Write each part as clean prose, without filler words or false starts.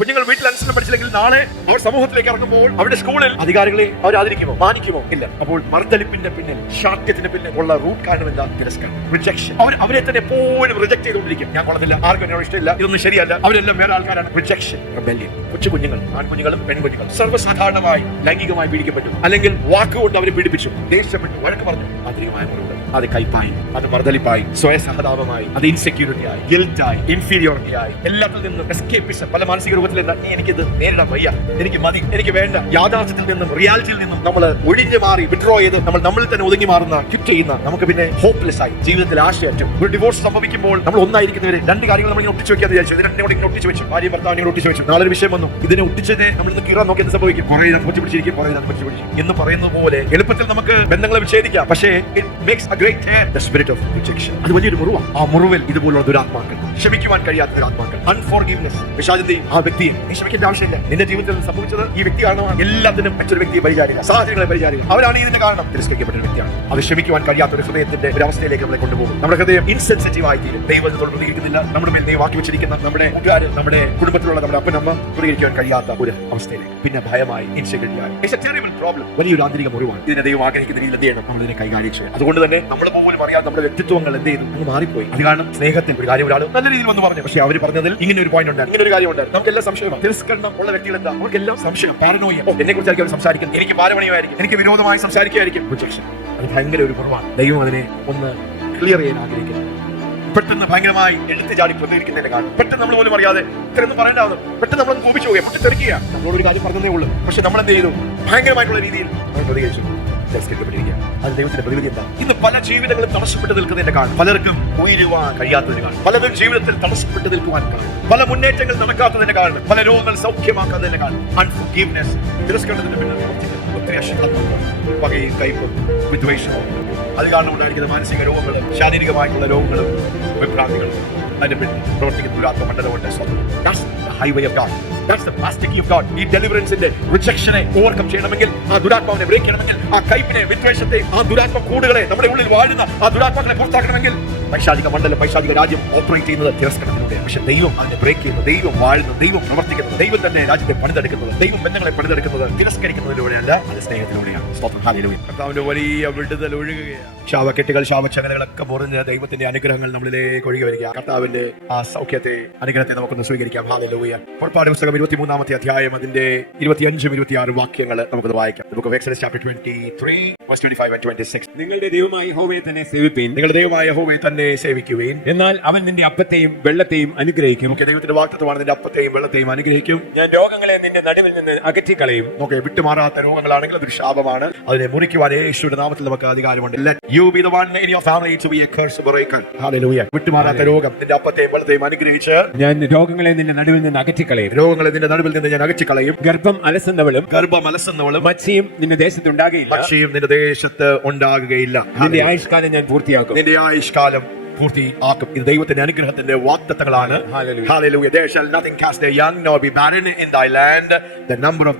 കുഞ്ഞുങ്ങൾ വീട്ടിൽ അനുസരണം പഠിച്ചില്ലെങ്കിൽ നാളെ അവർ സമൂഹത്തിലേക്ക് ഇറങ്ങുമ്പോൾ അവരുടെ സ്കൂളിൽ അധികാരികളെ അവർ ആദരിക്കുമോ, മാനിക്കുമോ? ഇല്ല. അപ്പോൾ മർദ്ദലിപ്പിന്റെ പിന്നിൽ, ശാഠ്യത്തിന്റെ പിന്നിൽ ഉള്ള റൂട്ട് കാരണം എന്താ? തിരസ്കാരം, റിജക്ഷൻ. അവരെ തന്നെ എപ്പോഴും റിജക്ട് ചെയ്തുകൊണ്ടിരിക്കും. ഞാൻ കൊള്ളത്തില്ല, ആർക്കും എന്നോട് ഇഷ്ടമില്ല, ഇതൊന്നും ശരിയല്ല, അവരെല്ലാം വേറെ ആൾക്കാരാണ്. Rejection, rebellion. കൊച്ചുകുഞ്ഞുങ്ങൾ, ആൺകുഞ്ഞുങ്ങളും പെൺകുഞ്ഞുങ്ങളും സർവ്വസാധാരണമായി ലൈംഗികമായി പീഡിക്കപ്പെട്ടു, അല്ലെങ്കിൽ വാക്കുകൊണ്ട് അവരെ പീഡിപ്പിച്ചു, ദേഷ്യപ്പെട്ടു, വഴക്ക് പറഞ്ഞു. അധികമായ മുറിവുകൾ. അത് കൈപ്പായി, അത് മർദ്ദലിപ്പായി, സ്വയസഹതാപമായി, അത് ഇൻസെക്യൂരിറ്റി ആയി, ഗിൽറ്റായി, ഇൻഫീരിയോറിറ്റി ആയി, എല്ലാത്തിൽ നിന്നും എസ്കേപ്പിസം. പല മാനസിക രൂപത്തിൽ എനിക്കിത് നേരിടാൻ വയ്യ, എനിക്ക് മതി, എനിക്ക് വേണ്ട. യാഥാർത്ഥ്യത്തിൽ നിന്നും റിയാലിറ്റിയിൽ നിന്നും നമ്മൾ ഒഴിഞ്ഞു മാറി, വിഡ്രോ ചെയ്ത് നമ്മൾ തന്നെ ഒതുങ്ങി മാറുന്ന, ക്വിറ്റ് ചെയ്യുന്ന, നമുക്ക് പിന്നെ ഹോപ്പ്ലെസ് ആയി, ജീവിതത്തിൽ ആശയറ്റും. ഒരു ഡിവോഴ്സ് സംഭവിക്കുമ്പോൾ നമ്മൾ ഒന്നായിരിക്കുന്നവരെ രണ്ട് കാര്യങ്ങൾ നമ്മൾ ഒട്ടിച്ചു വെക്കാന്ന് വിചാരിച്ചു. ഇത് രണ്ടിനെ ഇങ്ങനെ ഒട്ടിച്ചു വെച്ചു, ഭാര്യ ഭർത്താവിനെ ഒട്ടിച്ചു വെച്ചു. നാളൊരു വിഷയം വന്നു, ഇതിനെ ഒട്ടിച്ചതിനെ നമ്മൾ ഇത് കീറാൻ നോക്കി എന്ത് സംഭവിക്കും? കുറേ പൊറ്റി പിടിച്ചിരിക്കും, കുറേ പൊറ്റി പിടിച്ചു എന്ന് പറയുന്നത് പോലെ എളുപ്പത്തിൽ നമുക്ക് ബന്ധങ്ങളെ വിച്ഛേദിക്കാം. പക്ഷേ അത് വലിയൊരു മുറിവാണ്. ആ മുറിവിൽ ഇതുപോലുള്ള ദുരാത്മാക്കൾ, ക്ഷമിക്കുവാൻ കഴിയാത്ത ദുരാത്മാക്കൾ, അൺഫോർഗീവ്നെസ്. വിശാചന്തി ആ വ്യക്തി നീ ക്ഷമിക്കേണ്ട ആവശ്യമില്ല. നിന്റെ ജീവിതത്തിൽ സംഭവിച്ചത് ഈ വ്യക്തി കാരണം. എല്ലാത്തിനും മറ്റൊരു വ്യക്തിയെ പരിചാരിക്കുക, സാഹചര്യങ്ങളെ പരിചാരിക്കുക. അവരാണ് ഇതിന്റെ കാരണം. തിരസ്കരിക്കപ്പെട്ട ഒരു വ്യക്തിയാണ്. അത് ക്ഷമിക്കുവാൻ കഴിയാത്ത ഒരു ഹൃദയത്തിന്റെ ഒരു അവസ്ഥയിലേക്ക് നമ്മളെ കൊണ്ടുപോകും. നമ്മുടെ ഹൃദയം ഇൻസെൻസിറ്റീവ് ആയി തീരും. ദൈവത്തോട് പ്രതികരിക്കുന്നില്ല. നമ്മുടെ മേൽ ദൈവം ആക്കി വെച്ചിരിക്കുന്ന നമ്മുടെ കൂട്ടുകാർ, നമ്മുടെ കുടുംബത്തിലുള്ള നമ്മുടെ അപ്പനമ്മ പ്രതികരിക്കാൻ കഴിയാത്ത ഒരു അവസ്ഥയിലേക്ക്, പിന്നെ ഭയമായി, ഇൻസെക്യൂരിറ്റിയായി. It's a terrible problem. വലിയൊരു ആന്തരിക മുറിവാണ്. ഇതിനെ ദൈവം ആഗ്രഹിക്കുന്ന രീതിയിൽ എന്ത് ചെയ്യണം? നമ്മൾ ഇതിനെ കൈകാര്യം ചെയ്യണം. അതുകൊണ്ട് തന്നെ നമ്മൾ പോലും അറിയാതെ നമ്മുടെ വ്യക്തിത്വങ്ങൾ എന്ത് ചെയ്തു? നമ്മൾ മാറിപ്പോയി. അത് കാരണം സ്നേഹത്തിൽ ഒരു കാര്യം ഒരാൾ നല്ല രീതിയിൽ വന്ന് പറഞ്ഞു, പക്ഷേ അവർ പറഞ്ഞതിൽ ഇങ്ങനെ ഒരു പോയിന്റ് ഉണ്ടായിരുന്നു, ഇങ്ങനെ ഒരു കാര്യം ഉണ്ടായിരുന്നു. നമുക്കെല്ലാം സംശയമാണ്. തിരസ്കരണം ഉള്ള വ്യക്തികൾ എന്താ? അവർക്കെല്ലാം സംശയം, പാരനോയ. എന്നെ കുറിച്ചായിരിക്കും അവർ സംസാരിക്കുന്നത്, എനിക്ക് പാരമണിയായിരിക്കും, എനിക്ക് വിരോധമായി സംസാരിക്കുകയായിരിക്കും. റിജക്ഷൻ, അത് ഭയങ്കര ഒരു കുറവാണ്. ദൈവം അതിനെ ഒന്ന് ക്ലിയർ ചെയ്യാൻ ആഗ്രഹിക്കുന്നു. പെട്ടെന്ന് ഭയങ്കരമായി എടുത്ത് ചാടി പ്രതികരിക്കുന്നതിന്റെ കാരണം പെട്ടെന്ന് നമ്മൾ പോലും അറിയാതെ ഇത്രയൊന്നും പറയേണ്ടാവുന്നു. പെട്ടെന്ന് നമ്മളൊന്ന് കോപിച്ചു പോകുക, പൊട്ടിത്തെറിക്കുക. നമ്മളോടൊരു കാര്യം പറഞ്ഞതേ ഉള്ളൂ, പക്ഷെ നമ്മൾ എന്ത് ചെയ്തു? ഭയങ്കരമായിട്ടുള്ള രീതിയിൽ നമ്മൾ പ്രതികരിച്ചു. അത് ദൈവത്തിന്റെ പ്രതിവിധി എന്താ? ഇന്ന് പല ജീവിതങ്ങളും തടസ്സപ്പെട്ട് നിൽക്കുന്നതിന്റെ കാരണം പലർക്കും ഉയരുവാൻ കഴിയാത്തതിന് കാരണം, പലരും ജീവിതത്തിൽ തടസ്സപ്പെട്ട് നിൽക്കുവാൻ കാരണം, പല മുന്നേറ്റങ്ങൾ നടക്കാത്തതിന്റെ കാരണം, പല രോഗങ്ങൾ സൗഖ്യമാക്കാത്തതിന്റെ കാരണം അൺഫോർഗീവ്നെസ്. തിരസ്കരണത്തിന്റെ പിന്നിൽ ഒത്തിരി അശ്രദ്ധ, പകയും കയ്പും വിദ്വേഷവും, അത് കാരണം ഉണ്ടായിരിക്കുന്ന മാനസിക രോഗങ്ങളും ശാരീരികമായിട്ടുള്ള രോഗങ്ങളും വിഭ്രാന്തികളും അതിന്റെ പിന്നിൽ പ്രവർത്തിക്കുന്ന ദുരാത്മ മണ്ഡലമുണ്ട്. That's the highway of God. That's the plastic of God. ഈ ഡെലിവറൻസിന്റെ റിജക്ഷനെ ഓവർകം ചെയ്യണമെങ്കിൽ, ആ ദുരാത്മാവിനെ ബ്രേക്ക് ചെയ്യണമെങ്കിൽ, ആ കൈപ്പിനെ, വിദ്വേഷത്തെ, ആ ദുരാത്മ കൂടുകളെ, നമ്മുടെ ഉള്ളിൽ വാഴുന്ന ആ ദുരാത്മാക്കളെ പുറത്താക്കണമെങ്കിൽ പൈശാചിക മണ്ഡലം, പൈശാചിക രാജ്യം ഓപ്പറേറ്റ് ചെയ്യുന്നത് തിരസ്കരണത്തിലൂടെ. പക്ഷെ ദൈവം അതിനെ ബ്രേക്ക് ചെയ്യുന്നത്, ദൈവം വാഴുന്നത്, ദൈവം പ്രവർത്തിക്കുന്നത്, ദൈവം തന്നെ രാജ്യത്തെ പണിതെടുക്കുന്നത്, ദൈവം ബന്ധങ്ങളെ പണിതെടുക്കുന്നത് തിരസ്കരിക്കുന്നതിലൂടെയല്ല, അത് സ്നേഹത്തിലൂടെയാണ്. കർത്താവിന്റെ വലിയ വിടുതൽ ഒഴുകുകയാണ്. ശാപക്കെട്ടുകൾ, ശാപചങ്ങലകളൊക്കെ മുറിഞ്ഞ് ദൈവത്തിന്റെ അനുഗ്രഹങ്ങൾ നമ്മളിലേക്ക് ഒഴുകി വരിക. കർത്താവിന്റെ ആ സൗഖ്യത്തെ, അനുഗ്രഹത്തെ നമുക്കൊന്ന് സ്വീകരിക്കാം. ഹല്ലേലൂയ. പുറപ്പാട് പുസ്തകം 23-ാമത്തെ അധ്യായം, അതിന്റെ 25-26 വാക്യങ്ങൾ നമുക്കത് വായിക്കാം. Book of Exodus chapter 23 verse 25 and 26. നിങ്ങളുടെ ദൈവമായ യഹോവയെ തന്നെ സേവിപ്പീൻ, നിങ്ങളുടെ ദൈവമായ യഹോവയെ തന്നെ സേവിക്കുവിൻ, എന്നാൽ അവൻ നിന്റെ അപ്പത്തെയും വെള്ളത്തെയും അനുഗ്രഹിക്കും. ദൈവത്തിന്റെ വാഗ്ദത്തമാണ്, നിന്റെ അപ്പത്തെയും വെള്ളത്തെയും അനുഗ്രഹിക്കും. ഞാൻ രോഗങ്ങളെ നിന്റെ നടുവിൽ നിന്ന് അകറ്റിക്കളയും. വിട്ടുമാറാത്ത രോഗങ്ങളാണെങ്കിൽ അതൊരു ശാപമാണ്. അതിനെ മുറിക്കുവാൻ യേശുവിന്റെ നാമത്തിൽ നമുക്ക് അധികാരമുണ്ട്. Let you be the one in your family to be a curse breaker. Hallelujah. വിട്ടുമാറാത്ത രോഗം, നിന്റെ അപ്പത്തെയും വെള്ളത്തെയും അനുഗ്രഹിച്ച് ഞാൻ രോഗങ്ങളെ നിന്റെ നടുവിൽ നിന്ന് അകറ്റിക്കളയും. രോഗങ്ങളെ നിന്റെ നടുവിൽ നിന്ന് ഞാൻ അകറ്റിക്കളയും. ഗർഭം അലസുന്നവളും മച്ചിയും നിന്റെ ദേശത്ത് ഉണ്ടാകുകയില്ല. മച്ചിയും നിന്റെ ദേശത്ത് ഉണ്ടാകുകയില്ല. നിന്റെ ആയുഷ്കാലം ഞാൻ പൂർത്തിയാക്കും. നിന്റെ ആയുഷ്കാലം പൂർത്തിയാക്കും. ഇത് ദൈവത്തിന്റെ അനുഗ്രഹത്തിന്റെ വാഗ്ദത്തങ്ങളാണ്. Hallelujah. There shall nothing cast their young nor be barren in thy land. The number of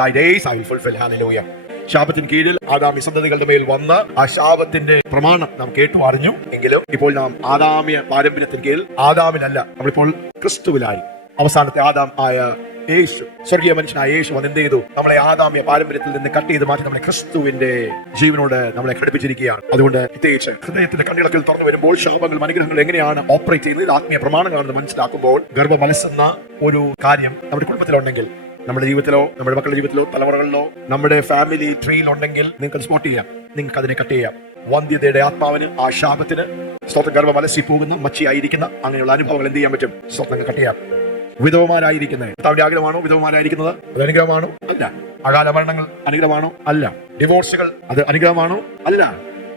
thy days I will fulfill. Hallelujah. ശാപത്തിന് കീഴിൽ ആദാമി സന്തതികളുടെ മേൽ വന്ന ആ ശാപത്തിന്റെ പ്രമാണം നാം കേട്ടു അറിഞ്ഞു. എങ്കിലും ഇപ്പോൾ നാം ആദാമ്യ പാരമ്പര്യത്തിന് കീഴിൽ, ആദാമിനല്ല, നമ്മളിപ്പോൾ ക്രിസ്തുവിലായി. അവസാനത്തെ ആദാം ആയ യേശു, സ്വർഗീയ മനുഷ്യനായ യേശു വന്ന് എന്ത് ചെയ്തു? നമ്മളെ ആദാമ്യ പാരമ്പര്യത്തിൽ നിന്ന് കട്ട് ചെയ്ത് മാറ്റി നമ്മളെ ക്രിസ്തുവിന്റെ ജീവനോട് നമ്മളെ ഘടിപ്പിച്ചിരിക്കുകയാണ്. അതുകൊണ്ട് പ്രത്യേകിച്ച് ഹൃദയത്തിന്റെ കണ്ണിളക്കിൽ തുറന്നു വരുമ്പോൾ ശാപങ്ങളും അനുഗ്രഹങ്ങളും എങ്ങനെയാണ് ഓപ്പറേറ്റ് ചെയ്യുന്നത്, ആത്മീയ പ്രമാണങ്ങളാണെന്ന് മനസ്സിലാക്കുമ്പോൾ, ഗർഭമലസുന്ന ഒരു കാര്യം നമ്മുടെ കുടുംബത്തിലുണ്ടെങ്കിൽ, നമ്മുടെ ജീവിതത്തിലോ, നമ്മുടെ മക്കളുടെ ജീവിതത്തിലോ, തലമുറകളിലോ, നമ്മുടെ ഫാമിലി ട്രീയിലുണ്ടെങ്കിൽ നിങ്ങൾക്ക് സ്പോട്ട് ചെയ്യാം, നിങ്ങൾക്ക് അതിനെ കട്ട് ചെയ്യാം. വന്ധ്യതയുടെ ആത്മാവിന്, ആ ശാപത്തിന്, സ്വന്തം ഗർഭം അലസി പോകുന്ന, മച്ചിയായിരിക്കുന്ന അങ്ങനെയുള്ള അനുഭവങ്ങൾ എന്ത് ചെയ്യാൻ പറ്റും? സ്വന്തം കട്ട് ചെയ്യാം. വിധവമാരായിരിക്കുന്നത് കർത്താവിന്റെ ആഗ്രഹമാണോ? വിധവമാരായിരിക്കുന്നത് അത് അനുഗ്രഹമാണോ? അല്ല. അകാല മരണങ്ങൾ അനുഗ്രഹമാണോ? അല്ല. ഡിവോഴ്സുകൾ അത് അനുഗ്രഹമാണോ? അല്ല.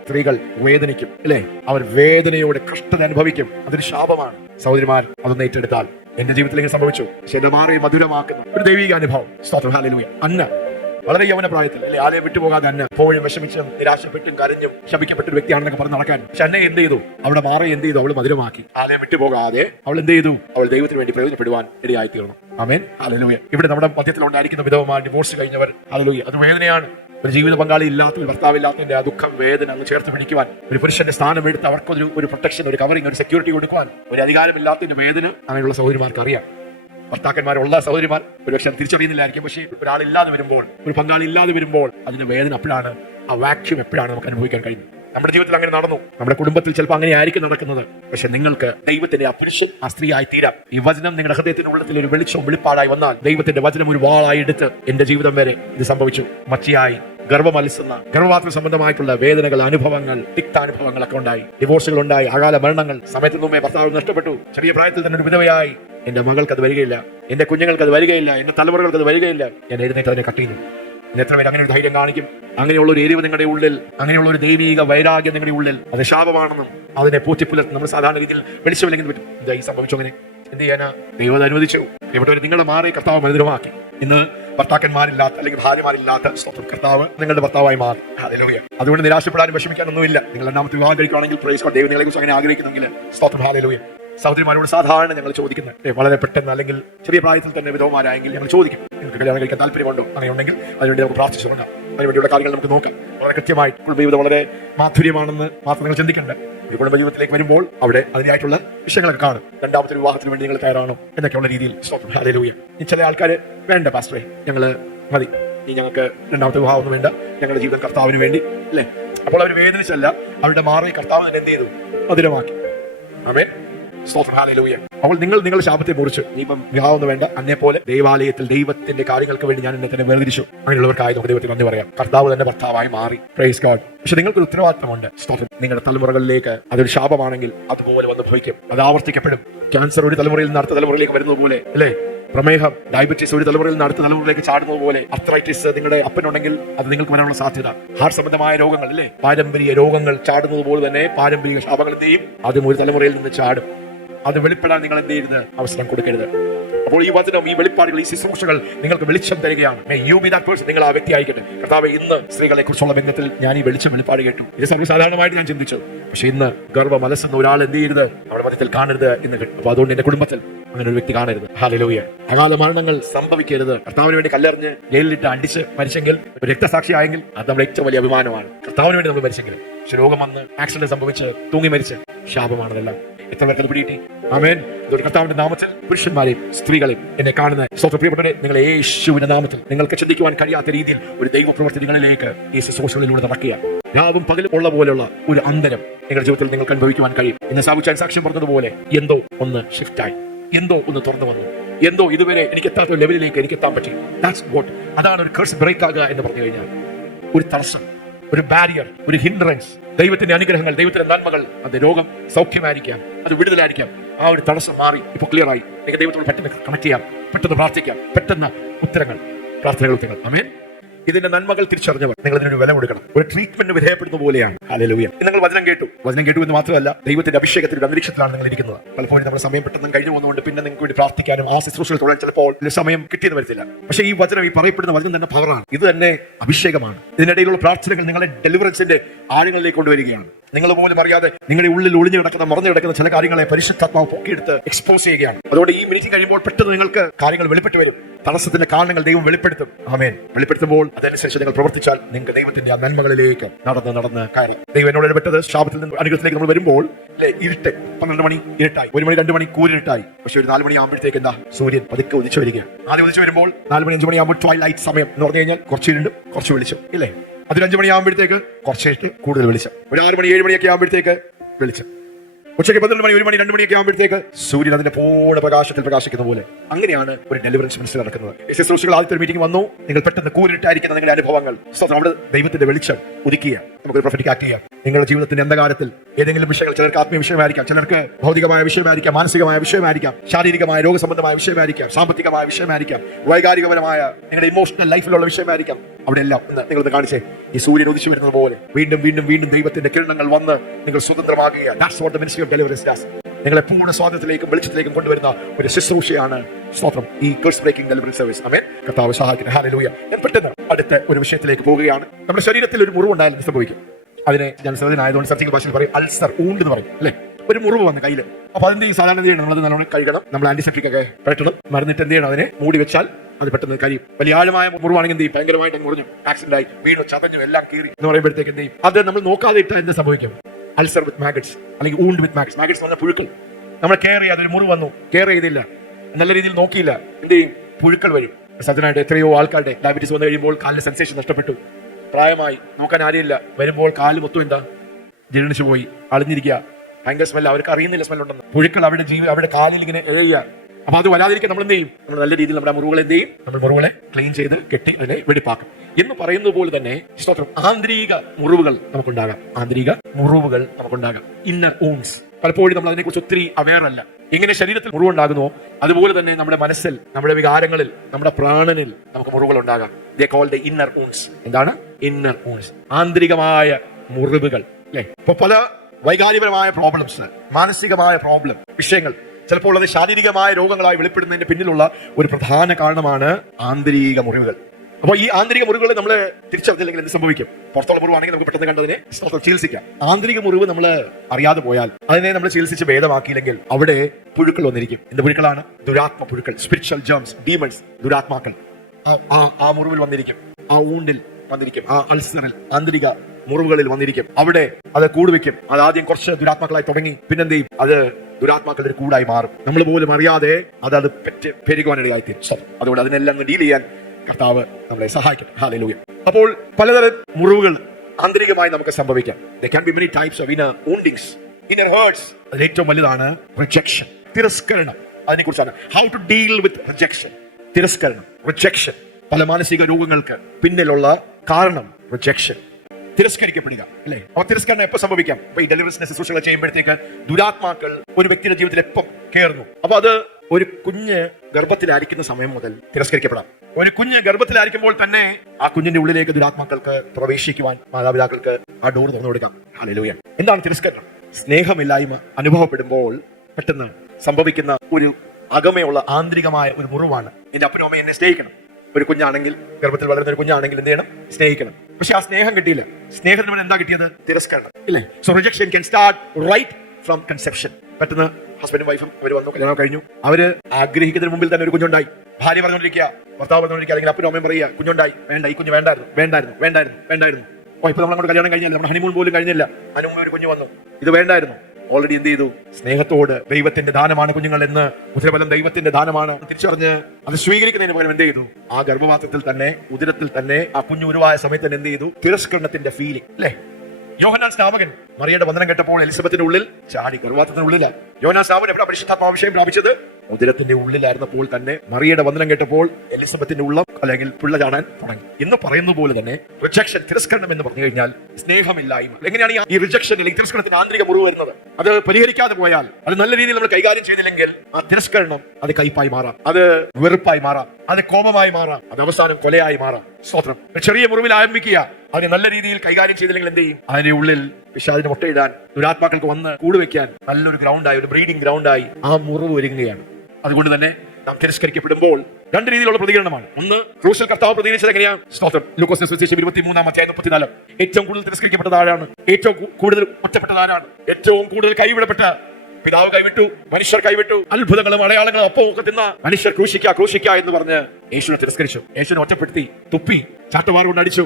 സ്ത്രീകൾ വേദനിക്കും, അല്ലേ? അവർ വേദനയോടെ കഷ്ടത അനുഭവിക്കും, അതൊരു ശാപമാണ്. സഹോദരിമാർ, അതൊന്ന് ഏറ്റെടുത്താൽ, എന്റെ ജീവിതത്തിൽ ഇങ്ങനെ സംഭവിച്ചു, ശതമാറെ മധുരമാക്കുന്ന ഒരു ദൈവിക അനുഭവം. സ്തോത്രം. ഹല്ലേലൂയ. അന്ന വളരെ യൗവന പ്രായത്തിൽ, അല്ലെ, ആലയം വിട്ടുപോകാതെ അന്ന എപ്പോഴും വിഷമിച്ചും നിരാശപ്പെട്ടും കരഞ്ഞും ശപിക്കപ്പെട്ട ഒരു വ്യക്തിയാണെന്നൊക്കെ പറഞ്ഞ് നടക്കാൻ. പക്ഷെ അന്നെ എന്ത് ചെയ്തു? അവിടെ മാറി എന്ത് ചെയ്തു? അവൾ മധുരമാക്കി. ആലയം വിട്ടുപോകാതെ അവൾ എന്ത് ചെയ്തു? അവൾ ദൈവത്തിന് വേണ്ടി പ്രയോജനപ്പെടുവാൻ ഇടയായി തീർന്നു. ആമേൻ. ഹല്ലേലൂയ. ഇവിടെ നമ്മുടെ മധ്യത്തിൽ ഉണ്ടായിരിക്കുന്ന വിധവമാർ, ഡിവോഴ്സ് കഴിഞ്ഞവർ, ഹല്ലേലൂയ, അത് വേദനയാണ്. ഒരു ജീവിത പങ്കാളി ഇല്ലാത്ത, ഒരു ഭർത്താവില്ലാത്തതിന്റെ ആ ദുഃഖം, വേദന അങ്ങ് ചേർത്ത് പിടിക്കുവാൻ, ഒരു പുരുഷന്റെ സ്ഥാനം എടുത്ത് അവർക്കൊരു പ്രൊട്ടക്ഷൻ, ഒരു കവറിംഗ്, ഒരു സെക്യൂരിറ്റി കൊടുക്കുവാൻ, ഒരു അധികാരമില്ലാത്തതിന്റെ വേദന അങ്ങനെയുള്ള സഹോദരിമാർക്ക് അറിയാം. ഭർത്താക്കന്മാരുള്ള സഹോദരിമാർ ഒരുപക്ഷെ അത് തിരിച്ചറിയുന്നില്ലായിരിക്കും. പക്ഷേ ഒരാളില്ലാതെ വരുമ്പോൾ, ഒരു പങ്കാളി ഇല്ലാതെ വരുമ്പോൾ അതിന്റെ വേദന അപ്പോഴാണ്, ആ വാക്യൂം എപ്പോഴാണ് നമുക്ക് അനുഭവിക്കാൻ കഴിയുന്നത്. നമ്മുടെ ജീവിതത്തിൽ അങ്ങനെ നടന്നു, നമ്മുടെ കുടുംബത്തിൽ ചിലപ്പോൾ അങ്ങനെ ആയിരിക്കും നടക്കുന്നത്. പക്ഷെ നിങ്ങൾക്ക് ദൈവത്തിന്റെ ആ പുരുഷൻ, ആ സ്ത്രീയായി തീരാം. ഈ വചനം നിങ്ങളുടെ ഹൃദയത്തിന്റെ ഉള്ളത്തിൽ ഒരു വെളിച്ചവും വെളിപ്പാടായി വന്നാൽ, ദൈവത്തിന്റെ വചനം ഒരു വാളായി എടുത്ത് എന്റെ ജീവിതം വരെ ഇത് സംഭവിച്ചു. മച്ചിയായി ഗർഭമത്സുന്ന ഗർഭപാത്ര സംബന്ധമായിട്ടുള്ള വേദനകൾ, അനുഭവങ്ങൾ, തിക്താനുഭവങ്ങളൊക്കെ ഉണ്ടായി. ഡിവോഴ്സുകൾ ഉണ്ടായി, അകാല മരണങ്ങൾ, സമയത്തിന് മുമ്പേ ഭർത്താവ് നഷ്ടപ്പെട്ടു, ചെറിയ പ്രായത്തിൽ തന്നെ ഒരു വിധവയായി. എന്റെ മകൾക്ക് അത് വരികയില്ല, എന്റെ കുഞ്ഞുങ്ങൾക്ക് അത് വരികയില്ല, എന്റെ തലമുറകൾക്ക് അത് വരികയില്ല. ഞാൻ എഴുന്നേറ്റ് അതിനെ കട്ട് ചെയ്തു. എത്ര പേര് അങ്ങനെ ഒരു ധൈര്യം കാണിക്കും? അങ്ങനെയുള്ള ഒരു എരിവ് നിങ്ങളുടെ ഉള്ളിൽ, അങ്ങനെയുള്ള ഒരു ദൈവിക വൈരാഗ്യം നിങ്ങളുടെ ഉള്ളിൽ, അത് ശാപമാണെന്നും അതിനെ പൂറ്റിപ്പുലർത്തി നമ്മൾ സാധാരണ രീതിയിൽ വെളിച്ചമില്ലെങ്കിൽ പറ്റും. ഇതായി സംഭവിച്ചു. അങ്ങനെ എന്ത് ചെയ്യാനാ? ദൈവം അനുവദിച്ചു. ഇവിടെ നിങ്ങളുടെ മാറി കർത്താവ് മനിതരമാക്കി. ഇന്ന് ഭർത്താക്കന്മാരില്ലാത്ത അല്ലെങ്കിൽ ഭാര്യമാരില്ലാത്ത സ്വന്തം കർത്താവ് നിങ്ങളുടെ ഭർത്താവായി മാറി. ഹല്ലേലൂയ. അതുകൊണ്ട് നിരാശപ്പെടാനും വിഷമിക്കാനൊന്നുമില്ല. നിങ്ങൾ രണ്ടാമത്തെ വിവാഹം കഴിക്കുകയാണെങ്കിൽ പ്രൈസ് ഗോഡ്. ദൈവം നിങ്ങളെ കുറിച്ച് അങ്ങനെ ആഗ്രഹിക്കുന്നെങ്കിൽ സ്തോത്രം. ഹല്ലേലൂയ. സഹോദരിമാരോട് സാധാരണ ഞങ്ങൾ ചോദിക്കുന്നത്, വളരെ പെട്ടെന്ന് അല്ലെങ്കിൽ ചെറിയ പ്രായത്തിൽ തന്നെ വിധവമാരായെങ്കിൽ ഞങ്ങൾ ചോദിക്കും, നിങ്ങൾക്ക് കല്യാണം കഴിക്കാൻ താല്പര്യമുണ്ടോ? അങ്ങനെ ഉണ്ടെങ്കിൽ അതിനുവേണ്ടി നമുക്ക് പ്രാർത്ഥിച്ചു തുടങ്ങാം. അതിനുവേണ്ടിയുള്ള കാര്യങ്ങൾ നമുക്ക് നോക്കാം. വളരെ കൃത്യമായിട്ട് കുടുംബജീവിതം വളരെ മാധുര്യമാണെന്ന് മാത്രം നിങ്ങൾ ചിന്തിക്കേണ്ട. ഒരു കുടുംബജീവിതത്തിലേക്ക് വരുമ്പോൾ അവിടെ അതിനായിട്ടുള്ള വിഷയങ്ങളൊക്കെ കാണും. രണ്ടാമത്തെ വിവാഹത്തിന് വേണ്ടി നിങ്ങൾ തയ്യാറാണോ എന്നൊക്കെയുള്ള രീതിയിൽ. ഹല്ലേലൂയ. ചില ആൾക്കാർ വേണ്ട പാസ്റ്ററെ, ഞങ്ങള് മതി, ഈ ഞങ്ങൾക്ക് രണ്ടാമത്തെ വിവാഹം ഒന്നും വേണ്ട, ഞങ്ങളുടെ ജീവിതം കർത്താവിന് വേണ്ടി അല്ലേ. അപ്പോൾ അവർ വേദനിച്ചല്ല, അവരുടെ മാറി കർത്താവ് തന്നെ എന്ത് ചെയ്തു? മധുരമാക്കി. ആമേൻ. സ്തോത്രം. ഹല്ലേലൂയ. അപ്പോൾ നിങ്ങൾ നിങ്ങളുടെ ശാപത്തെ മുറിച്ച് ഇപ്പം വിവാഹമൊന്നും വേണ്ട, അന്നെ പോലെ ദൈവാലയത്തിൽ ദൈവത്തിന്റെ കാര്യങ്ങൾക്ക് വേണ്ടി ഞാൻ എന്നെ തന്നെ വേർതിരിച്ചു. അങ്ങനെയുള്ളവർക്കായി നമുക്ക് ദൈവത്തിന് നന്ദി പറയാം. കർത്താവ് തന്നെ ഭർത്താവായി മാറി. Praise God. പക്ഷെ നിങ്ങൾക്കൊരു ഉത്തരവാദിത്തമുണ്ട്. സ്തോത്രം. നിങ്ങളുടെ തലമുറകളിലേക്ക് അതൊരു ശാപമാണെങ്കിൽ അതുപോലെ വന്ന് ഭവിക്കും, അത് ആവർത്തിക്കപ്പെടും. ക്യാൻസർ ഒരു തലമുറയിൽ നിന്ന് അടുത്ത തലമുറയിലേക്ക് വരുന്നത് പോലെ അല്ലേ? പ്രമേഹം, ഡയബറ്റീസ് ഒരു തലമുറയിൽ നിന്ന് അടുത്ത തലമുറയിലേക്ക് ചാടുന്നത് പോലെ, അർത്രൈറ്റിസ് നിങ്ങളുടെ അപ്പനുണ്ടെങ്കിൽ അത് നിങ്ങൾക്ക് വരാനുള്ള സാധ്യത, ഹാർട്ട് സംബന്ധമായ രോഗങ്ങൾ അല്ലേ, പാരമ്പര്യ രോഗങ്ങൾ ചാടുന്നത് പോലെ തന്നെ പാരമ്പര്യ ശാപങ്ങൾ എന്ത് ചെയ്യും? അതും ഒരു തലമുറയിൽ നിന്ന് ചാടും. അത് വെളിപ്പെടാൻ നിങ്ങൾ എന്ത് ചെയ്യരുത്? അവസരം കൊടുക്കരുത്. അപ്പോൾ ഈ വചനം, ഈ വെളിപ്പാടുകൾ, ഈ ശുശ്രൂഷകൾ നിങ്ങൾക്ക് വെളിച്ചം തരികയാണ്. നിങ്ങൾ ആ വ്യക്തി ആയിക്കട്ടെ. കർത്താവേ, ഇന്ന് സ്ത്രീകളെ കുറിച്ചുള്ള ബന്ധത്തിൽ ഞാൻ ഈ വെളിപ്പാട് കേട്ടു. ഇത് സർവ്വസാധാരണമായിട്ട് ഞാൻ ചിന്തിച്ചു. പക്ഷെ ഇന്ന് ഗർഭം അലസുന്ന ഒരാൾ എന്ത് ചെയ്യരുത്? നമ്മുടെ മധ്യത്തിൽ കാണരുത് എന്ന് കേട്ടു. അപ്പൊ അതുകൊണ്ട് എന്റെ കുടുംബത്തിൽ അങ്ങനെ ഒരു വ്യക്തി കാണരുത്. ഹല്ലേലൂയ. അകാല മരണങ്ങൾ സംഭവിക്കരുത്. കർത്താവിന് വേണ്ടി കല്ലെറിഞ്ഞ് ജയിലിലിട്ട് അടിച്ച് മരിച്ചെങ്കിൽ, ഒരു രക്തസാക്ഷിയായെങ്കിൽ അത് നമ്മുടെ ഏറ്റവും വലിയ അഭിമാനമാണ്. കർത്താവിന് വേണ്ടി നമ്മൾ മരിച്ചെങ്കിലും. പക്ഷെ രോഗം വന്ന് ആക്സിഡന്റ് സംഭവിച്ച് തൂങ്ങി മരിച്ച് ശാപമാണതെല്ലാം. എത്ര പേർക്ക് പിടികിട്ടി? ആമേൻ. ഇതൊരു കർത്താവിന്റെ നാമത്തിൽ പുരുഷന്മാരെയും സ്ത്രീകളെയും എന്നെ കാണുന്ന സ്വന്തം പ്രിയപ്പെട്ടവരെ, നിങ്ങൾ യേശുവിന്റെ നാമത്തിൽ നിങ്ങൾക്ക് ചിന്തിക്കുവാൻ കഴിയാത്ത രീതിയിൽ ഒരു ദൈവപ്രവൃത്തി നിങ്ങളിലേക്ക് ഈ ശുശ്രൂഷകളിലൂടെ നടക്കുക. രാവും പകലും ഉള്ള പോലെയുള്ള ഒരു അന്തരം നിങ്ങളുടെ ജീവിതത്തിൽ നിങ്ങൾക്ക് അനുഭവിക്കുവാൻ കഴിയും. ഇന്ന് സാബുച്ചാൻ സാക്ഷ്യം പറഞ്ഞതുപോലെ എന്തോ ഒന്ന് ഷിഫ്റ്റായി, എന്തോ ഒന്ന് തുറന്നു വന്നു, എന്തോ ഇതുവരെ എനിക്ക് എത്താത്ത ലെവലിലേക്ക് എനിക്ക് എത്താൻ പറ്റി. അതാണ് ഒരു കർസ് ബ്രേക്ക് ആകുക എന്ന് പറഞ്ഞു കഴിഞ്ഞാൽ. ഒരു തടസ്സം, ഒരു ബാരിയർ, ഒരു ഹിൻഡ്രൻസ്. ദൈവത്തിന്റെ അനുഗ്രഹങ്ങൾ, ദൈവത്തിന്റെ നന്മകൾ, അത് രോഗം സൗഖ്യമായിരിക്കാം, അത് വിടുതലായിരിക്കാം. ആ ഒരു തടസ്സം മാറി, ഇപ്പൊ ക്ലിയർ ആയി. എനിക്ക് ദൈവത്തോട് പെട്ടെന്ന് കണക്ട് ചെയ്യാം, പെട്ടെന്ന് പ്രാർത്ഥിക്കാം, പെട്ടെന്ന് ഉത്തരങ്ങൾ, പ്രാർത്ഥനകൾ ഉത്തരങ്ങൾ. ആമേൻ. ഇതിന്റെ നന്മകൾ തിരിച്ചറിഞ്ഞവർ നിങ്ങൾ ഇതിനൊരു വില കൊടുക്കണം. ഒരു ട്രീറ്റ്മെന്റ് വിധേയപ്പെടുന്ന പോലെയാണ്. ഹല്ലേലൂയ. നിങ്ങൾ വചനം കേട്ടു എന്ന് മാത്രമല്ല, ദൈവത്തിന്റെ അഭിഷേകത്തിന്റെ ഒരു അന്തരീക്ഷത്തിലാണ് നിങ്ങൾ ഇരിക്കുന്നത്. പലപ്പോഴും നമ്മുടെ സമയം പെട്ടെന്ന് കഴിഞ്ഞു പോകുന്നതുകൊണ്ട് പിന്നെ നിങ്ങൾക്ക് വേണ്ടി പ്രാർത്ഥിക്കാനും ആ ശുശ്രൂഷകൾ തുടരാൻ ചിലപ്പോൾ സമയം കിട്ടിയെന്ന് വരത്തില്ല. പക്ഷേ ഈ വചനം, ഈ പറയപ്പെടുന്ന വചനം തന്നെ പവറാണ്. ഇത് തന്നെ അഭിഷേകമാണ്. ഇതിനിടയിലുള്ള പ്രാർത്ഥനകൾ നിങ്ങളെ ഡെലിവറൻസിന്റെ ആഴങ്ങളിലേക്ക് കൊണ്ടുവരികയാണ്. നിങ്ങൾ പോലും അറിയാതെ നിങ്ങളുടെ ഉള്ളിൽ ഒളിഞ്ഞു കിടക്കുന്ന, മറഞ്ഞു കിടക്കുന്ന ചില കാര്യങ്ങളെ പരിശുദ്ധാത്മാവ് പൊക്കിയെടുത്ത് എക്സ്പോസ് ചെയ്യുകയാണ്. അതുകൊണ്ട് ഈ മീറ്റിംഗ് കഴിയുമ്പോൾ പെട്ടെന്ന് നിങ്ങൾക്ക് കാര്യങ്ങൾ വെളിപ്പെട്ട് വരും. തടസ്സത്തിന്റെ കാരണങ്ങൾ ദൈവം വെളിപ്പെടുത്തും. ആമേൻ. വെളിപ്പെടുത്തുമ്പോൾ അതനുസരിച്ച് നിങ്ങൾ പ്രവർത്തിച്ചാൽ നിങ്ങൾക്ക് ദൈവത്തിന്റെ ആ നന്മകളിലേക്ക് നടന്ന് കയറും. ദൈവം എന്നോട് ഇടപെട്ടത് ശാപത്തിൽ നിന്ന് അനുഗ്രഹത്തിലേക്ക് നമ്മൾ വരുമ്പോൾ ഇരുട്ട്, 12 മണി ഇരുട്ടായി, 1 മണി 2 മണി കൂരിട്ടായി. പക്ഷെ ഒരു 4 മണി ആകുമ്പോഴത്തേക്ക് എന്താ? സൂര്യൻ പതുക്കെ ഉദിച്ചു വരികയാണ്. ആദ്യം ഉദിച്ചു വരുമ്പോൾ 4 മണി 5 മണി ആകുമ്പോൾ ട്വൈലൈറ്റ് സമയം എന്ന് പറഞ്ഞു കഴിഞ്ഞാൽ കുറച്ച് ഇരുണ്ടും കുറച്ച് വെളിച്ചം ഇല്ലേ? അതൊരു 5 മണി ആകുമ്പോഴത്തേക്ക് കുറച്ചേറ്റ് കൂടുതൽ വെളിച്ചം. ഒരു 6 മണി 7 മണിയൊക്കെ ആകുമ്പോഴത്തേക്ക് വെളിച്ചം. ഉച്ചയ്ക്ക് 12 മണി 1 മണി 2 മണിയൊക്കെ ആകുമ്പോഴത്തേക്ക് സൂര്യൻ അതിന്റെ പൂർണ്ണ പ്രകാശത്തിൽ പ്രകാശിക്കുന്ന പോലെ. അങ്ങനെയാണ് ഒരു ഡെലിവറൻസ് മിനിസ്റ്റർ നടക്കുന്നത്. ശുശ്രൂഷകൾ ആദ്യത്തെ മീറ്റിംഗ് വന്നു, നിങ്ങൾ പെട്ടെന്ന് കൂരിട്ടായിരിക്കുന്ന നിങ്ങളുടെ അനുഭവങ്ങൾ അവിടെ ദൈവത്തിന്റെ വെളിച്ചം ഉദിക്കുക. നമുക്കൊരു പ്രൊഫറ്റിക് ആക്ട് ചെയ്യാം. നിങ്ങളുടെ ജീവിതത്തിന്റെ അന്ധകാരത്തിൽ ഏതെങ്കിലും വിഷയങ്ങൾ, ചിലർക്ക് ആത്മീയ വിഷയമായിരിക്കാം, ചിലർക്ക് ഭൗതികമായ വിഷയമായിരിക്കാം, മാനസികമായ വിഷയമായിരിക്കാം, ശാരീരികമായ രോഗസംബന്ധമായ വിഷയമായിരിക്കാം, സാമ്പത്തികമായ വിഷയമായിരിക്കാം, വൈകാരികപരമായ നിങ്ങളുടെ ഇമോഷണൽ ലൈഫിലുള്ള വിഷയമായിരിക്കാം. അവിടെ എല്ലാം നിങ്ങളൊന്ന് കാണിച്ചേ. ഈ സൂര്യൻ ഉദിച്ചു വരുന്നത് പോലെ വീണ്ടും വീണ്ടും വീണ്ടും ദൈവത്തിന്റെ കിരണങ്ങൾ വന്ന് നിങ്ങൾ സ്വതന്ത്രമാകുക. That's what the ministry of deliverance does. നിങ്ങളെ പൂർണ്ണ സ്വാതന്ത്ര്യത്തിലേക്കും വെളിച്ചത്തിലേക്കും കൊണ്ടുവരുന്ന ഒരു ശുശ്രൂഷയാണ് സ്തോത്രം, ഈ കർസ് ബ്രേക്കിംഗ് ഡെലിവറൻസ് സർവീസ്. ആമേൻ. കർത്താവ് സഹായിക്കട്ടെ. ഹല്ലേലൂയ. ഞാൻ പെട്ടെന്ന് അടുത്ത ഒരു വിഷയത്തിലേക്ക് പോവുകയാണ്. നമ്മുടെ ശരീരത്തിൽ ഒരു മുറിവുണ്ടായാലും സംഭവിക്കും. അതിനെ ഞാൻ സർജനായതുകൊണ്ട് സർജിക്കൽ ഭാഷയിൽ പറയും അൾസർ, ഊണ്ട് എന്ന് പറയും അല്ലെ? ഒരു മുറിവ് വന്ന് കയ്യിൽ. അപ്പൊ അതിന്റെ ഈ സാധാരണ എന്ത് ചെയ്യണം? നമ്മളത് നല്ലോണം കഴുകണം, നമ്മൾ ആന്റിസെപ്റ്റിക് ഒക്കെ പരട്ടണം, മരുന്നിട്ട് എന്ത് ചെയ്യണം? അതിനെ മൂടി വെച്ചാൽ അത് പെട്ടെന്ന് കരിയും. വലിയ ആഴമായ മുറിവാണെങ്കിൽ എന്ത് ചെയ്യും? ഭയങ്കരമായിട്ട് മുറിഞ്ഞു, ആക്സിഡന്റ് ആയി, വീണു, ചതഞ്ഞു, എല്ലാം കീറി എന്ന് പറയുമ്പോഴത്തേക്ക് എന്ത് ചെയ്യും? അത് നമ്മൾ നോക്കാതെ ഇട്ടാൽ എന്ത് സംഭവിക്കും? അൾസർ വിത്ത് മാഗറ്റ്സ് അല്ലെങ്കിൽ ഊണ്ട് വിത്ത് മാഗറ്റ്സ്. മാഗറ്റ്സ് എന്ന് പറഞ്ഞാൽ പുഴുക്കൾ. നമ്മൾ കെയർ ചെയ്യാതെ ഒരു മുറിവ് വന്നു, കെയർ ചെയ്തില്ല, നല്ല രീതിയിൽ നോക്കിയില്ല, എന്ത് ചെയ്യും? പുഴുക്കൾ വരും. സജ്ജനായിട്ട് എത്രയോ ആൾക്കാരുടെ ഡയബറ്റീസ് വന്നു കഴിയുമ്പോൾ കാലിന് സെൻസേഷൻ നഷ്ടപ്പെട്ടു, പ്രായമായി, നോക്കാൻ ആരെയില്ല, വരുമ്പോൾ കാല് മൊത്തം എന്താ ജീർണിച്ചു പോയി, അളിഞ്ഞിരിക്കുക, ഭയങ്കര സ്മെല്ല്, അവർക്ക് അറിയുന്നില്ല സ്മെല്ലുണ്ടെന്ന്. പുഴുക്കൾ അവരുടെ കാലിൽ ഇങ്ങനെ എഴുതുക. അപ്പൊ അത് വരാതിരിക്കാൻ നമ്മൾ എന്ത് ചെയ്യും? നമ്മൾ നല്ല രീതിയിൽ നമ്മുടെ മുറിവുകളെ എന്ത് ചെയ്യും? നമ്മൾ മുറിവുകളെ ക്ലീൻ ചെയ്ത് കെട്ടി അതിനെ വെടിപ്പാക്കും. എന്ന് പറയുന്നത് പോലെ തന്നെ സ്തോത്രം, ആന്തരിക മുറിവുകൾ നമുക്കുണ്ടാകാം. ആന്തരിക മുറിവുകൾ നമുക്കുണ്ടാകാം. ഇന്നർ വൂണ്ട്സ്. പലപ്പോഴും നമ്മൾ അതിനെക്കുറിച്ച് ഒത്തിരി അവെയർ അല്ല. എങ്ങനെ ശരീരത്തിൽ മുറിവുണ്ടാകുന്നോ അതുപോലെ തന്നെ നമ്മുടെ മനസ്സിൽ, നമ്മുടെ വികാരങ്ങളിൽ, നമ്മുടെ പ്രാണനിൽ നമുക്ക് മുറിവുകൾ ഉണ്ടാകാം. They call the inner wounds. എന്താണ് ഇന്നർ വൂണ്ട്സ്? ആന്തരികമായ മുറിവുകൾ, അല്ലെ? ഇപ്പൊ പല വൈകാരികപരമായ പ്രോബ്ലംസ്, മാനസികമായ പ്രോബ്ലം, വിഷയങ്ങൾ, ചിലപ്പോൾ അത് ശാരീരികമായ രോഗങ്ങളായി വെളിപ്പെടുന്നതിന്റെ പിന്നിലുള്ള ഒരു പ്രധാന കാരണമാണ് ആന്തരിക മുറിവുകൾ. അപ്പൊ ഈ ആന്തരിക മുറിവുകളെ നമ്മൾ തിരിച്ചറിഞ്ഞില്ലെങ്കിൽ എന്ത് സംഭവിക്കും? പുറത്തുള്ള മുറിവാണെങ്കിൽ നമുക്ക് പെട്ടെന്ന് കണ്ടതിനെ ചികിത്സിക്കാം. ആന്തരിക മുറിവ് നമ്മൾ അറിയാതെ പോയാൽ, അതിനെ നമ്മൾ ചികിത്സിച്ച് ഭേദമാക്കിയില്ലെങ്കിൽ അവിടെ പുഴുക്കൾ വന്നിരിക്കും. എന്ത് പുഴുക്കളാണ്? ദുരാത്മ പുഴുക്കൾ, സ്പിരിച്വൽ ജേംസ്, ഡീമൺസ്, ദുരാത്മാക്കൾ ആ മുറിവിൽ വന്നിരിക്കും, ആ ഊണ്ടിൽ വന്നിരിക്കും, ആ അൾസറിൽ, ആന്തരിക മുറിവുകളിൽ വന്നിരിക്കും. അവിടെ അത് കൂടുവെക്കും. അത് ആദ്യം കുറച്ച് ദുരാത്മാക്കളായി തുടങ്ങി, പിന്നെന്ത് ചെയ്യും? അത് ദുരാത്മാക്കളുടെ ഒരു കൂടായി മാറും. നമ്മൾ പോലും അറിയാതെ അത് പെരുകുവാനിടയായിത്തീരും. അതുകൊണ്ട് അതിനെല്ലാം ഡീൽ ചെയ്യാൻ കർത്താവ് നമ്മളെ സഹായിക്കട്ടെ. ഹല്ലേലൂയ. അപ്പോൾ പലതരം മുറിവുകൾ ആന്തരികമായി നമുക്ക് സംഭവിക്കാം. There can be many types of inner woundings, inner hurts. അതിൽ ഏറ്റവും വലുതാണ് റിജക്ഷൻ, തിരസ്കരണം. അതിനെക്കുറിച്ചാണ് how to deal with rejection. തിരസ്കരണം, റിജക്ഷൻ. പല മാനസിക രോഗങ്ങൾക്ക് പിന്നിലുള്ള കാരണം റിജക്ഷൻ, തിരസ്കരിക്കപ്പെടുക, അല്ലെ? അപ്പൊ തിരസ്കരണം എപ്പോ സംഭവിക്കാം? അപ്പൊ ഈ ഡെലിവറൻസ് ശുശ്രൂഷകൾ ചെയ്യുമ്പോഴത്തേക്ക് ദുരാത്മാക്കൾ ഒരു വ്യക്തിയുടെ ജീവിതത്തിൽ എപ്പം കയറുന്നു, അപ്പൊ അത് ഒരു കുഞ്ഞ് ഗർഭത്തിലായിരിക്കുന്ന സമയം മുതൽ തിരസ്കരിക്കപ്പെടാം. ഒരു കുഞ്ഞ് ഗർഭത്തിലായിരിക്കുമ്പോൾ തന്നെ ആ കുഞ്ഞിന്റെ ഉള്ളിലേക്ക് ദുരാത്മാക്കൾക്ക് പ്രവേശിക്കുവാൻ മാതാപിതാക്കൾക്ക് ആ ഡോർ തുറന്നു കൊടുക്കാം. ഹല്ലേലൂയ. എന്താണ് തിരസ്കരണം? സ്നേഹമില്ലായ്മ അനുഭവപ്പെടുമ്പോൾ പെട്ടെന്ന് സംഭവിക്കുന്ന ഒരു അകമയുള്ള ആന്തരികമായ ഒരു മുറിവാണ്. എന്റെ അപ്പനും അമ്മയും എന്നെ സ്നേഹിക്കണം. ഒരു കുഞ്ഞാണെങ്കിൽ, ഗർഭത്തിൽ വളരുന്ന ഒരു കുഞ്ഞാണെങ്കിൽ എന്ത് ചെയ്യണം? സ്നേഹിക്കണം. പക്ഷെ ആ സ്നേഹം കിട്ടിയില്ല. സ്നേഹത്തിന് എന്താ കിട്ടിയത്? തിരസ്കരണം, ഇല്ലേ? So rejection can start right from conception. പെട്ടെന്ന് ഹസ്ബൻഡും വൈഫും അവർ വന്നു, കല്യാണം കഴിഞ്ഞു, അവര് ആഗ്രഹിക്കുന്നതിന് മുമ്പിൽ തന്നെ ഒരു കുഞ്ഞുണ്ടായി. ഭാര്യ പറഞ്ഞുകൊണ്ടിരിക്കുക, ഭർത്താവ് പറഞ്ഞുകൊണ്ടിരിക്കുക, അല്ലെങ്കിൽ അപ്പനും അമ്മയും പറയുക, കുഞ്ഞുണ്ടായി, വേണ്ട, ഈ കുഞ്ഞ് വേണ്ടായിരുന്നു, വേണ്ടായിരുന്നു, വേണ്ടായിരുന്നു, വേണ്ടായിരുന്നു. ഓ, ഇപ്പൊ നമ്മളങ്ങോട്ട് കല്യാണം കഴിഞ്ഞില്ല, നമ്മുടെ ഹണിമൂൺ പോലും കഴിഞ്ഞില്ല, അതിന് മുമ്പ് ഒരു കുഞ്ഞ് വന്നു, ഇത് വേണ്ടായിരുന്നു. ഓൾറെഡി എന്ത് ചെയ്തു? സ്നേഹത്തോട് ദൈവത്തിന്റെ ദാനമാണ് കുഞ്ഞുങ്ങൾ എന്ന്, ഉദരബലം ദൈവത്തിന്റെ ദാനമാണ് തിരിച്ചറിഞ്ഞ് അത് സ്വീകരിക്കുന്നതിന് പകരം എന്ത് ചെയ്തു? ആ ഗർഭപാത്രത്തിൽ തന്നെ, ഉദരത്തിൽ തന്നെ ആ കുഞ്ഞു ഉരുവായ സമയത്ത് തന്നെ എന്ത് ചെയ്തു? തിരസ്കരണത്തിന്റെ ഫീലിംഗ്, അല്ലേ? യോഹന്നാൻ സ്നാപകൻ മറിയയുടെ വന്ദനം കേട്ടപ്പോൾ എലിസബത്തിന്റെ ഉള്ളിൽ ചാടി. ഗർഭപാത്രത്തിന്റെ ഉള്ളില. യോഹന്നാൻ സ്നാപകൻ എവിടെ പരിശുദ്ധാത്മാഭിഷേകം പ്രാപിച്ചത്? ഉദരത്തിന്റെ ഉള്ളിലായിരുന്നപ്പോൾ തന്നെ മറിയയുടെ വന്ദനം കേട്ടപ്പോൾ എലിസബത്തിന്റെ ഉള്ളം അല്ലെങ്കിൽ പിള്ള ചാടാൻ തുടങ്ങി. എന്ന് പറയുന്ന പോലെ തന്നെ റിജക്ഷൻ, തിരസ്കരണം എന്ന് പറഞ്ഞു കഴിഞ്ഞാൽ സ്നേഹമില്ലായ്മ. എങ്ങനെയാണ് ഈ റിജക്ഷൻ അല്ലെങ്കിൽ തിരസ്കരണത്തിന് ആന്തരിക മുറിവ് വരുന്നത്? അത് പരിഹരിക്കാതെ പോയാൽ, അത് നല്ല രീതിയിൽ നമ്മൾ കൈകാര്യം ചെയ്തില്ലെങ്കിൽ ആ തിരസ്കരണം അത് കയ്പായി മാറാം, അത് വെറുപ്പായി മാറാം, അത് കോപമായി മാറാം, അത് അവസാനം കൊലയായി മാറാം. സ്തോത്രം. ചെറിയ മുറിവിൽ ആരംഭിക്കുക, അതിനെ നല്ല രീതിയിൽ കൈകാര്യം ചെയ്തില്ലെങ്കിൽ എന്ത് ചെയ്യും? അതിന്റെ ഉള്ളിൽ പിശാചിന് മുട്ടയിടാൻ, ദുരാത്മാക്കൾക്ക് വന്ന് കൂടുവെക്കാൻ നല്ലൊരു ഗ്രൗണ്ടായി, ഒരു ബ്രീഡിംഗ് ഗ്രൗണ്ടായി ആ മുറിവ് ഒരുങ്ങുകയാണ്. അതുകൊണ്ട് തന്നെ നാം തിരസ്കരിക്കപ്പെടുമ്പോൾ രണ്ട് രീതിയിലുള്ള പ്രതികരണമാണ്. ഒന്ന്, ക്രൂശിൽ കർത്താവ് പ്രതികരിച്ചത് എങ്ങനെയാണ്? സ്തോത്രം. ലൂക്കോസിന്റെ സുവിശേഷം 23-ാം-അധ്യായം 34. ഏറ്റവും കൂടുതൽ തിരസ്കരിക്കപ്പെട്ടത് ആരാണ്? ഏറ്റവും കൂടുതൽ ഒറ്റപ്പെട്ടത് ആരാണ്? ഏറ്റവും കൂടുതൽ കൈവിടപ്പെട്ട പിതാവ് കൈവിട്ടു, മനുഷ്യർ കൈവിട്ടു, അത്ഭുതങ്ങളും അടയാളങ്ങളും അപ്പവും ഒക്കെ തിന്ന മനുഷ്യർ ക്രൂശിക്ക എന്ന് പറഞ്ഞ് യേശുവിനെ തിരസ്കരിച്ചു. യേശുവിനെ ഒറ്റപ്പെടുത്തി, തുപ്പി, ചാട്ടുവാർ കൊണ്ട് അടിച്ചു,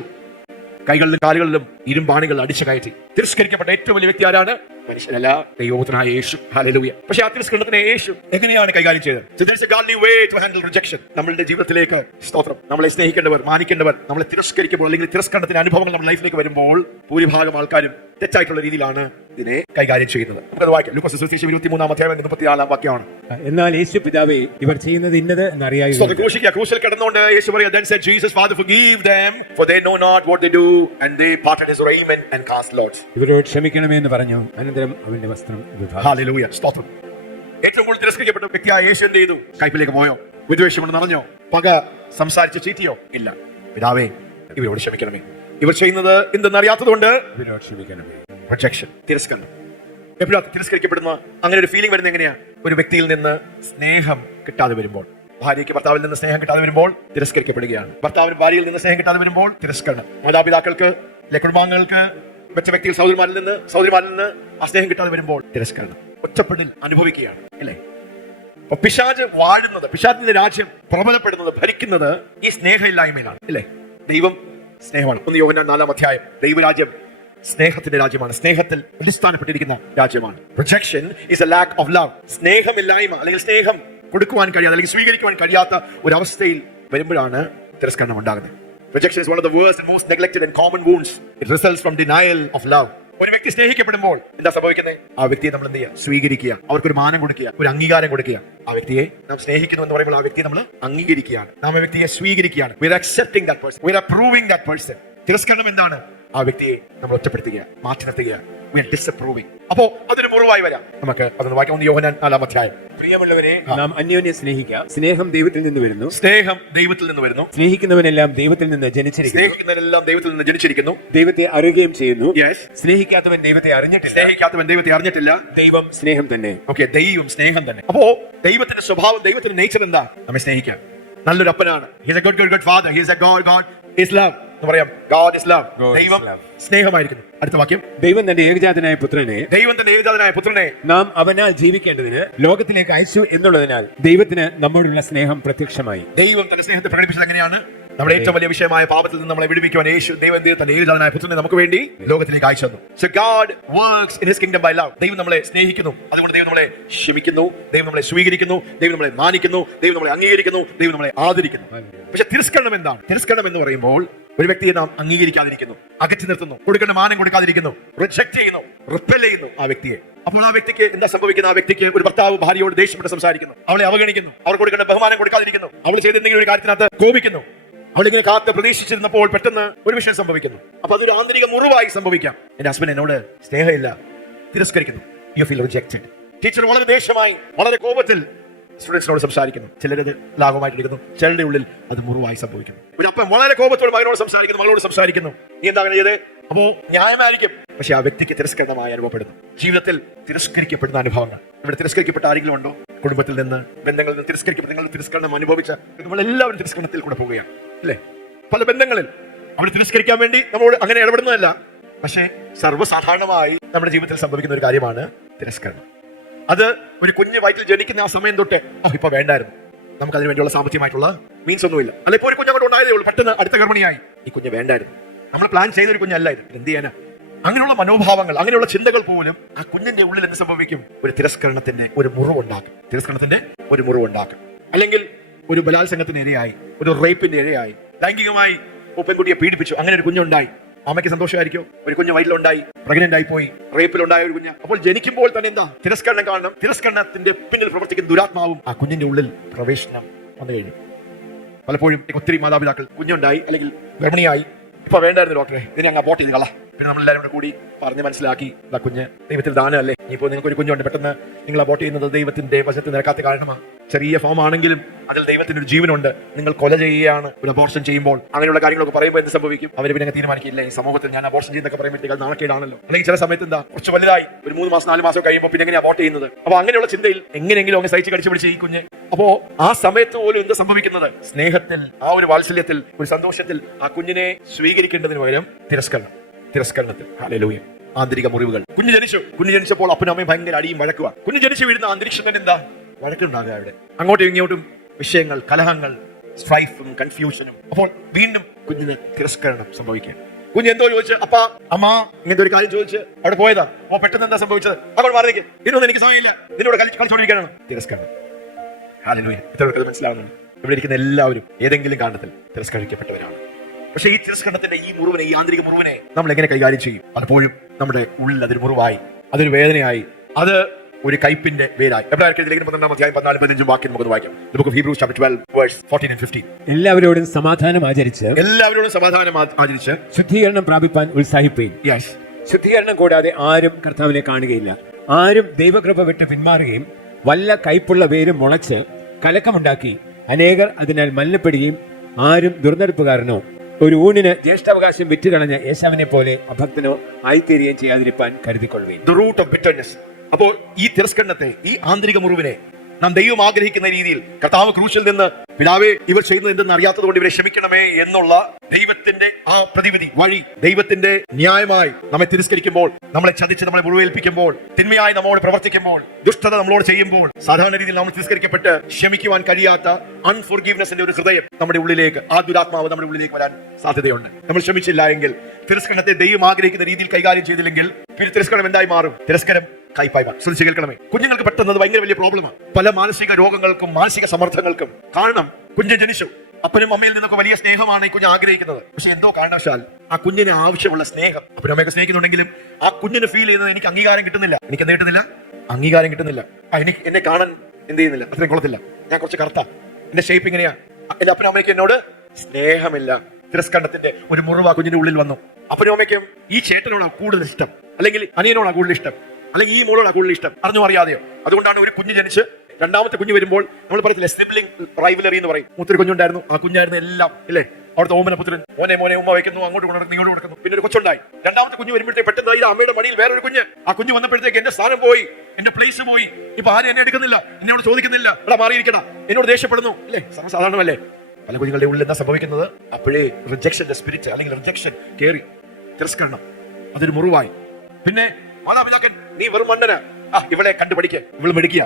കൈകളിലും കാലുകളിലും ഇരുമ്പാണികൾ അടിച്ചു കയറ്റി. തിരസ്കരിക്കപ്പെട്ട ഏറ്റവും വലിയ വ്യക്തി ആരാണ്? മനുഷ്യനല്ല, ദൈവപുത്രനായ യേശു. ഹല്ലേലൂയ. പക്ഷേ ആ തിരസ്കരണത്തിനെ യേശു എങ്ങനെയാണ് കൈകാര്യം ചെയ്തത്? So there is a godly way to handle rejection. നമ്മളുടെ ജീവിതത്തിലേക്ക്, സ്തോത്രം, നമ്മളെ സ്നേഹിക്കേണ്ടവർ, മാനിക്കേണ്ടവർ നമ്മളെ തിരസ്കരിക്കുമ്പോൾ അല്ലെങ്കിൽ തിരസ്കരണത്തിന്റെ അനുഭവങ്ങൾ നമ്മുടെ ലൈഫിലേക്ക് വരുമ്പോൾ ഭൂരിഭാഗം ആൾക്കാരും തെറ്റായിട്ടുള്ള രീതിയിലാണ് ഇതിനെ കൈകാര്യം ചെയ്യുന്നത്. നമുക്കത് വായിക്കാം. ലൂക്കോസ് സുവിശേഷം 23-ാം-അധ്യായം 34-ാം വാക്യമാണ്. എന്നാൽ യേശു പിതാവേ, ഇവർ ചെയ്യുന്നത് ഇന്നത് എന്നറിയായി. ക്രൂശിൽ കിടന്നുകൊണ്ട് യേശു പറയുക, then said Jesus, Father, forgive them, for they know not what they do, and they parted his raiment and cast lots. ഇവരോട് ക്ഷമിക്കണമേ എന്ന് പറഞ്ഞു. അനന്തരം അവന്റെ വസ്ത്രം വിഭാഗിച്ചു. ഹല്ലേലൂയ. സ്തോത്രം. ഏറ്റവും കൂടുതൽ തിരസ്കരിക്കപ്പെട്ട വ്യക്തിയായ യേശു എന്ത് ചെയ്തു? കൈപ്പിലേക്ക് പോയോ? വിദ്വേഷം കൊണ്ട് നിറഞ്ഞോ? പക സംസാരിച്ച് ചീറ്റിയോ? ഇല്ല. പിതാവേ, ഇവരോട് ക്ഷമിക്കണമേ, ഇവർ ചെയ്യുന്നത് എന്തെന്നറിയാത്തതുകൊണ്ട് ഇവരോട് ക്ഷമിക്കണമേ. റിജക്ഷൻ, തിരസ്കരണം. എപ്പോഴാണ് തിരസ്കരിക്കപ്പെടുന്ന അങ്ങനെ ഒരു ഫീലിംഗ് വരുന്നത്? എങ്ങനെയാ? ഒരു വ്യക്തിയിൽ നിന്ന് സ്നേഹം കിട്ടാതെ വരുമ്പോൾ, ഭാര്യയ്ക്ക് ഭർത്താവിൽ നിന്ന് സ്നേഹം കിട്ടാതെ വരുമ്പോൾ തിരസ്കരിക്കപ്പെടുകയാണ്. ഭർത്താവിന് ഭാര്യയിൽ നിന്ന് സ്നേഹം കിട്ടാതെ വരുമ്പോൾ തിരസ്കരണം. മാതാപിതാക്കൾക്ക്, കുടുംബാംഗങ്ങൾക്ക്, മറ്റു വ്യക്തികൾ, സഹോദരിമാരിൽ നിന്ന് ആ സ്നേഹം കിട്ടാതെ വരുമ്പോൾ തിരസ്കരണം, ഒറ്റപ്പെടൽ അനുഭവിക്കുകയാണ്, അല്ലേ? അപ്പൊ പിശാച് വാഴുന്നത്, പിശാചിന്റെ രാജ്യം പ്രബലപ്പെടുന്നത്, ഭരിക്കുന്നത് ഈ സ്നേഹമില്ലായ്മയിലാണ്, അല്ലേ? ദൈവം സ്നേഹമാണ്. 1 യോഹന്നാൻ 4-ാം അധ്യായം. ദൈവരാജ്യം സ്നേഹത്തിന്റെ രാജ്യമാണ്, സ്നേഹത്തിൽ അടിസ്ഥാനപ്പെട്ടിരിക്കുന്ന രാജ്യമാണ്. Rejection is a lack of love. സ്നേഹമില്ലായ്മ അല്ലെങ്കിൽ സ്നേഹം കൊടുക്കുവാൻ കഴിയാത്ത അല്ലെങ്കിൽ സ്വീകരിക്കുവാൻ കഴിയാത്ത ഒരു അവസ്ഥയിൽ വരുമ്പോഴാണ് തിരസ്കരണം ഉണ്ടാകുന്നത്. Rejection is one of the worst and most neglected and common wounds. It results from denial of love. ഒരു വ്യക്തി സ്നേഹിക്കപ്പെടുമ്പോൾ എന്താ സംഭവിക്കുന്നത്? ആ വ്യക്തിയെ നമ്മൾ എന്ത് ചെയ്യുക? സ്വീകരിക്കുക, അവർക്കൊരു മാനം കൊടുക്കുക, ഒരു അംഗീകാരം കൊടുക്കുക. ആ വ്യക്തിയെ നാം സ്നേഹിക്കുന്നു എന്ന് പറയുമ്പോൾ ആ വ്യക്തിയെ നമ്മൾ അംഗീകരിക്കുകയാണ്, നാം ആ വ്യക്തിയെ സ്വീകരിക്കുകയാണ്. We are accepting that person. We are approving that person. തിരസ്കരണം എന്താണ്? ആ വ്യക്തിയെ നമ്മൾ ഒറ്റപ്പെടുത്തുക, മാറ്റി നിർത്തുക. We are disapproving. അപ്പോ അതൊരു മുറിവായി വരാം. നമുക്ക് അതൊന്ന് വായിക്കാം. 1 യോഹന്നാൻ 4-ാം അധ്യായം. പ്രിയമുള്ളവരെ, നാം അന്യോന്യം സ്നേഹിക്കാം. സ്നേഹം ദൈവത്തിൽ നിന്ന് വരുന്നു. സ്നേഹം ദൈവത്തിൽ നിന്ന് വരുന്നു. സ്നേഹിക്കുന്നവനെല്ലാം ദൈവത്തിൽ നിന്ന് ജനിച്ചിരിക്കുന്നു. സ്നേഹിക്കുന്നവരെല്ലാം ദൈവത്തിൽ നിന്ന് ജനിച്ചിരിക്കുന്നു. ദൈവത്തെ അറിയുകയും ചെയ്യുന്നു. Yes. സ്നേഹിക്കാത്തവൻ ദൈവത്തെ അറിഞ്ഞിട്ടില്ല. സ്നേഹിക്കാത്തവൻ ദൈവത്തെ അറിഞ്ഞിട്ടില്ല. ദൈവം സ്നേഹം തന്നെ. ഓക്കെ, ദൈവം സ്നേഹം തന്നെ. അപ്പോ ദൈവത്തിന്റെ സ്വഭാവം, ദൈവത്തിന്റെ നേച്ചർ എന്താ? നമ്മെ സ്നേഹിക്കാൻ. നല്ലൊരു അപ്പനാണ്. He is a good father. He is a God is love. എന്ന് പറയാം. God is love. ദൈവം സ്നേഹമായിരിക്കുന്നു. അടുത്ത വാക്യം. ദൈവം തന്റെ ഏകജാതനായ പുത്രനെ നാം അവനാൽ ജീവിക്കേണ്ടതിന് ലോകത്തിലേക്ക് അയച്ചു എന്നുള്ളതിനാൽ ദൈവത്തിന് നമ്മോടുള്ള സ്നേഹം പ്രത്യക്ഷമായി. ദൈവം തന്റെ സ്നേഹത്തെ പ്രകടിപ്പിച്ചത് എങ്ങനെയാണ്? നമ്മുടെ ഏറ്റവും വലിയ വിഷയമായ പാപത്തിൽ നിന്ന് നമ്മളെ വിടുവിക്കുവാൻ ദൈവം തന്റെ ഏകജാതനായ പുത്രനെ നമുക്ക് വേണ്ടി ലോകത്തിലേക്ക് അയച്ചു തന്നു. So God works in his kingdom by love. ദൈവം നമ്മളെ സ്നേഹിക്കുന്നു, അതുകൊണ്ട് ദൈവം നമ്മളെ ക്ഷമിക്കുന്നു, ദൈവം നമ്മളെ സ്വീകരിക്കുന്നു, ദൈവം നമ്മളെ മാനിക്കുന്നു, ദൈവം നമ്മളെ അംഗീകരിക്കുന്നു, ദൈവം നമ്മളെ ആദരിക്കുന്നു. പക്ഷെ തിരസ്കരണം എന്താണ്? തിരസ്കരണം എന്ന് പറയുമ്പോൾ ഒരു വ്യക്തിയെ നാം അംഗീകരിക്കാതിരിക്കുന്നു, അകറ്റി നിർത്തുന്നു, കൊടുക്കേണ്ട മാനം കൊടുക്കാതിരിക്കുന്നു, റിജക്ട് ചെയ്യുന്നു, റിപ്പൽ ചെയ്യുന്നു ആ വ്യക്തിയെ. അപ്പോൾ ആ വ്യക്തിക്ക് എന്താ സംഭവിക്കുന്നത്? ആ വ്യക്തിക്ക് ഒരു ഭർത്താവ് ഭാര്യയോട് ദേഷ്യപ്പെട്ട് സംസാരിക്കുന്നു, അവളെ അവഗണിക്കുന്നു, അവർ കൊടുക്കേണ്ട ബഹുമാനം കൊടുക്കാതിരിക്കുന്നു, അവൾ ചെയ്തെന്തെങ്കിലും ഒരു കാര്യത്തിനകത്ത് കോപിക്കുന്നു, അവളിങ്ങനെ കാത്ത് പ്രതീക്ഷിച്ചിരുന്നപ്പോൾ പെട്ടെന്ന് ഒരു വിഷയം സംഭവിക്കുന്നു. അപ്പൊ അതൊരു ആന്തരിക മുറിവായി സംഭവിക്കാം. എന്റെ ഹസ്ബൻഡ് എന്നോട് സ്നേഹമില്ല, തിരസ്കരിക്കുന്നു. You feel rejected. ടീച്ചർ വളരെ ദേഷ്യമായി, വളരെ കോപത്തിൽ സ്റ്റുഡൻസിനോട് സംസാരിക്കുന്നു. ചിലരത് ലാഘവമായിട്ട് എടുക്കുന്നു, ചിലരുടെ ഉള്ളിൽ അത് മുറിവായി സംഭവിക്കുന്നു. ഒരു അപ്പൻ വളരെ കോപത്തോട് മകനോട് സംസാരിക്കുന്നു, മകളോട് സംസാരിക്കുന്നു. നീ എന്താ ചെയ്ത്? അപ്പോ ന്യായമായിരിക്കും, പക്ഷെ ആ വ്യക്തിക്ക് തിരസ്കരണമായി അനുഭവപ്പെടുന്നു. ജീവിതത്തിൽ തിരസ്കരിക്കപ്പെടുന്ന അനുഭവങ്ങൾ. ഇവിടെ തിരസ്കരിക്കപ്പെട്ട ആരെങ്കിലും ഉണ്ടോ? കുടുംബത്തിൽ നിന്ന്, ബന്ധങ്ങളിൽ നിന്ന് തിരസ്കരിക്കപ്പെട്ട, നിങ്ങൾ തിരസ്കരണം അനുഭവിച്ച നമ്മളെല്ലാവരും തിരസ്കരണത്തിൽ കൂടെ പോവുകയാണ് അല്ലെ? പല ബന്ധങ്ങളിൽ അവർ തിരസ്കരിക്കാൻ വേണ്ടി നമ്മളോട് അങ്ങനെ ഇടപെടുന്നതല്ല, പക്ഷെ സർവ്വസാധാരണമായി നമ്മുടെ ജീവിതത്തിൽ സംഭവിക്കുന്ന ഒരു കാര്യമാണ് തിരസ്കരണം. അത് ഒരു കുഞ്ഞ് വയറ്റിൽ ജനിക്കുന്ന ആ സമയം തൊട്ട് ഇപ്പൊ വേണ്ടായിരുന്നു, നമുക്ക് അതിന് വേണ്ടിയുള്ള സാമ്പത്തികമായിട്ടുള്ള മീൻസ് ഒന്നുമില്ല, അല്ലെ ഇപ്പൊ ഒരു കുഞ്ഞങ്ങോട്ട് ഉണ്ടായതേ ഉള്ളൂ, പെട്ടെന്ന് അടുത്ത ഗർഭിണിയായി, ഈ കുഞ്ഞ് വേണ്ടായിരുന്നു, നമ്മൾ പ്ലാൻ ചെയ്തൊരു കുഞ്ഞല്ല ഇത്, എന്ത് ചെയ്യാനാ? അങ്ങനെയുള്ള മനോഭാവങ്ങൾ, അങ്ങനെയുള്ള ചിന്തകൾ പോലും ആ കുഞ്ഞിന്റെ ഉള്ളിൽ എന്ത് സംഭവിക്കും? ഒരു തിരസ്കരണത്തിന്റെ ഒരു മുറിവുണ്ടാക്കും. അല്ലെങ്കിൽ ഒരു ബലാത്സംഗത്തിന് ഇരയായി, ഒരു റേപ്പിന്റെ ഇരയായി, ലൈംഗികമായി പെൺകുട്ടിയെ പീഡിപ്പിച്ചു, അങ്ങനെ ഒരു കുഞ്ഞുണ്ടായി. അമ്മയ്ക്ക് സന്തോഷമായിരിക്കും? ഒരു കുഞ്ഞ് വയറ്റിലുണ്ടായി, പ്രഗ്നന്റ് ആയി പോയി, റേപ്പിലുണ്ടായ ഒരു കുഞ്ഞ്. അപ്പോൾ ജനിക്കുമ്പോൾ തന്നെ എന്താ? തിരസ്കരണം കാണണം. തിരസ്കരണത്തിന്റെ പിന്നിൽ പ്രവർത്തിക്കുന്ന ദുരാത്മാവും ആ കുഞ്ഞിന്റെ ഉള്ളിൽ പ്രവേശനം വന്നു കഴിഞ്ഞു. പലപ്പോഴും ഒത്തിരി മാതാപിതാക്കൾ കുഞ്ഞുണ്ടായി അല്ലെങ്കിൽ ഗർഭിണിയായി, ഇപ്പൊ വേണ്ടായിരുന്നു ഡോക്ടറെ, ഇതിനെ അങ്ങ് അബോർട്ട് ചെയ്ത് കള. പിന്നെ നമ്മളെല്ലാവരും കൂടെ കൂടി പറഞ്ഞ് മനസ്സിലാക്കി, കുഞ്ഞ് ദൈവത്തിൽ ദാനമല്ലേ, ഇനിയിപ്പോ നിങ്ങൾക്ക് ഒരു കുഞ്ഞുണ്ട്, പെട്ടെന്ന് നിങ്ങൾ അബോർട്ട് ചെയ്യുന്നത് ദൈവത്തിന്റെ വശത്ത് നിരക്കാത്ത കാരണമാണ്. ചെറിയ ഫോം ആണെങ്കിലും അതിൽ ദൈവത്തിന്റെ ഒരു ജീവനുണ്ട്. നിങ്ങൾ കൊല ചെയ്യുകയാണ് ഒരു അബോർഷൻ ചെയ്യുമ്പോൾ. അങ്ങനെയുള്ള കാര്യങ്ങളൊക്കെ പറയുമ്പോൾ എന്ത് സംഭവിക്കും? അവർ പിന്നെ തീരുമാനിക്കില്ല, ഈ സമൂഹത്തിൽ ഞാൻ അബോർഷൻ ചെയ്യുന്നൊക്കെ പറയുമ്പോഴത്തേക്ക് അത് നാണക്കേടാണല്ലോ. അല്ലെങ്കിൽ ചില സമയത്ത് എന്താ, കുറച്ച് വലുതായി ഒരു 3 മാസം 4 മാസം കഴിയുമ്പോൾ പിന്നെ എങ്ങനെ അബോർട്ട് ചെയ്യുന്നത്? അപ്പൊ അങ്ങനെയുള്ള ചിന്തയിൽ എങ്ങനെയെങ്കിലും അങ്ങ് സഹിച്ച് കടിച്ചു പിടിച്ച് ഈ കുഞ്ഞ്. അപ്പോ ആ സമയത്ത് പോലും എന്താ സംഭവിക്കുന്നത്? സ്നേഹത്തിൽ, ആ ഒരു വാത്സല്യത്തിൽ, ഒരു സന്തോഷത്തിൽ ആ കുഞ്ഞിനെ സ്വീകരിക്കേണ്ടതിന് പകരം തിരസ്കരണത്തിൽ. ഹല്ലേലൂയ. ആന്തരിക മുറിവുകൾ. കുഞ്ഞ് ജനിച്ചപ്പോൾ അപ്പനും അമ്മയും ഭയങ്കര അടിയും വഴക്കുവാ. കുഞ്ഞ് ജനിച്ചു വീഴുന്ന അന്തരീക്ഷം തന്നെ എന്താ? വഴക്കുണ്ടാകുക. അവിടെ അങ്ങോട്ടും ഇങ്ങോട്ടും വിഷയങ്ങൾ, കലഹങ്ങൾ, സ്ട്രൈഫും കൺഫ്യൂഷനും. അപ്പോൾ വീണ്ടും കുഞ്ഞിന് തിരസ്കരണം സംഭവിക്കുക. കുഞ്ഞ് എന്തോ ചോദിച്ച്, അപ്പാ അമ്മ ഇങ്ങനത്തെ ഒരു കാര്യം ചോദിച്ച് അവിടെ പോയതാ. അപ്പൊ പെട്ടെന്ന് എന്താ സംഭവിച്ചത്? അപ്പോൾ മാറിക്ക്, ഇതിനൊന്നും എനിക്ക് സമയമില്ല, നിന്നോട് കളിച്ചോണ്ടിരിക്കാനാണ്. തിരസ്കരണം. ഹല്ലേലൂയ. ഇത്രയൊക്കെ മനസ്സിലാവുന്നുണ്ട്. ഇവിടെ ഇരിക്കുന്ന എല്ലാവരും ഏതെങ്കിലും കാരണത്തിൽ തിരസ്കരിക്കപ്പെട്ടവരാണ്. പക്ഷേ ഈ തിരസ്കരണത്തിന്റെ ഈ മുറിവിനെ, ഈ ആന്തരിക മുറിവിനെ നമ്മൾ എങ്ങനെ കൈകാര്യം ചെയ്യും? പലപ്പോഴും നമ്മുടെ ഉള്ളിൽ അതൊരു മുറിവായി, അതൊരു വേദനയായി, അത് ഒരു കയ്പിന്റെ വേരായി. എബ്രായർക്കെഴുതിയ 12-ാം അധ്യായം 14-15 വാക്യം നമുക്ക് വായിക്കാം. The book of Hebrews chapter 12 verse 14 and 15. എല്ലാവരോടും സമാധാനം ആചരിച്ച് ശുദ്ധീകരണം പ്രാപിപ്പാൻ ഉത്സാഹിപ്പീൻ. യെസ്. ശുദ്ധീകരണം കൂടാതെ ആരും കർത്താവിനെ കാണുകയില്ല. ആരും ദൈവകൃപ വിട്ട് പിന്മാറുകയും വല്ല കയ്പുള്ള വേരും മുളച്ച് കലക്കമുണ്ടാക്കി അനേകർ അതിനാൽ മലിനപ്പെടുകയും ആരും ദുർനടപ്പുകാരനോ ഒരു ഊണിന് ജ്യേഷ്ഠാവകാശം വിറ്റുകളഞ്ഞ യേശാവിനെ പോലെ അഭക്തനോ ആയിത്തീരുകയും ചെയ്യാതിരിപ്പാൻ കരുതിക്കൊള്ളുകയും. The root of bitterness. അപ്പോൾ ഈ തിരസ്കരണത്തെ, ഈ ആന്തരിക മുറിവിനെ നാം ദൈവം ആഗ്രഹിക്കുന്ന രീതിയിൽ കർത്താവ് ക്രൂശിൽ നിന്ന് പിതാവേ ഇവർ ചെയ്യുന്നത് എന്തെന്ന് അറിയാത്തത് കൊണ്ട് ഇവരെ ക്ഷമിക്കണമേ എന്നുള്ള ദൈവത്തിന്റെ ആ പ്രതിവിധി വഴി, ദൈവത്തിന്റെ ന്യായമായി നമ്മെ തിരസ്കരിക്കുമ്പോൾ, നമ്മളെ ചതിച്ച് നമ്മളെ മുറിവേൽപ്പിക്കുമ്പോൾ, തിന്മയായി നമ്മോട് പ്രവർത്തിക്കുമ്പോൾ, ദുഷ്ടത നമ്മളോട് ചെയ്യുമ്പോൾ, സാധാരണ രീതിയിൽ നമ്മൾ തിരസ്കരിക്കപ്പെട്ട് ക്ഷമിക്കുവാൻ കഴിയാത്ത അൺഫോർഗീവ്നെസിന്റെ ഒരു ഹൃദയം നമ്മുടെ ഉള്ളിലേക്ക്, ആ ദുരാത്മാവ് നമ്മുടെ ഉള്ളിലേക്ക് വരാൻ സാധ്യതയുണ്ട്. നമ്മൾ ക്ഷമിച്ചില്ല എങ്കിൽ, തിരസ്കരണത്തെ ദൈവം ആഗ്രഹിക്കുന്ന രീതിയിൽ കൈകാര്യം ചെയ്തില്ലെങ്കിൽ, പിന്നെ തിരസ്കരണം എന്തായി മാറും? തിരസ്കരം കൈപ്പായ്മ. ശ്രദ്ധിച്ച് കേൾക്കണമേ, കുഞ്ഞുങ്ങൾക്ക് പെട്ടെന്ന് അത് ഭയങ്കര വലിയ പ്രോബ്ലമാണ്. പല മാനസിക രോഗങ്ങൾക്കും മാനസിക സമ്മർദ്ദങ്ങൾക്കും കാരണം കുഞ്ഞ് ജനിച്ചു, അപ്പനും അമ്മയിൽ നിന്നൊക്കെ വലിയ സ്നേഹമാണ് ഈ കുഞ്ഞ് ആഗ്രഹിക്കുന്നത്. പക്ഷെ എന്തോ കാരണവശാൽ ആ കുഞ്ഞിന് ആവശ്യമുള്ള സ്നേഹം അപ്പനും അമ്മയൊക്കെ സ്നേഹിക്കുന്നുണ്ടെങ്കിലും ആ കുഞ്ഞിന് ഫീൽ ചെയ്യുന്നത് എനിക്ക് അംഗീകാരം കിട്ടുന്നില്ല, എനിക്ക് എന്ത് കിട്ടുന്നില്ല, അംഗീകാരം കിട്ടുന്നില്ല. എനിക്ക് എന്നെ കാണാൻ എന്ത് ചെയ്യുന്നില്ല, അത്രയും കൊള്ളത്തില്ല, ഞാൻ കുറച്ച് കറുത്ത, എന്റെ ഷേപ്പ് ഇങ്ങനെയാ, എന്റെ അപ്പനും അമ്മയ്ക്ക് എന്നോട് സ്നേഹമില്ല. തിരസ്കരണത്തിന്റെ ഒരു മുറിവ് ആ കുഞ്ഞിന്റെ ഉള്ളിൽ വന്നു. അപ്പനും അമ്മയ്ക്കും ഈ ചേട്ടനോടാണ് കൂടുതൽ ഇഷ്ടം, അല്ലെങ്കിൽ അനിയനോടാണ് കൂടുതൽ ഇഷ്ടം, അല്ലെങ്കിൽ ഈ മോളോടാണ് കൂടുതൽ ഇഷ്ടം, അറിഞ്ഞോ അറിയാതെയോ. അതുകൊണ്ടാണ് ഒരു കുഞ്ഞ് ജനിച്ച് രണ്ടാമത്തെ കുഞ്ഞ് വരുമ്പോൾ നമ്മൾ പറയത്തില്ലേ സിബ്ലിംഗ് റൈവലറി എന്ന് പറയും. മൂത്തൊരു കുഞ്ഞുണ്ടായിരുന്നു, ആ കുഞ്ഞായിരുന്നു എല്ലാം ഇല്ലേ, അവിടുത്തെ ഓമനപുത്രൻ, മോനെ മോനെ ഉമ്മ വയ്ക്കുന്നു, അങ്ങോട്ട് കൊണ്ടുനടക്കുന്നു, ഇങ്ങോട്ട് കൊടുക്കുന്നു. പിന്നെ ഒരു കൊച്ചുണ്ടായി. രണ്ടാമത്തെ കുഞ്ഞ് വരുമ്പോഴത്തേക്ക് പെട്ടെന്ന് ഈ അമ്മയുടെ മടിയിൽ വേറൊരു കുഞ്ഞ്. ആ കുഞ്ഞ് വന്നപ്പോഴത്തേക്ക് എന്റെ സ്ഥാനം പോയി, എന്റെ പ്ലേസ് പോയി. ഇപ്പൊ ആരും എന്നെ എടുക്കുന്നില്ല, എന്നോട് ചോദിക്കുന്നില്ല, ഇവിടെ മാറിയിരിക്കണം, എന്നോട് ദേഷ്യപ്പെടുന്നു അല്ലേ. സർവ്വസാധാരണമല്ലേ. പല കുഞ്ഞുങ്ങളുടെ ഉള്ളിൽ എന്താ സംഭവിക്കുന്നത്? അപ്പോഴേ റിജക്ഷന്റെ സ്പിരിറ്റ് അല്ലെങ്കിൽ റിജക്ഷൻ കേറി, തിരസ്കരണം, അതൊരു മുറിവായി. പിന്നെ മാതാപിതാക്കൻ നീ വെറും മണ്ടന, ഇവളെ കണ്ടുപഠിക്ക, ഇവള് മെടുക്കുക,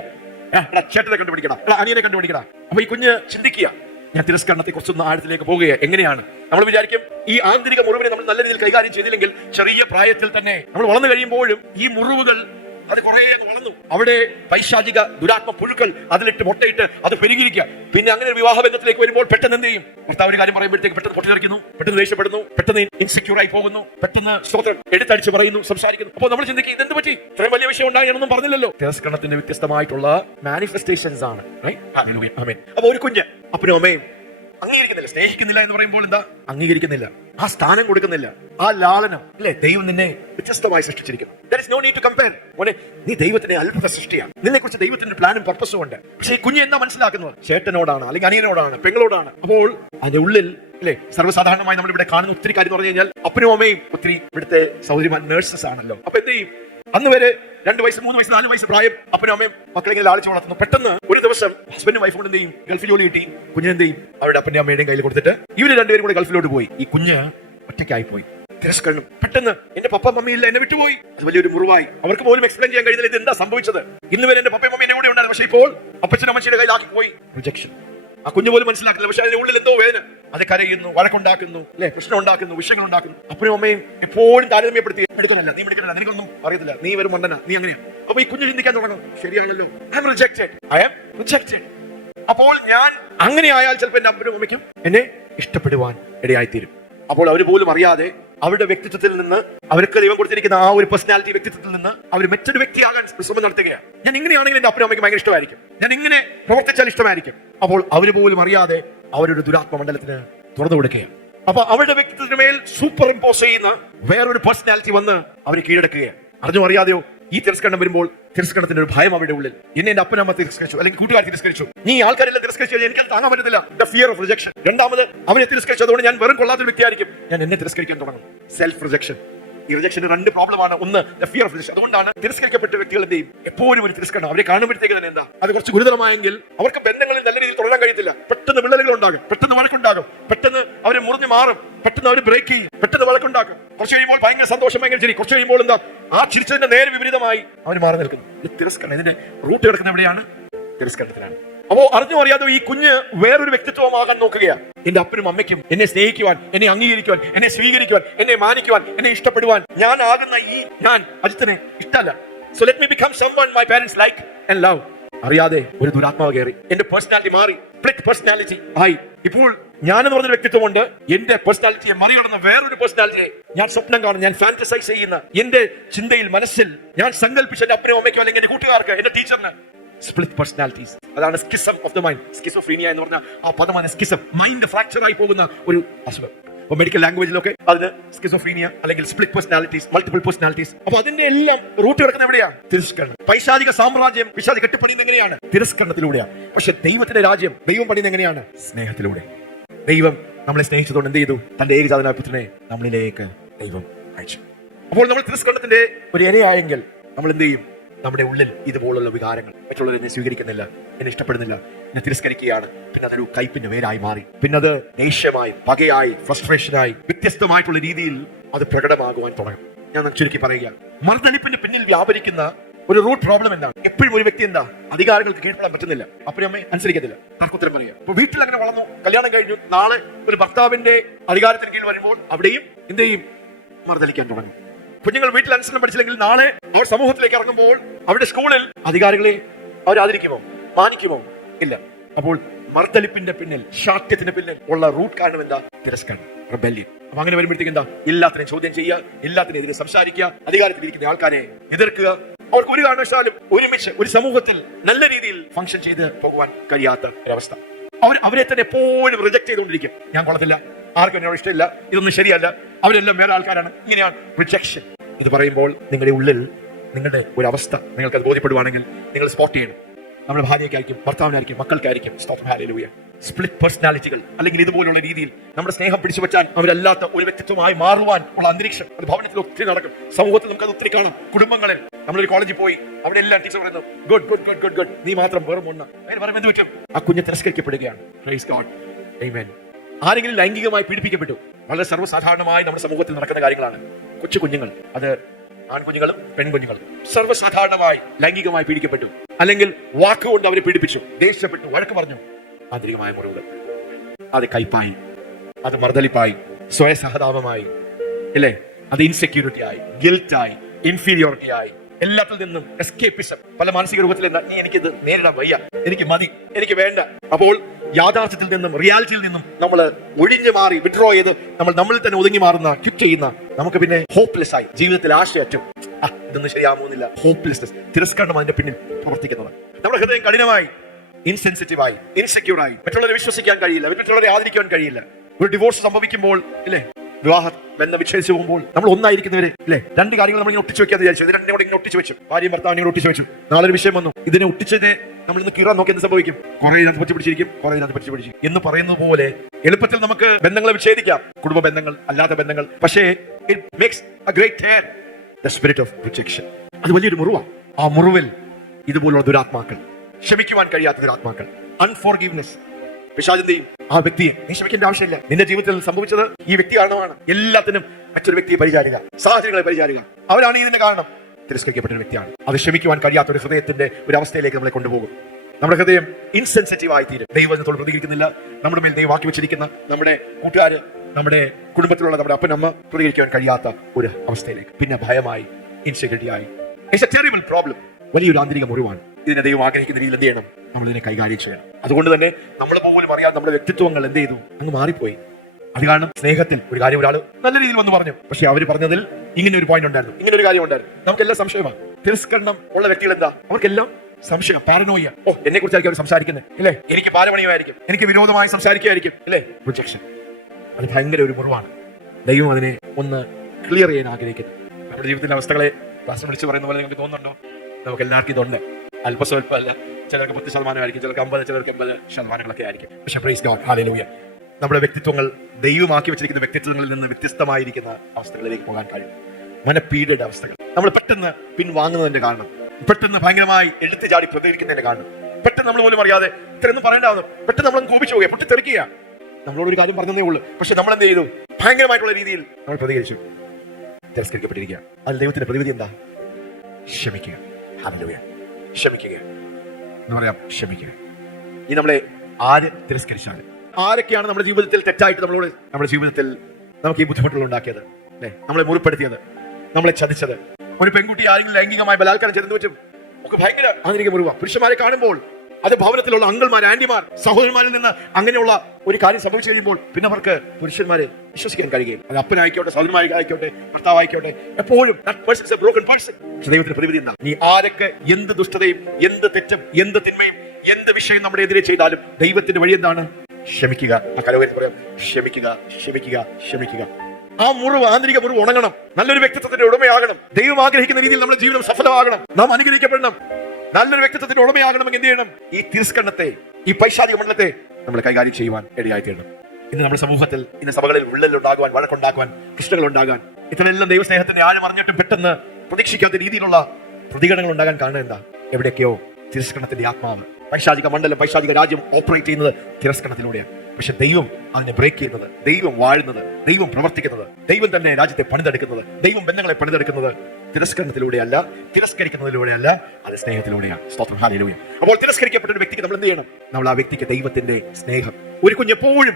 ചേട്ടനെ കണ്ടുപിടിക്കണം, അനിയനെ കണ്ടുപിടിക്കണം. അപ്പൊ ഈ കുഞ്ഞ് ചിന്തിക്കുക, ഞാൻ തിരസ്കരണത്തെ കുറച്ചൊന്ന് ആഴത്തിലേക്ക് പോകുക. എങ്ങനെയാണ് നമ്മൾ വിചാരിക്കും ഈ ആന്തരിക മുറിവിനെ നമ്മൾ നല്ല രീതിയിൽ കൈകാര്യം ചെയ്തില്ലെങ്കിൽ ചെറിയ പ്രായത്തിൽ തന്നെ നമ്മൾ വളർന്നു കഴിയുമ്പോഴും ഈ മുറിവുകൾ അത് കുറെ വളർന്നു, അവിടെ പൈശാചിക ദുരാത്മ പുഴുക്കൾ അതിലിട്ട് മുട്ടയിട്ട് അത് പെരുകിയിരിക്കുക. പിന്നെ അങ്ങനെ ഒരു വിവാഹ ബന്ധത്തിലേക്ക് വരുമ്പോൾ പെട്ടെന്ന് എന്ത് ചെയ്യും? ഭർത്താവ് ഒരു കാര്യം പറയുമ്പോഴത്തേക്ക് പെട്ടെന്ന് പൊട്ടിത്തെറിക്കുന്നു, പെട്ടെന്ന് ദേഷ്യപ്പെടുന്നു, പെട്ടെന്ന് ഇൻസെക്യൂർ ആയി പോകുന്നു, പെട്ടെന്ന് സ്തോത്രം എടുത്തടിച്ച് പറയുന്നു, സംസാരിക്കുന്നു. അപ്പോൾ നമ്മൾ ചിന്തിക്കും ഇതെന്ത് പറ്റി, ഇത്രയും വലിയ വിഷയം ഉണ്ടായെന്നൊന്നും പറഞ്ഞില്ലല്ലോ. തിരസ്കരണത്തിന്റെ വ്യത്യസ്തമായിട്ടുള്ള മാനിഫെസ്റ്റേഷൻസ് ആണ്. അപ്പൊ ഒരു കുഞ്ഞ് അപ്പനും അമ്മയും അംഗീകരിക്കുന്നില്ല, സ്നേഹിക്കുന്നില്ല എന്ന് പറയുമ്പോൾ എന്താ? അംഗീകരിക്കുന്നില്ല, ആ സ്ഥാനം കൊടുക്കുന്നില്ല, ആ ലാളനം അല്ലെ. ദൈവം നിന്നെ വ്യത്യസ്തമായി സൃഷ്ടിച്ചിരിക്കുന്നു. There is no need to compare. മോനെ, നീ ദൈവത്തിന്റെ അത്ഭുത സൃഷ്ടിയാണ്, നിന്നെ കുറിച്ച് ദൈവത്തിന്റെ പ്ലാനും പർപ്പസും ഉണ്ട്. പക്ഷേ ഈ കുഞ്ഞ് എന്താ മനസ്സിലാക്കുന്നത്? ചേട്ടനോടാണ്, അല്ലെങ്കിൽ അനിയനോടാണ്, പെങ്ങളോടാണ്. അപ്പോൾ അതിന്റെ ഉള്ളിൽ അല്ലെ സർവ്വസാധാരണമായി നമ്മൾ ഇവിടെ കാണുന്ന ഒത്തിരി കാര്യം എന്ന് പറഞ്ഞു കഴിഞ്ഞാൽ അപ്പനും അമ്മയും ഒത്തിരി ഇവിടുത്തെ സൗകര്യമാൻ നേഴ്സസ് ആണല്ലോ. അപ്പൊ എന്ത് ചെയ്യും? അന്ന് വരെ 2 വയസ്സ് 3 വയസ്സ് 4 വയസ്സ് പ്രായം അപ്പനും അമ്മയും മക്കളെ ഇങ്ങനെ ലാളിച്ച് വളർത്തുന്നു. പെട്ടെന്ന് ഒരു ദിവസം ഹസ്ബൻഡും വൈഫും കൊണ്ട് എന്ത് ചെയ്യും? ഗൾഫിൽ ജോലി കിട്ടി, കുഞ്ഞിനെന്ത് ചെയ്യും? അവരുടെ അപ്പന്റെ അമ്മയുടെയും കയ്യിൽ കൊടുത്തിട്ട് ഇവര് രണ്ടുപേരും കൂടെ ഗൾഫിലോട്ട് പോയി. ഈ കുഞ്ഞ് ഒറ്റയ്ക്കായി പോയി, തിരസ്കരണം. പെട്ടെന്ന് എന്റെ പപ്പ മമ്മിയില്ല, എന്നെ വിട്ടുപോയി. അത് വലിയൊരു മുറിവായി. അവർക്ക് പോലും എക്സ്പ്ലെയിൻ ചെയ്യാൻ കഴിയുന്നില്ല ഇത് എന്താ സംഭവിച്ചത്. ഇന്ന് വരെ എന്റെ പപ്പയും മമ്മി എന്നെ കൂടെ ഉണ്ടായിരുന്നു, പക്ഷേ ഇപ്പോൾ അപ്പച്ചനും അമ്മച്ചിയുടെ കയ്യിലാക്കി പോയി. റിജക്ഷൻ. ആ കുഞ്ഞു പോലും മനസ്സിലാക്കില്ല, പക്ഷെ അതിന്റെ ഉള്ളിൽ എന്തോ വേദന. അത് കരയുന്നു, വഴക്കുണ്ടാക്കുന്നു അല്ലെ, പ്രശ്നം ഉണ്ടാക്കുന്നു, വിഷയങ്ങൾ ഉണ്ടാക്കുന്നു. അപ്പനും അമ്മയും എപ്പോഴും താരതമ്യപ്പെടുത്തി, എടുക്കുന്നില്ല, നീ എടുക്കുന്നില്ല, നിനക്കൊന്നും അറിയത്തില്ല, നീ വരും മണ്ടന, നീ അങ്ങനെയാ. അപ്പൊ ഈ കുഞ്ഞു ചിന്തിക്കാൻ തുടങ്ങും, ശരിയാണല്ലോ, ഐ ആം റിജക്റ്റഡ്. അപ്പോൾ ഞാൻ അങ്ങനെ ആയാൽ ചിലപ്പോൾ എന്റെ അപ്പനും അമ്മയ്ക്കും എന്നെ ഇഷ്ടപ്പെടുവാൻ ഇടയായിത്തീരും. അപ്പോൾ അവർ പോലും അറിയാതെ അവരുടെ വ്യക്തിത്വത്തിൽ നിന്ന്, അവർക്ക് ദൈവം കൊടുത്തിരിക്കുന്ന ആ ഒരു പേഴ്സണാലിറ്റി വ്യക്തിത്വത്തിൽ നിന്ന് അവർ മറ്റൊരു വ്യക്തിയാകാൻ ശ്രമം നടത്തുകയാണ്. ഞാൻ ഇങ്ങനെയാണെങ്കിൽ എന്റെ അപ്പനും അമ്മയ്ക്ക് ഭയങ്കര ഇഷ്ടമായിരിക്കും, ഞാൻ ഇങ്ങനെ പ്രവർത്തിച്ചാൽ ഇഷ്ടമായിരിക്കും. അപ്പോൾ അവർ പോലും അറിയാതെ അവരൊരു ദുരാത്മ മണ്ഡലത്തിന് തുറന്നു കൊടുക്കുകയാണ്. അപ്പൊ അവരുടെ വ്യക്തിത്വത്തിന് മേൽ സൂപ്പർ ഇമ്പോസ് ചെയ്യുന്ന വേറൊരു പേഴ്സണാലിറ്റി വന്ന് അവരെ കീഴടക്കുകയാണ്. അറിഞ്ഞോ അറിയാതെയോ ഈ തിരസ്കരണം വരുമ്പോൾ തിരസ്കരണത്തിന്റെ ഒരു ഭയം അവരുടെ ഉള്ളിൽ. എന്നെ എന്റെ അപ്പനമ്മ തിരസ്കരിച്ചു, അല്ലെങ്കിൽ കൂട്ടുകാർ തിരസ്കരിച്ചു, നീ ആൾക്കാരെല്ലാം തിരസ്കരിച്ചു, എനിക്കത് താങ്ങാൻ പറ്റത്തില്ല. Fear of rejection. രണ്ടാമത് അവനെ തിരസ്കരിച്ചു, അതുകൊണ്ട് ഞാൻ വെറും കൊള്ളാത്തൊരു വ്യക്തിയായിരിക്കും, ഞാൻ എന്നെ തിരസ്കരിക്കാൻ തുടങ്ങും. Self rejection. ഈ റിജക്ഷന് 2 പ്രോബ്ലമാണ്. ഒന്ന് ഫിയർ ഓഫ് റിജക്ഷൻ. അതുകൊണ്ടാണ് തിരസ്കരിക്കപ്പെട്ട വ്യക്തികൾ എന്ത് ചെയ്യും? എപ്പോഴും ഒരു തിരസ്കരണം. അവരെ കാണുമ്പോഴത്തേക്ക് തന്നെ എന്താ, അത് കുറച്ച് ഗുരുതരമായെങ്കിൽ അവർക്ക് ബന്ധങ്ങളിൽ നല്ല രീതിയിൽ തുടരാൻ കഴിയത്തില്ല. പെട്ടെന്ന് വിള്ളലുകൾ ഉണ്ടാകും, പെട്ടെന്ന് വഴക്കുണ്ടാകും, പെട്ടെന്ന് അവർ മുറിഞ്ഞു മാറും, പെട്ടെന്ന് അവർ ബ്രേക്ക് ചെയ്യും, പെട്ടെന്ന് വഴക്കുണ്ടാക്കും. കുറച്ച് കഴിയുമ്പോൾ ഭയങ്കര സന്തോഷം, ഭയങ്കര ചിരി. കുറച്ച് കഴിയുമ്പോൾ എന്താ, ആ ചിരിച്ചതിന്റെ നേരെ വിപരീതമായി അവർ മാറി നിൽക്കുന്നു. തിരസ്കരണം. ഇതിന്റെ റൂട്ട് കിടക്കുന്ന എവിടെയാണ്? തിരസ്കരണത്തിലാണ്. അപ്പോ അറിഞ്ഞോ അറിയാതെ ഈ കുഞ്ഞ് വേറൊരു വ്യക്തിത്വമാകാൻ നോക്കുകയാണ്. എന്റെ അപ്പനും അമ്മയ്ക്കും എന്നെ സ്നേഹിക്കുവാൻ, എന്നെ അംഗീകരിക്കുവാൻ, എന്നെ സ്വീകരിക്കുവാൻ, എന്നെ മാനിക്കുവാൻ, എന്നെ ഇഷ്ടപ്പെടുവാൻ ഞാൻ ആകുന്ന ഈ ഞാൻ അജിത്തിനെ ഇഷ്ടമല്ല. So let me become someone my parents like and love. അറിയാതെ ഒരു ദുരാത്മാവ് കയറി, എന്റെ പേഴ്സണാലിറ്റി മാറി, സ്പ്ലിറ്റ് പേഴ്സണാലിറ്റി ആയി. ഇപ്പോൾ ഞാനെന്ന് പറഞ്ഞൊരു വ്യക്തിത്വമുണ്ട്, എന്റെ പേഴ്സണാലിറ്റിയെ മറികടന്ന വേറൊരു പേഴ്സണാലിറ്റിയെ ഞാൻ സ്വപ്നം കാണും, ഞാൻ ഫാന്റസൈസ് ചെയ്യുന്ന, എന്റെ ചിന്തയിൽ മനസ്സിൽ ഞാൻ സങ്കല്പിച്ച എന്റെ അപ്പനും അമ്മയ്ക്കും അല്ലെങ്കിൽ എന്റെ കൂട്ടുകാർക്ക്, എന്റെ ടീച്ചറിന് സ്പ്ലിറ്റ് പേഴ്സണാലിറ്റീസ്. അതാണ് schism of the mind. Schizophrenia എന്ന് പറഞ്ഞ ആ പദമാണ് സ്കിസം. മൈൻഡ് ഫ്രാക്ചർ ആയി പോകുന്ന ഒരു അസുഖം. അപ്പൊ മെഡിക്കൽ ലാംഗ്വേജിലൊക്കെ അതിന് സ്കിസോഫ്രീനിയ അല്ലെങ്കിൽ സ്പ്ലിറ്റ് പേഴ്സണാലിറ്റീസ്, മൾട്ടിപ്പിൾ പേഴ്സണാലിറ്റീസ്. അപ്പൊ അതിന്റെ എല്ലാം റൂട്ട് കിടക്കുന്ന എവിടെയാണ്? തിരസ്കരണം. പൈശാചിക സാമ്രാജ്യം പിശാച് കെട്ടിപ്പണിയുന്നത് എങ്ങനെയാണ്? തിരസ്കരണത്തിലൂടെയാണ്. പക്ഷെ ദൈവത്തിന്റെ രാജ്യം ദൈവം പണിയുന്നത് എങ്ങനെയാണ്? സ്നേഹത്തിലൂടെ. ദൈവം നമ്മളെ സ്നേഹിച്ചതുകൊണ്ട് എന്ത് ചെയ്തു? തന്റെ ഏകജാതനായ പുത്രനെ നമ്മളിലേക്ക് ദൈവം അയച്ചു. അപ്പോൾ നമ്മൾ തിരസ്കരണത്തിന്റെ ഒരു ഇരയായെങ്കിൽ നമ്മൾ എന്ത് ചെയ്യും? നമ്മുടെ ഉള്ളിൽ ഇതുപോലുള്ള വികാരങ്ങൾ, മറ്റുള്ളവർ എന്നെ സ്വീകരിക്കുന്നില്ല, എന്നെ ഇഷ്ടപ്പെടുന്നില്ല, എന്നെ തിരസ്കരിക്കുകയാണ്. പിന്നെ അതൊരു കയ്പിന്റെ വേരായി മാറി, പിന്നെ അത് ദേഷ്യമായി, പകയായി, ഫ്രസ്ട്രേഷനായി, വ്യത്യസ്തമായിട്ടുള്ള രീതിയിൽ അത് പ്രകടമാകുവാൻ തുടങ്ങും. ഞാൻ ചുരുക്കി പറയുക, മർദ്ദലിപ്പിന്റെ പിന്നിൽ വ്യാപരിക്കുന്ന ഒരു റൂട്ട് പ്രോബ്ലം എന്താണ്? എപ്പോഴും ഒരു വ്യക്തി എന്താ, അധികാരങ്ങൾക്ക് കീഴ്പ്പെടാൻ പറ്റുന്നില്ല, അപ്പനും അമ്മയെ അനുസരിക്കത്തില്ല, തർക്കോത്തരം പറയുക. അപ്പൊ വീട്ടിൽ അങ്ങനെ വളർന്നു, കല്യാണം കഴിഞ്ഞു, നാളെ ഒരു ഭർത്താവിന്റെ അധികാരത്തിന് കീഴിൽ വരുമ്പോൾ അവിടെയും എന്ത് ചെയ്യും? മർദ്ദലിക്കാൻ തുടങ്ങും. കുഞ്ഞുങ്ങൾ വീട്ടിൽ അനുസരണം പഠിച്ചില്ലെങ്കിൽ നാളെ അവർ സമൂഹത്തിലേക്ക് ഇറങ്ങുമ്പോൾ അവരുടെ സ്കൂളിൽ അധികാരികളെ അവർ ആദരിക്കുമോ, മാനിക്കുമോ? ഇല്ല. അപ്പോൾ മർദ്ദലിപ്പിന്റെ പിന്നിൽ, ശാഠ്യത്തിന്റെ പിന്നിൽ ഉള്ള റൂട്ട് കാരണം എന്താ? തിരസ്കരണം, റിബല്യൻ. അപ്പൊ അങ്ങനെ വരുമ്പോഴത്തേക്ക് എന്താ? എല്ലാത്തിനെയും ചോദ്യം ചെയ്യുക, എല്ലാത്തിനെതിരെ സംസാരിക്കുക, അധികാരത്തിലിരിക്കുന്ന ആൾക്കാരെ എതിർക്കുക. അവർക്ക് ഒരു കാരണവശാലും ഒരുമിച്ച് ഒരു സമൂഹത്തിൽ നല്ല രീതിയിൽ ഫംഗ്ഷൻ ചെയ്ത് പോകുവാൻ കഴിയാത്ത ഒരവസ്ഥ. അവരെ തന്നെ എപ്പോഴും റിജക്ട് ചെയ്തുകൊണ്ടിരിക്കും. ഞാൻ കൊള്ളത്തില്ല, ആർക്കും എന്നോട് ഇഷ്ടമില്ല, ഇതൊന്നും ശരിയല്ല, അവരെല്ലാം വേറെ ആൾക്കാരാണ്. ഇങ്ങനെയാണ് റിജക്ഷൻ. ഇത് പറയുമ്പോൾ നിങ്ങളുടെ ഉള്ളിൽ നിങ്ങളുടെ ഒരു അവസ്ഥ നിങ്ങൾക്ക് ബോധ്യപ്പെടുവാണെങ്കിൽ നിങ്ങൾ സ്പോട്ട് ചെയ്യണം. നമ്മുടെ ഭാര്യയ്ക്കായിരിക്കും, ഭർത്താവിനായിരിക്കും, മക്കൾക്കായിരിക്കും. സ്പ്ലിറ്റ് പേഴ്സണാലിറ്റികൾ അല്ലെങ്കിൽ ഇതുപോലുള്ള രീതിയിൽ നമ്മുടെ സ്നേഹം പിടിച്ചു വെച്ചാൽ അവരല്ലാത്ത ഒരു വ്യക്തിത്വമായി മാറുവാൻ ഉള്ള അന്തരീക്ഷം അത് ഭവനത്തിൽ ഒത്തിരി നടക്കും. സമൂഹത്തിൽ നമുക്ക് അത് ഒത്തിരി കാണാം. കുടുംബങ്ങളിൽ നമ്മളൊരു കോളേജിൽ പോയി അവിടെ എല്ലാം ടീച്ചർ പറയുന്നു good good good good good, നീ മാത്രം വെറും ഒന്ന്. അങ്ങനെ പറയുമ്പോൾ എന്ത് പറ്റും? ആ കുഞ്ഞ് തിരസ്കരിക്കപ്പെടുകയാണ്. പ്രൈസ് ഗോഡ്, ആമേൻ. ആരെങ്കിലും ലൈംഗികമായി പീഡിപ്പിക്കപ്പെട്ടു, വളരെ സർവ്വസാധാരണമായി നമ്മുടെ സമൂഹത്തിൽ നടക്കുന്ന കാര്യങ്ങളാണ്. കൊച്ചു കുഞ്ഞുങ്ങൾ, അത് ആൺകുഞ്ഞുങ്ങളും പെൺകുഞ്ഞുങ്ങളും സർവ്വസാധാരണമായി ലൈംഗികമായി പീഡിക്കപ്പെട്ടു, അല്ലെങ്കിൽ വാക്കുകൊണ്ട് അവരെ പീഡിപ്പിച്ചു, ദേഷ്യപ്പെട്ടു, വഴക്ക് പറഞ്ഞു. ആന്തരികമായ മുറിവുകൾ, അത് കയ്പായി, അത് മർദ്ദലിപ്പായി, സ്വയസഹതാപമായി, ഇല്ലേ? അത് ഇൻസെക്യൂരിറ്റി ആയി, ഗിൽറ്റായി, ഇൻഫീരിയോറിറ്റി ആയി, എല്ലാത്തിൽ നിന്നും എസ്കേപ്പിസം. പല മാനസിക രൂപത്തിൽ എന്താ? നീ എനിക്കിത് നേരിടാൻ വയ്യ, എനിക്ക് മതി, എനിക്ക് വേണ്ട. അപ്പോൾ യാഥാർത്ഥ്യത്തിൽ നിന്നും റിയാലിറ്റിയിൽ നിന്നും നമ്മൾ ഒഴിഞ്ഞു മാറി, വിഡ്രോ ചെയ്ത് നമ്മളിൽ തന്നെ ഒതുങ്ങി മാറുന്ന, ക്വിറ്റ് ചെയ്യുന്ന, നമുക്ക് പിന്നെ ഹോപ്പ്ലെസ് ആയി, ജീവിതത്തിൽ ആശയറ്റം, ഇതൊന്നും ശരിയാവുന്നില്ല, ഹോപ്പ്ലെസ്നെസ്, തിരസ്കരണം അതിന്റെ പിന്നിൽ പ്രവർത്തിക്കുന്നത്. നമ്മുടെ ഹൃദയം കഠിനമായി, ഇൻസെൻസിറ്റീവായി, ഇൻസെക്യൂറായി, മറ്റുള്ളവരെ വിശ്വസിക്കാൻ കഴിയില്ല, മറ്റുള്ളവരെ ആദരിക്കാൻ കഴിയില്ല. ഒരു ഡിവോഴ്സ് സംഭവിക്കുമ്പോൾ, ഇല്ലേ, വിവാഹ ബന്ധം വിച്ഛേദിച്ചു പോകുമ്പോൾ നമ്മൾ ഒന്നായിരിക്കുന്നവരെ, ഇല്ലേ, രണ്ട് കാര്യങ്ങൾ നമ്മൾ ഒട്ടിച്ചു വെക്കാന്ന് വിചാരിച്ചു. ഇത് രണ്ടും കൂടെ ഇങ്ങനെ ഒട്ടിച്ചു വെച്ചു, ഭാര്യയും ഭർത്താവിനെ ഒട്ടിച്ചു വെച്ചു. നാളെ ഒരു വിഷയം വന്നു, ഇതിനെ ഒട്ടിച്ചതിനെ നമ്മൾ ഇന്ന് കീറാൻ നോക്കി എന്ത് സംഭവിക്കും? കുറെ ഇതിനകത്ത് പറ്റി പിടിച്ചിരിക്കും, കുറെ ഇതിനകത്ത് പറ്റി പിടിച്ചിരിക്കും എന്ന് പറയുന്നത് പോലെ എളുപ്പത്തിൽ നമുക്ക് ബന്ധങ്ങളെ വിച്ഛേദിക്കാം, കുടുംബ ബന്ധങ്ങൾ, അല്ലാത്ത ബന്ധങ്ങൾ. പക്ഷേ it makes a great tear, the spirit of rejection. അത് വലിയൊരു മുറിവാണ്. ആ മുറിവിൽ ഇതുപോലുള്ള ദുരാത്മാക്കൾ, ക്ഷമിക്കുവാൻ കഴിയാത്ത ദുരാത്മാക്കൾ, അൺഫോർഗീവ്നെസ്, പിശാചിന്റെയും ആ വ്യക്തിയെ നീ ക്ഷമിക്കേണ്ട ആവശ്യമില്ല. നിന്റെ ജീവിതത്തിൽ സംഭവിച്ചത് ഈ വ്യക്തി കാരണമാണ്. എല്ലാത്തിനും മറ്റൊരു വ്യക്തിയെ പരിചാരിക, സാഹചര്യങ്ങളെ പരിചാരിക. അവരാണ് ഇതിന്റെ കാരണം. തിരസ്കരിക്കപ്പെട്ട ഒരു വ്യക്തിയാണ്. അത് ക്ഷമിക്കുവാൻ കഴിയാത്ത ഒരു ഹൃദയത്തിന്റെ ഒരു അവസ്ഥയിലേക്ക് നമ്മളെ കൊണ്ടുപോകും. നമ്മുടെ ഹൃദയം ഇൻസെൻസിറ്റീവ് ആയി തീരും. ദൈവത്തോട് പ്രതികരിക്കുന്നില്ല. നമ്മുടെ മേൽ ദൈവം ആക്കി വെച്ചിരിക്കുന്ന നമ്മുടെ കൂട്ടുകാര്, നമ്മുടെ കുടുംബത്തിലുള്ള നമ്മുടെ അപ്പനമ്മ പ്രതികരിക്കാൻ കഴിയാത്ത ഒരു അവസ്ഥയിലേക്ക്, പിന്നെ ഭയമായി, ഇൻസെക്യൂരിറ്റി ആയി. It's a terrible problem. വലിയൊരു ആന്തരിക മുറിവാണ്. ഇതിനെ ദൈവം ആഗ്രഹിക്കുന്ന രീതിയിൽ എന്ത് ചെയ്യണം? നമ്മൾ ഇതിനെ കൈകാര്യം ചെയ്യണം. അതുകൊണ്ട് തന്നെ നമ്മൾ പോലും അറിയാതെ നമ്മുടെ വ്യക്തിത്വങ്ങൾ എന്ത് ചെയ്തു? അങ്ങ് മാറിപ്പോയി. അത് കാരണം സ്നേഹത്തിൽ ഒരു കാര്യം ഒരാൾ നല്ല രീതിയിൽ വന്ന് പറഞ്ഞു, പക്ഷെ അവർ പറഞ്ഞതിൽ ഇങ്ങനെ ഒരു പോയിന്റ് ഉണ്ടായിരുന്നു, ഇങ്ങനെ ഒരു കാര്യം ഉണ്ടായിരുന്നു. നമുക്കെല്ലാം സംശയമാണ്. തിരസ്കരണം ഉള്ള വ്യക്തികൾ എന്താ? അവർക്കെല്ലാം സംശയം, പാരനോയ. എന്നെ കുറിച്ചായിരിക്കും അവർ സംസാരിക്കുന്നത്, ഇല്ലേ? എനിക്ക് പാരമണിയുമായിരിക്കും, എനിക്ക് വിരോധമായി സംസാരിക്കുകയായിരിക്കും, ഇല്ലേ? റിജക്ഷൻ. അത് ഭയങ്കര ഒരു മുറിവാണ്. ദൈവം അതിനെ ഒന്ന് ക്ലിയർ ചെയ്യാൻ ആഗ്രഹിക്കുന്നു. നമ്മുടെ ജീവിതത്തിന്റെ അവസ്ഥകളെ ക്ലാസ് വിളിച്ച് പറയുന്ന പോലെ നിങ്ങൾക്ക് തോന്നുന്നുണ്ടോ? നമുക്ക് എല്ലാവർക്കും ഇതുണ്ട്. അല്പസ്വല്പമല്ല. ചിലർക്ക് 10% ചിലർക്ക് 50, ചിലർക്ക് 80% ആയിരിക്കും. പക്ഷെ പ്രൈസ് ഗോഡ്, ഹല്ലേലൂയ, നമ്മുടെ വ്യക്തിത്വങ്ങൾ ദൈവമാക്കി വെച്ചിരിക്കുന്ന വ്യക്തിത്വങ്ങളിൽ നിന്ന് വ്യത്യസ്തമായിരിക്കുന്ന അവസ്ഥകളിലേക്ക് പോകാൻ കഴിയും. മനപ്പീഡയുടെ അവസ്ഥകൾ, നമ്മൾ പെട്ടെന്ന് പിൻവാങ്ങുന്നതിന്റെ കാരണം, പെട്ടെന്ന് ഭയങ്കരമായി എടുത്തു ചാടി പ്രതികരിക്കുന്നതിന്റെ കാരണം, പെട്ടെന്ന് നമ്മൾ പോലും അറിയാതെ ഇത്രയൊന്നും പറയേണ്ടാവുന്നു, പെട്ടെന്ന് നമ്മൾ കോപിച്ചു പോകുക, പൊട്ടിത്തെറിക്കുക. നമ്മളോടൊരു കാര്യം പറഞ്ഞതേ ഉള്ളൂ, പക്ഷെ നമ്മൾ എന്ത് ചെയ്തു? ഭയങ്കരമായിട്ടുള്ള രീതിയിൽ നമ്മൾ പ്രതികരിച്ചു, തിരസ്കരിക്കപ്പെട്ടിരിക്കുക. അത് ദൈവത്തിന്റെ പ്രതിവിധി എന്താ? ക്ഷമിക്കുക. ഹല്ലേലൂയ, ക്ഷമിക്കുക എന്ന് പറയാം. ക്ഷമിക്കുക. ഈ നമ്മളെ ആര് തിരസ്കരിച്ചാലും, ആരൊക്കെയാണ് നമ്മുടെ ജീവിതത്തിൽ തെറ്റായിട്ട് നമ്മളോട്, നമ്മുടെ ജീവിതത്തിൽ നമുക്ക് ഈ ബുദ്ധിമുട്ടുകൾ ഉണ്ടാക്കിയത്, അല്ലെ, നമ്മളെ മുറിപ്പെടുത്തിയത്, നമ്മളെ ചതിച്ചത്. ഒരു പെൺകുട്ടി ആരെങ്കിലും ലൈംഗികമായി ബലാത്കാരം ചെയ്തെന്ന് പറ്റും, ഒക്കെ ഭയങ്കര ആന്തരിക മുറിവാണ്. പുരുഷന്മാരെ കാണുമ്പോൾ, അത് ഭവനത്തിലുള്ള അങ്കിൾമാർ, ആന്റിമാർ, സഹോദരന്മാരിൽ നിന്ന് അങ്ങനെയുള്ള ഒരു കാര്യം സംഭവിച്ചു കഴിയുമ്പോൾ പിന്നെ അവർക്ക് പുരുഷന്മാരെ വിശ്വസിക്കാൻ കഴിയുകയില്ല. അത് അപ്പനായിക്കോട്ടെ, സഹോദരന്മാരായിക്കോട്ടെ, ഭർത്താവായിക്കോട്ടെ, എപ്പോഴും ദൈവത്തിന്റെ പ്രതിവിധി എന്താ? നീ ആരൊക്കെ എന്ത് ദുഷ്ടതയും, എന്ത് തെറ്റും, എന്ത് തിന്മയും, എന്ത് വിഷയം നമ്മുടെ എതിരെ ചെയ്താലും ദൈവത്തിന്റെ വഴി എന്താണ്? ക്ഷമിക്കുക. ആ കലവരിൽ പറയാം, ക്ഷമിക്കുക, ക്ഷമിക്കുക, ക്ഷമിക്കുക. ആ മുറിവ്, ആന്തരിക മുറിവ് ഉണങ്ങണം. നല്ലൊരു വ്യക്തിത്വത്തിന്റെ ഉടമയാകണം. ദൈവം ആഗ്രഹിക്കുന്ന രീതിയിൽ നമ്മുടെ ജീവിതം സഫലമാകണം. നാം അനുഗ്രഹിക്കപ്പെടണം. നല്ലൊരു വ്യക്തിത്വത്തിന്റെ ഉടമയാകണമെങ്കിൽ എന്ത് ചെയ്യണം? ഈ തിരസ്കരണത്തെ, ഈ പൈശാചിക മണ്ഡലത്തെ നമ്മൾ കൈകാര്യം ചെയ്യുവാൻ ഇടയായി തീരണം. ഇന്ന് നമ്മുടെ സമൂഹത്തിൽ, ഇന്ന് സഭകളിൽ വിള്ളലുണ്ടാകുവാൻ, വഴക്കുണ്ടാക്കുവാൻ, പ്രശ്നങ്ങൾ ഉണ്ടാകാൻ, ഇത്രയെല്ലാം ദൈവസ്നേഹത്തിന്റെ ആഴം അറിഞ്ഞിട്ടും പെട്ടെന്ന് പ്രതീക്ഷിക്കാത്ത രീതിയിലുള്ള പ്രതികരണങ്ങൾ ഉണ്ടാകാൻ കാരണം എന്താ? എവിടെയൊക്കെയോ തിരസ്കരണത്തിന്റെ ആത്മാവ്, പൈശാചിക മണ്ഡലം, പൈശാചിക രാജ്യം ഓപ്പറേറ്റ് ചെയ്യുന്നത് തിരസ്കരണത്തിലൂടെയാണ്. പക്ഷെ ദൈവം അതിനെ ബ്രേക്ക് ചെയ്യുന്നത്, ദൈവം വാഴുന്നത്, ദൈവം പ്രവർത്തിക്കുന്നത്, ദൈവം തന്നെ രാജ്യത്തെ പണിതെടുക്കുന്നത്, ദൈവം ബന്ധങ്ങളെ പണിതെടുക്കുന്നത് തിരസ്കരണത്തിലൂടെയല്ല, തിരസ്കരിക്കുന്നതിലൂടെയല്ല, അത് സ്നേഹത്തിലൂടെയാണ്. സ്തോത്രം, ഹല്ലേലൂയ. അപ്പോൾ തിരസ്കരിക്കപ്പെട്ട ഒരു വ്യക്തിക്ക് നമ്മൾ എന്ത് ചെയ്യണം? നമ്മൾ ആ വ്യക്തിക്ക് ദൈവത്തിന്റെ സ്നേഹം. ഒരു കുഞ്ഞ് എപ്പോഴും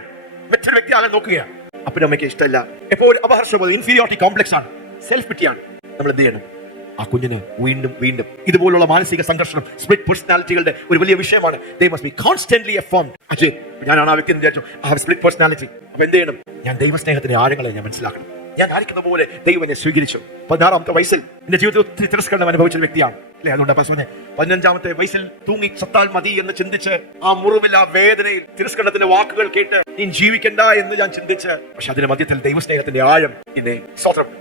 മറ്റൊരു വ്യക്തി ആകാൻ നോക്കുകയാണ്. അപ്പനും അമ്മയ്ക്ക് ഇഷ്ടമല്ല, എപ്പോഴും അപഹർഷബോധം, ഇൻഫീരിയോറിറ്റി കോംപ്ലക്സ് ആണ്, സെൽഫ് പിറ്റിയാണ്. നമ്മൾ എന്ത് ചെയ്യണം? ആ കുഞ്ഞിന് വീണ്ടും വീണ്ടും ഇതുപോലുള്ള മാനസിക സംഘർഷം, സ്പ്ലിറ്റ് പേഴ്സണാലിറ്റികളുടെ ഒരു വലിയ വിഷയമാണ്. They must be constantly affirmed. Ajay, ഞാനാണ് ആ വ്യക്തി എന്ന് വിചാരിച്ചു, I have split personality. അപ്പൊ എന്ത് ചെയ്യണം? ഞാൻ ദൈവസ്നേഹത്തിന്റെ ആഴങ്ങളെ ഞാൻ മനസ്സിലാക്കണം. ഞാൻ ആയിരിക്കുന്ന പോലെ ദൈവം എന്നെ സ്വീകരിച്ചു. 16-ാമത്തെ വയസ്സിൽ എന്റെ ജീവിതത്തിൽ ഒത്തിരി തിരസ്കരണം അനുഭവിച്ച വ്യക്തിയാണ് അല്ലെ. അതുകൊണ്ട് 15-ാമത്തെ വയസ്സിൽ തൂങ്ങി സത്താൽ മതി എന്ന് ചിന്തിച്ച് ആ മുറിവിൽ, ആ വേദനയിൽ, തിരസ്കരണത്തിന്റെ വാക്കുകൾ കേട്ട് നീ ജീവിക്കണ്ട എന്ന് ഞാൻ ചിന്തിച്ച്, പക്ഷെ അതിന്റെ മധ്യത്തിൽ ദൈവസ്നേഹത്തിന്റെ ആഴം എന്നെ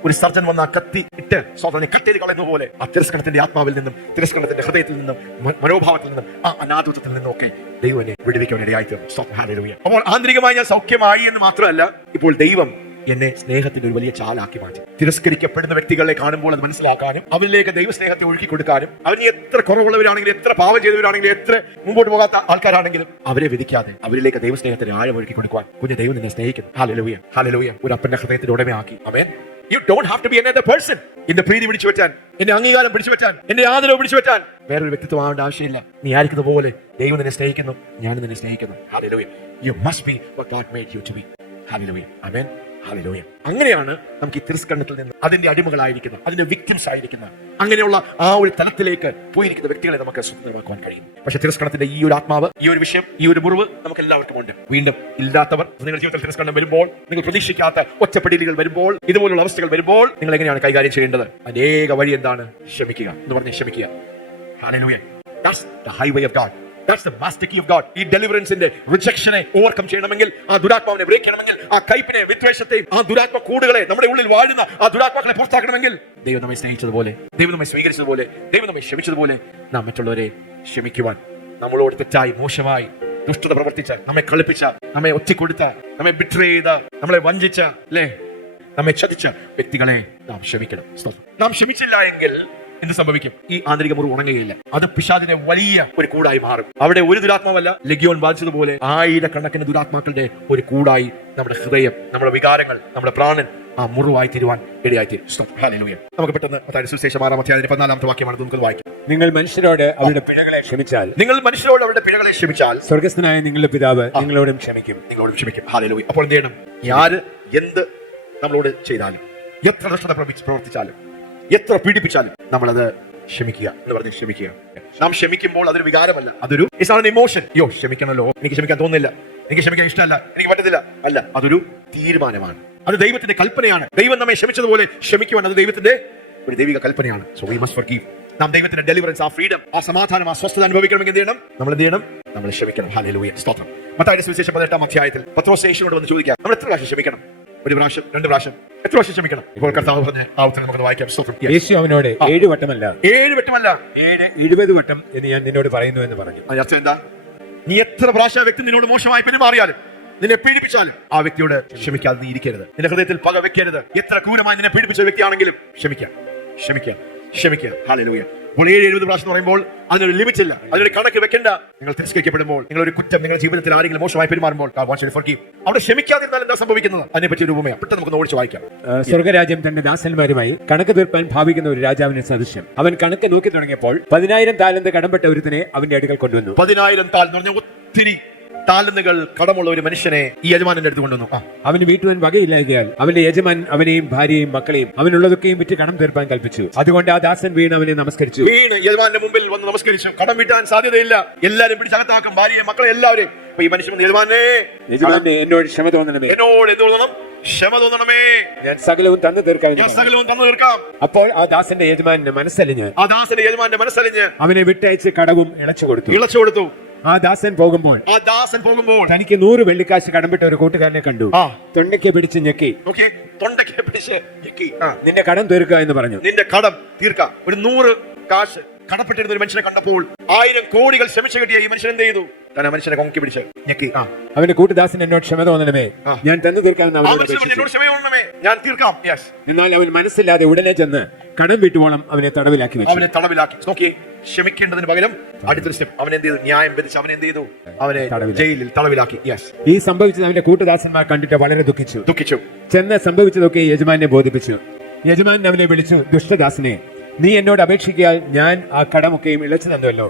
ഒരു സർജൻ വന്ന ആ കത്തി ഇട്ട് സ്വതനെ കട്ടേരി കളയുന്ന പോലെ ആ തിരസ്കരണത്തിന്റെ ആത്മാവിൽ നിന്നും, തിരസ്കരണത്തിന്റെ ഹൃദയത്തിൽ നിന്നും, മനോഭാവത്തിൽ നിന്നും, ആ അനാഥത്വത്തിൽ നിന്നും ഒക്കെ ദൈവം എന്നെ വിടുവിക്കാൻ ഇടയായി തീർന്നു. അപ്പോൾ ആന്തരികമായി ഞാൻ സൗഖ്യമായി എന്ന് മാത്രമല്ല, ഇപ്പോൾ ദൈവം എന്നെ സ്നേഹത്തിന്റെ ഒരു വലിയ ചാലാക്കി മാറ്റി. തിരസ്കരിക്കപ്പെടുന്ന വ്യക്തികളെ കാണുമ്പോൾ അത് മനസ്സിലാക്കാനും അവരിലേക്ക് ദൈവസ്നേഹത്തെ ഒഴുക്കി കൊടുക്കാനും, അവന് എത്ര കുറവുള്ളവരാണെങ്കിലും, എത്ര പാവം ചെയ്തവരാണെങ്കിലും, എത്ര മുമ്പോട്ട് പോകാത്ത ആൾക്കാരാണെങ്കിലും അവരെ വിധിക്കാതെ അവരിലേക്ക് ദൈവസ്നേഹത്തിന്റെ ആഴം ഒഴുക്കി കൊടുക്കുവാൻ കുഞ്ഞ് ദൈവം നിന്നെ സ്നേഹിക്കുന്നു. Hallelujah, hallelujah. ഒരു അപ്പന്റെ ഹൃദയത്തിന്റെ ഉടമയാക്കി. ആമേൻ. You don't have to be another person. എന്റെ പ്രീതി പിടിച്ചു വെച്ചാൻ, എന്റെ അംഗീകാരം പിടിച്ചു വെച്ചാൻ, എന്റെ ആദരവ് പിടിച്ചു വെച്ചാൻ വേറൊരു വ്യക്തിത്വം ആവേണ്ട ആവശ്യമില്ല. നീ ആയിരിക്കുന്ന പോലെ ദൈവം നിന്നെ സ്നേഹിക്കുന്നു, ഞാൻ നിന്നെ സ്നേഹിക്കുന്നു. Hallelujah. You must be what God made you to be. Hallelujah. Amen. Hallelujah. അങ്ങനെയാണ് നമുക്ക് ഈ തിരസ്കരണത്തിൽ നിന്ന്, അതിന്റെ അടിമകളായിരിക്കുന്ന, അതിന്റെ വിക്ടിംസ് ആയിരിക്കുന്ന, അങ്ങനെയുള്ള ആ ഒരു തലത്തിലേക്ക് പോയിരിക്കുന്ന വ്യക്തികളെ നമുക്ക് സ്വതന്ത്രമാക്കുവാൻ കഴിയും. പക്ഷെ തിരസ്കരണത്തിന്റെ ഈ ഒരു ആത്മാവ്, ഈ ഒരു വിഷയം, ഈ ഒരു മുറിവ് നമുക്ക് എല്ലാവർക്കും ഉണ്ട്. വീണ്ടും ഇല്ലാത്തവർ, നിങ്ങളുടെ ജീവിതത്തിൽ തിരസ്കരണം വരുമ്പോൾ, നിങ്ങൾ പ്രതീക്ഷിക്കാത്ത ഒറ്റപ്പെടലുകൾ വരുമ്പോൾ, ഇതുപോലുള്ള അവസ്ഥകൾ വരുമ്പോൾ നിങ്ങൾ എങ്ങനെയാണ് കൈകാര്യം ചെയ്യേണ്ടത്? അനേക വഴി എന്താണ്? ക്ഷമിക്കുക എന്ന് പറഞ്ഞ് ക്ഷമിക്കുക. Hallelujah. That's the highway of God. That's the master key of God. ഈ ഡെലിവറൻസിന്റെ റിജക്ഷനെ ഓവർകം ചെയ്യണമെങ്കിൽ, ആ ദുരാത്മാവിനെ ബ്രേക്ക് ചെയ്യണമെങ്കിൽ, ആ കൈപ്പിനെ, വിദ്വേഷത്തെയും, ആ ദുരാത്മ കൂടുകളെ, നമ്മുടെ ഉള്ളിൽ വാഴുന്ന ആ ദുരാത്മാക്കളെ പുറത്താക്കണമെങ്കിൽ, ദൈവം നമ്മെ സ്നേഹിച്ചതുപോലെ, ദൈവം നമ്മെ സ്വീകരിച്ചതുപോലെ, ദൈവം നമ്മെ ക്ഷമിച്ചതുപോലെ നാം മറ്റുള്ളവരെ ക്ഷമിക്കുവാൻ, നമ്മളോട് തെറ്റായി, മോശമായി, ദുഷ്ടത പ്രവർത്തിച്ച, നമ്മെ കളിപ്പിച്ച, നമ്മെ ഒറ്റിക്കൊടുത്ത, നമ്മെ ബിട്രേ ചെയ്ത, നമ്മളെ വഞ്ചിച്ച, അല്ലേ, നമ്മെ ചതിച്ച വ്യക്തികളെ നാം ക്ഷമിക്കണം. നാം ക്ഷമിച്ചില്ല എങ്കിൽ എന്ത് സംഭവിക്കും? ഈ ആന്തരിക മുറിവ് ഉണങ്ങുകയില്ല. അത് പിശാചിനെ വലിയ ഒരു കൂടായി മാറും. അവിടെ ഒരു ദുരാത്മാവല്ല, ലഗ്യോൻ ബാധിച്ചതുപോലെ ആയിരക്കണക്കിന് ദുരാത്മാക്കളുടെ ഒരു കൂടായി നമ്മുടെ ഹൃദയം, നമ്മുടെ വികാരങ്ങൾ, നമ്മുടെ പ്രാണൻ ആ മുറിവായി തീരുവാൻ ഇടയായി. നമുക്ക് പെട്ടെന്ന് മത്തായിയുടെ സുവിശേഷം 6-ാം 14-ാമത്തെ വാക്യമാണ് നമുക്ക് വായിക്കാം. നിങ്ങൾ മനുഷ്യരോട് അവരുടെ പിഴകളെ ക്ഷമിച്ചാൽ, നിങ്ങൾ മനുഷ്യരോട് അവരുടെ പിഴകളെ ക്ഷമിച്ചാൽ സ്വർഗ്ഗസ്ഥനായ നിങ്ങളുടെ പിതാവ് നിങ്ങളോടും ക്ഷമിക്കും. നിങ്ങളോടും ക്ഷമിക്കും. ഹല്ലേലൂയ. അപ്പോൾ എന്ത് ചെയ്യണം? ആര് എന്ത് നമ്മളോട് ചെയ്താലും, എത്ര ദുഷ്ടത പ്രവർത്തിച്ചാലും, എത്ര പീഡിപ്പിച്ചാലും നമ്മളത് ക്ഷമിക്കുക എന്ന് പറഞ്ഞ് ക്ഷമിക്കുക. നാം ക്ഷമിക്കുമ്പോൾ അതൊരു വികാരമല്ല, അതൊരു ഇമോഷൻ. അയ്യോ, ക്ഷമിക്കണമല്ലോ, എനിക്ക് ക്ഷമിക്കാൻ തോന്നുന്നില്ല, എനിക്ക് ക്ഷമിക്കാൻ ഇഷ്ടമല്ല, എനിക്ക് പറ്റത്തില്ല. അല്ല, അതൊരു തീരുമാനമാണ്. അത് ദൈവത്തിന്റെ കൽപ്പനയാണ്. ദൈവം നമ്മെ ക്ഷമിച്ചതുപോലെ ക്ഷമിക്കുവാൻ അത് ദൈവത്തിന്റെ ഒരു ദൈവിക കൽപ്പനയാണ്. So we must forgive. നാം ദൈവത്തിന്റെ ഡെലിവറൻസ്, ആ ഫ്രീഡം, ആ സമാധാനം, ആ സ്വസ്ഥത അനുഭവിക്കണമെങ്കിൽ എന്ത് ചെയ്യണം? നമ്മൾ എന്ത് ചെയ്യണം? നമ്മൾ ക്ഷമിക്കണം. ഹല്ലേലൂയ. സ്തോത്രം. മത്തായിയുടെ സുവിശേഷം 18-ാം അധ്യായത്തിൽ പത്രോസ് യേശുവിനോട് വന്ന് ചോദിക്കാം, നമ്മൾ എത്ര പ്രാവശ്യം ക്ഷമിക്കണം? ഒരു പ്രാവശ്യം, 2 പ്രാവശ്യം, എത്ര പ്രാവശ്യം ക്ഷമിക്കണം? ഇപ്പോൾ കർത്താവ് പറഞ്ഞ ആ ഉത്തരം നമുക്ക് വായിക്കാം. യേശു അവനോട് 7 വട്ടമല്ല 7 വട്ടമല്ല 70 വട്ടം എന്ന് ഞാൻ നിന്നോട് പറയുന്നു എന്ന് പറഞ്ഞു. അർത്ഥം എന്താ? നീ എത്ര പ്രാവശ്യം വ്യക്തി നിന്നോട് മോശമായി പെരുമാറിയാലും, നിന്നെ പീഡിപ്പിച്ചാലും ആ വ്യക്തിയോട് ക്ഷമിക്കാതെ നീ ഇരിക്കരുത്. നിന്റെ ഹൃദയത്തിൽ പക വെക്കരുത്. എത്ര ക്രൂരമായി നിന്നെ പീഡിപ്പിച്ച വ്യക്തിയാണെങ്കിലും ക്ഷമിക്കുക, ക്ഷമിക്കുക, ക്ഷമിക്കുക. ഹല്ലേലൂയ. അപ്പോൾ 70 പ്രാവശ്യം എന്ന് പറയുമ്പോൾ അതിനൊരു ലിമിറ്റ് ഇല്ല, അതിനൊരു കണക്ക് വെക്കണ്ട. നിങ്ങൾ തിരസ്കരിക്കപ്പെടുമ്പോൾ, നിങ്ങളൊരു കുറ്റം നിങ്ങളുടെ ജീവിതത്തിൽ ആരെങ്കിലും മോശമായി പെരുമാറുമ്പോൾ, അവിടെ ക്ഷമിക്കാതിരുന്നാൽ എന്താ സംഭവിക്കുന്നത്? അതിനെപ്പറ്റി ഒരു ഉപമയാണ്. പെട്ടെന്ന് നമുക്ക് ഓടിച്ചു വായിക്കാം. സ്വർഗ്ഗരാജ്യം തന്റെ ദാസന്മാരുമായി കണക്ക് തീർപ്പാൻ ഭാവിക്കുന്ന ഒരു രാജാവിനെ സദൃശ്യം. അവൻ കണക്ക് നോക്കി തുടങ്ങിയപ്പോൾ 10,000 താലന്ത് കടംപെട്ട ഒരുത്തനെ അവന്റെ അടുക്കൽ കൊണ്ടുവന്നു. 10,000 താൽ എന്ന് പറഞ്ഞാൽ ഒത്തിരി താലന്തുകൾ കടമുള്ള ഒരു മനുഷ്യനെ ഈ യജമാനന്റെ അടുത്ത് കൊണ്ടുവന്നു. അവന് വീട്ടുവാൻ വകയില്ലായകയാൽ അവന്റെ യജമാൻ അവനെയും ഭാര്യയും മക്കളെയും അവനുള്ളതൊക്കെയും വിറ്റ് കടം തീർപ്പാൻ കൽപ്പിച്ചു. അതുകൊണ്ട് ആ ദാസൻ വീണ് അവനെ നമസ്കരിച്ചു. യജമാന്റെ മുമ്പിൽ വന്ന് നമസ്കരിച്ചു. കടം വീട്ടാൻ സാധ്യതയില്ല. എല്ലാരും പിടിച്ചകത്താക്കും, ഭാര്യയെ മക്കളെ എല്ലാവരും. ഈ മനുഷ്യൻ യജമാനെ എന്നോട് ക്ഷമ തോന്നണമേ, എന്നോട് എന്ത് തോന്നണം? ക്ഷമ തോന്നണമേ, ഞാൻ സകലവും തന്നു തീർക്കാം. അപ്പോൾ ആ ദാസന്റെ യജമാന്റെ മനസ്സലിഞ്ഞ് അവനെ വിട്ടയച്ച് കടവും ഇളച്ചു കൊടുത്തു. ആ ദാസൻ പോകുമ്പോൾ തനിക്ക് 100 വെള്ളിക്കാശ് കടംപെട്ട ഒരു കൂട്ടുകാരനെ കണ്ടു. തൊണ്ടയ്ക്ക് പിടിച്ച് ഞെക്കി, നിന്റെ കടം തീർക്കുക എന്ന് പറഞ്ഞു. നിന്റെ കടം തീർക്കാം. ഒരു 100 കാശ് കടപ്പെട്ടിരുന്ന ഒരു മനുഷ്യനെ കണ്ടപ്പോൾ 1000 കോടികൾ ക്ഷമിച്ചു കിട്ടിയ ഈ മനുഷ്യൻ എന്ത് ചെയ്തു? തന്നെ മനുഷ്യനെ കൊങ്കി പിടിച്ച് ഞെക്കി. അവന്റെ കൂട്ടുദാസൻ എന്നോട് ക്ഷമ തോന്നണമേ, ഞാൻ തന്നു തീർക്കാമെന്ന് ഞാൻ തീർക്കാം. എന്നാൽ അവൻ മനസ്സില്ലാതെ ഉടനെ ചെന്ന് കടം വീട്ടുവോളം അവനെ തടവിലാക്കി. നോക്കി, ക്ഷമിക്കേണ്ടതിന് പകരം അടുത്തൊരു സ്റ്റെപ്പ്. അവൻ എന്ത് ചെയ്തു? ന്യായം വിധിച്ച് അവൻ എന്ത് ചെയ്തു? അവനെ ജയിലിൽ തടവിലാക്കി. ഈ സംഭവിച്ചത് അവന്റെ കൂട്ടുദാസന്മാർ കണ്ടിട്ട് വളരെ ദുഃഖിച്ചു. ചെന്ന് സംഭവിച്ചതൊക്കെ യജമാനെ ബോധിപ്പിച്ചു. യജമാൻ അവനെ വിളിച്ചു, ദുഷ്ടദാസനെ, നീ എന്നോട് അപേക്ഷിക്കാൻ ഞാൻ ആ കടമൊക്കെയും ഇളച്ചു തന്നുവല്ലോ.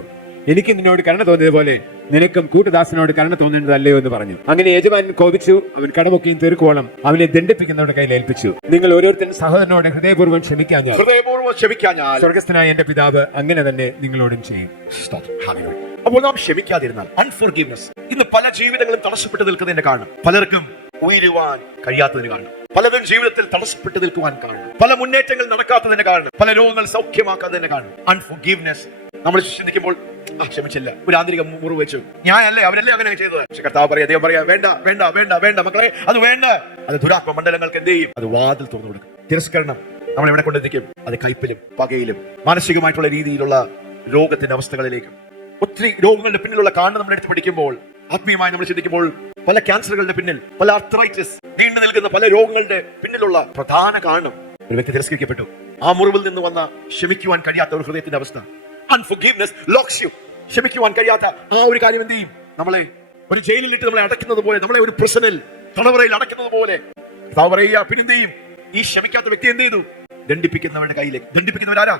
എനിക്ക് നിന്നോട് കരുണ തോന്നിയതുപോലെ നിനക്കും കൂട്ടുദാസനോട് കരുണ തോന്നേണ്ടതല്ലയോ എന്ന് പറഞ്ഞു. അങ്ങനെ യജമാനൻ കോപിച്ചു. അവൻ കടമൊക്കെയും തീർക്കോളം അവനെ ദണ്ഡിപ്പിക്കുന്നവരുടെ കയ്യിൽ ഏൽപ്പിച്ചു. നിങ്ങൾ ഓരോരുത്തരും സഹോദരനോട് ഹൃദയപൂർവ്വം ക്ഷമിക്കാൻ സ്വർഗസ്ഥനായ എന്റെ പിതാവ് അങ്ങനെ തന്നെ നിങ്ങളോടും ചെയ്യും. അപ്പോൾ നാം ക്ഷമിക്കാതിരുന്നാൽ അൺഫോർഗീവ്നെസ് ഇന്ന് പല ജീവിതങ്ങളും തടസ്സപ്പെട്ട് നിൽക്കുന്നതിന്റെ കാരണം, പലർക്കും ഉയരുവാൻ കഴിയാത്തതിന് കാരണം, പലതും ജീവിതത്തിൽ തടസ്സപ്പെട്ട് നിൽക്കുവാൻ കാരണം, പല മുന്നേറ്റങ്ങൾ നടക്കാത്തതിന് കാരണം, പല രോഗങ്ങൾ സൗഖ്യമാക്കാത്തതിന് കാരണം അൺഫോർഗീവ്നെസ്. നമ്മൾ ചിന്തിക്കുമ്പോൾ ക്ഷമിച്ചില്ല, ഒരു ആന്തരിക മുറിവ് വെച്ചു, ഞാനല്ലേ അവരല്ലേ അങ്ങനെ ചെയ്തത്. പക്ഷെ കർത്താവ് പറയാ, ദൈവം പറയാ, വേണ്ട വേണ്ട വേണ്ട വേണ്ട മക്കളെ, അത് വേണ്ട. അത് ദുരാത്മ മണ്ഡലങ്ങൾക്ക് എന്ത് ചെയ്യും? അത് വാതിൽ തുറന്നു കൊടുക്കും. തിരസ്കരണം നമ്മൾ എവിടെ കൊണ്ടെത്തിക്കും? അത് കയ്പിലും പകയിലും മാനസികമായിട്ടുള്ള രീതിയിലുള്ള രോഗത്തിന്റെ അവസ്ഥകളിലേക്കും. ഒത്തിരി രോഗങ്ങളുടെ പിന്നിലുള്ള കാരണം നമ്മൾ എടുത്ത് പഠിക്കുമ്പോൾ, ആത്മീയമായി നമ്മൾ ചിന്തിക്കുമ്പോൾ, പല ക്യാൻസറുകളുടെ പിന്നിൽ, പല ആർത്രൈറ്റിസ്, നീണ്ടു നിൽക്കുന്ന പല രോഗങ്ങളുടെ പിന്നിലുള്ള പ്രധാന കാരണം ഒരു വ്യക്തി തിരസ്കരിക്കപ്പെട്ടു. ആ മുറിവിൽ നിന്ന് വന്ന ക്ഷമിക്കുവാൻ കഴിയാത്ത ഒരു ഹൃദയത്തിന്റെ അവസ്ഥ. Unforgiveness locks you. ക്ഷമിക്കുവാൻ കഴിയാത്ത ആ ഒരു കാര്യം എന്ത് ചെയ്യും? നമ്മളെ ഒരു ജയിലിലിട്ട് നമ്മളെ അടയ്ക്കുന്നത് പോലെ, നമ്മളെ ഒരു പ്രിസണിൽ, തടവറയിൽ അടയ്ക്കുന്നത് പോലെ. കർത്താവ് പറയുക, പിന്നെന്ത് ചെയ്യും? ഈ ക്ഷമിക്കാത്ത വ്യക്തി എന്ത് ചെയ്തു? ദണ്ഡിപ്പിക്കുന്നവരുടെ കയ്യിലേക്ക്. ദണ്ഡിപ്പിക്കുന്നവരാരാ?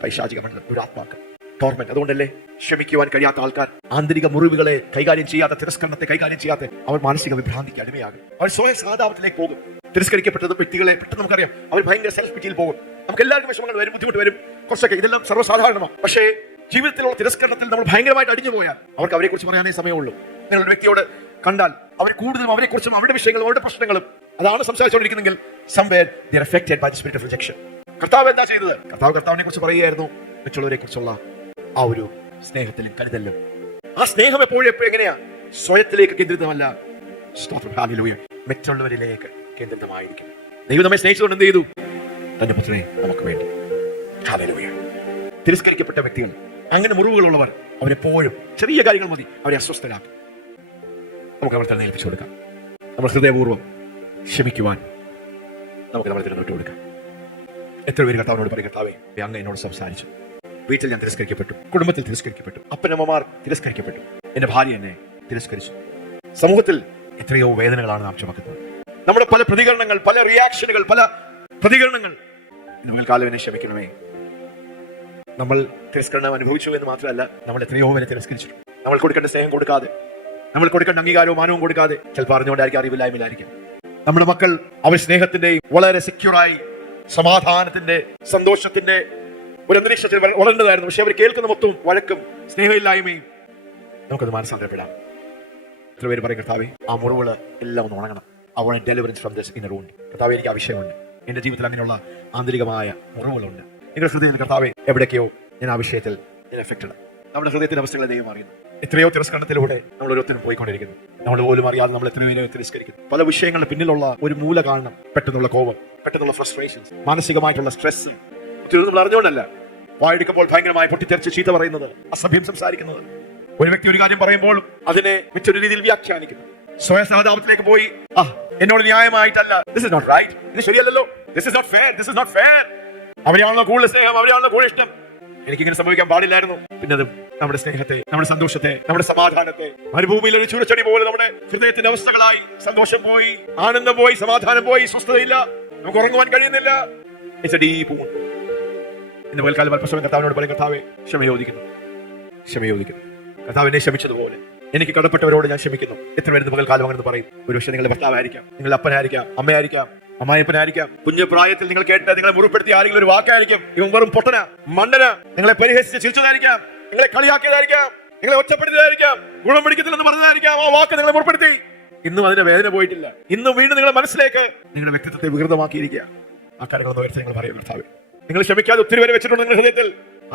പൈശാചിക മണ്ഡലം, ദുരാത്മാക്കൾ, ടോർമെന്റ്. അതുകൊണ്ടല്ലേ ക്ഷമിക്കുവാൻ കഴിയാത്ത ആൾക്കാർ, ആന്തരിക മുറിവുകളെ കൈകാര്യം ചെയ്യാത്ത, തിരസ്കരണത്തെ കൈകാര്യം ചെയ്യാത്ത, അവർ മാനസിക വിഭ്രാന്തിക്ക് അടിമയാകും. അവർ സ്വയം സഹതാപത്തിലേക്ക് പോകും. തിരസ്കരിക്കപ്പെട്ട വ്യക്തികളെ പെട്ടെന്ന് നമുക്കറിയാം, അവർ ഭയങ്കര സെൽഫ് പിറ്റിയിൽ പോകും. നമുക്ക് എല്ലാവർക്കും വിഷമങ്ങൾ വരും, ബുദ്ധിമുട്ട് വരും, കുറച്ചൊക്കെ, ഇതെല്ലാം സർവ്വസാധാരണമാണ്. പക്ഷേ ജീവിതത്തിലുള്ള തിരസ്കരണത്തിൽ നമ്മൾ ഭയങ്കരമായിട്ട് അടിഞ്ഞു പോയാൽ അവർക്ക് അവരെ കുറിച്ച് പറയാനേ സമയമുള്ളൂ. നിങ്ങളൊരു വ്യക്തിയോട് കണ്ടാൽ അവർ കൂടുതലും അവരെ കുറിച്ചും അവരുടെ വിഷയങ്ങളും അവരുടെ പ്രശ്നങ്ങളും അതാണ് സംസാരിച്ചുകൊണ്ടിരിക്കുന്നെങ്കിൽ somewhere they are affected by the spirit of rejection. കർത്താവ് എന്താ ചെയ്തത്? കർത്താവിനെ കുറിച്ച് പറയുകയായിരുന്നു, മറ്റുള്ളവരെ കുറിച്ചുള്ള ആ ഒരു സ്നേഹത്തിലും കരുതലും. ആ സ്നേഹം എപ്പോഴും എങ്ങനെയാ? സ്വയത്തിലേക്ക് കേന്ദ്രിതമല്ല, മറ്റുള്ളവരിലേക്ക് കേന്ദ്രിതമായിരിക്കും. ദൈവം നമ്മെ സ്നേഹിച്ചുകൊണ്ട് എന്ത് ചെയ്തു? തന്റെ പുത്രനെ നമുക്ക് വേണ്ടി. ഹല്ലേലൂയ. തിരസ്കരിക്കപ്പെട്ട വ്യക്തികൾ, അങ്ങനെ മുറിവുകളുള്ളവർ, അവരെപ്പോഴും ചെറിയ കാര്യങ്ങൾ മതി അവരെ അസ്വസ്ഥരാക്കും. നമുക്ക് നമ്മൾ തന്നെ ഏൽപ്പിച്ചു കൊടുക്കാം. നമ്മൾ ഹൃദയപൂർവ്വം ക്ഷമിക്കുവാൻ നമുക്ക് നമ്മൾ തിരഞ്ഞെടുത്ത് കൊടുക്കാം. എത്ര പേര് കർത്താവിനോട് പറയും, കർത്താവേ, അങ്ങ് എന്നോട് സംസാരിച്ചു, വീട്ടിൽ ഞാൻ തിരസ്കരിക്കപ്പെട്ടു, കുടുംബത്തിൽ തിരസ്കരിക്കപ്പെട്ടു, അപ്പനമ്മമാർ തിരസ്കരിക്കപ്പെട്ടു, എന്റെ ഭാര്യ എന്നെ തിരസ്കരിച്ചു. സമൂഹത്തിൽ എത്രയോ വേദനകളാണ് നാം ചുമക്കുന്നത്. നമ്മുടെ പല പ്രതികരണങ്ങൾ, പല റിയാക്ഷനുകൾ, പല പ്രതികരണങ്ങൾ. ഇന്ന് കാലം എന്നെ ക്ഷമിക്കണമേ. നമ്മൾ തിരസ്കരണം അനുഭവിച്ചു എന്ന് മാത്രമല്ല, നമ്മൾ എത്രയോ പേരെ തിരസ്കരിച്ചു. നമ്മൾ കൊടുക്കേണ്ട സ്നേഹം കൊടുക്കാതെ, നമ്മൾ കൊടുക്കേണ്ട അംഗീകാരവും മാനവും കൊടുക്കാതെ, ചിലപ്പോൾ അറിഞ്ഞുകൊണ്ടായിരിക്കും, അറിവില്ലായ്മയിലായിരിക്കും. നമ്മുടെ മക്കൾ അവർ സ്നേഹത്തിന്റെയും വളരെ സെക്യൂറായി സമാധാനത്തിന്റെ സന്തോഷത്തിന്റെ ഒരു അന്തരീക്ഷത്തിൽ വളരേണ്ടതായിരുന്നു. പക്ഷെ അവർ കേൾക്കുന്ന മൊത്തവും വഴക്കും സ്നേഹമില്ലായ്മയും. നമുക്കത് മാനസാന്തരപ്പെടാം. എത്ര പേര് പറയും, കർത്താവേ, ആ മുറിവുകൾ എല്ലാം ഒന്ന് ഉണങ്ങണം. I want deliverance from this inner wound. കർത്താവേ, എനിക്ക് ആവശ്യമുണ്ട്. എന്റെ ജീവിതത്തിൽ അങ്ങനെയുള്ള ആന്തരികമായ മുറിവുകളുണ്ട്. നിങ്ങളുടെ ഹൃദയത്തിൽ, കർത്താവേ, എവിടേക്കോ ഞാൻ ആ വിഷയത്തിൽ ഞാൻ എഫക്റ്റഡ്. നമ്മുടെ ഹൃദയത്തിന്റെ അവസ്ഥകളെ ദൈവം അറിയുന്നു. എത്രയോ തിരസ്കരണത്തിലൂടെ നമ്മൾ ഓരോരുത്തരും പോയിക്കൊണ്ടിരിക്കുന്നു. നമ്മൾ പോലും അറിയാതെ നമ്മൾ എത്രയോ പേരെ തിരസ്കരിക്കുന്നു. പല വിഷയങ്ങളുടെ പിന്നിലുള്ള ഒരു മൂല കാരണം പെട്ടെന്നുള്ള കോപം, പെട്ടെന്നുള്ള ഫ്രസ്ട്രേഷൻസ്, മാനസികമായിട്ടുള്ള സ്ട്രെസ്. നമ്മൾ അറിഞ്ഞുകൊണ്ടല്ല, വായെടുക്കുമ്പോൾ ഭയങ്കരമായി പൊട്ടിത്തെറിച്ച് ചീത്ത പറയുന്നത്, അസഭ്യം സംസാരിക്കുന്നത്, ഒരു വ്യക്തി ഒരു കാര്യം പറയുമ്പോൾ അതിനെ മറ്റൊരു രീതിയിൽ വ്യാഖ്യാനിക്കുന്നു, സ്വയം സഹതാപത്തിലേക്ക് പോയി, എന്നോട് ന്യായമായിട്ടല്ല, this is not right, ഇത് ശരിയല്ലല്ലോ, this is not fair, this is not fair. അവരെയാണല്ലോ കൂടുതൽ സ്നേഹം, അവരെയാണല്ലോ കൂടുതൽ ഇഷ്ടം, എനിക്കിങ്ങനെ സംഭവിക്കാൻ പാടില്ലായിരുന്നു. പിന്നെ അത് നമ്മുടെ സ്നേഹത്തെ, നമ്മുടെ സന്തോഷത്തെ, നമ്മുടെ സമാധാനത്തെ മരുഭൂമിയിൽ ഒരു ചൂരച്ചെടി പോലെ നമ്മുടെ ഹൃദയത്തിന്റെ അവസ്ഥകളായി. സന്തോഷം പോയി, ആനന്ദം പോയി, സമാധാനം പോയി, സ്വസ്ഥതയില്ല, നമുക്ക് ഉറങ്ങുവാൻ കഴിയുന്നില്ല. It's a deep wound. ഇന്ന് പകൽക്കാലം അല്പസമയം കർത്താവിനോട് പറയും, കർത്താവേ, ക്ഷമയോദിക്കുന്നു. കർത്താവിനെ ക്ഷമിച്ചതുപോലെ എനിക്ക് കടപ്പെട്ടവരോട് ഞാൻ ക്ഷമിക്കുന്നു. എത്ര പേര് പകൽക്കാലം അങ്ങനെ പറയും? ഒരു പക്ഷേ നിങ്ങളുടെ ഭർത്താവായിരിക്കാം, നിങ്ങളുടെ അപ്പനായിരിക്കാം, അമ്മയായിരിക്കാം, അമ്മായപ്പനായിരിക്കാം. കുഞ്ഞു പ്രായത്തിൽ നിങ്ങൾ കേട്ട, നിങ്ങളെ മുറിപ്പെടുത്തിയ ആരെങ്കിലും ഒരു വാക്കായിരിക്കും, ഇവൻ വെറും പൊട്ടന, മണ്ടന, നിങ്ങളെ പരിഹസിച്ച് ചിരിച്ചതായിരിക്കാം, നിങ്ങളെ കളിയാക്കിയതായിരിക്കാം, നിങ്ങളെ ഒറ്റപ്പെടുത്തിയതായിരിക്കാം, ഗുണം പിടിക്കത്തില്ലെന്ന് പറഞ്ഞതായിരിക്കാം. ആ വാക്ക് നിങ്ങളെ മുറിപ്പെടുത്തി. ഇന്നും അതിന്റെ വേദന പോയിട്ടില്ല. ഇന്നും വീണ്ടും നിങ്ങളുടെ മനസ്സിലേക്ക് നിങ്ങളുടെ വ്യക്തിത്വത്തെ വികൃതമാക്കിയിരിക്കുക. ആ കാര്യങ്ങളൊന്നും ഉയർത്തി നിങ്ങൾ പറയും, കർത്താവേ, നിങ്ങൾ ക്ഷമിക്കാതെ ഒത്തിരി പേരെ വെച്ചിട്ടുണ്ട് നിങ്ങളുടെ ഹൃദയത്തിൽ.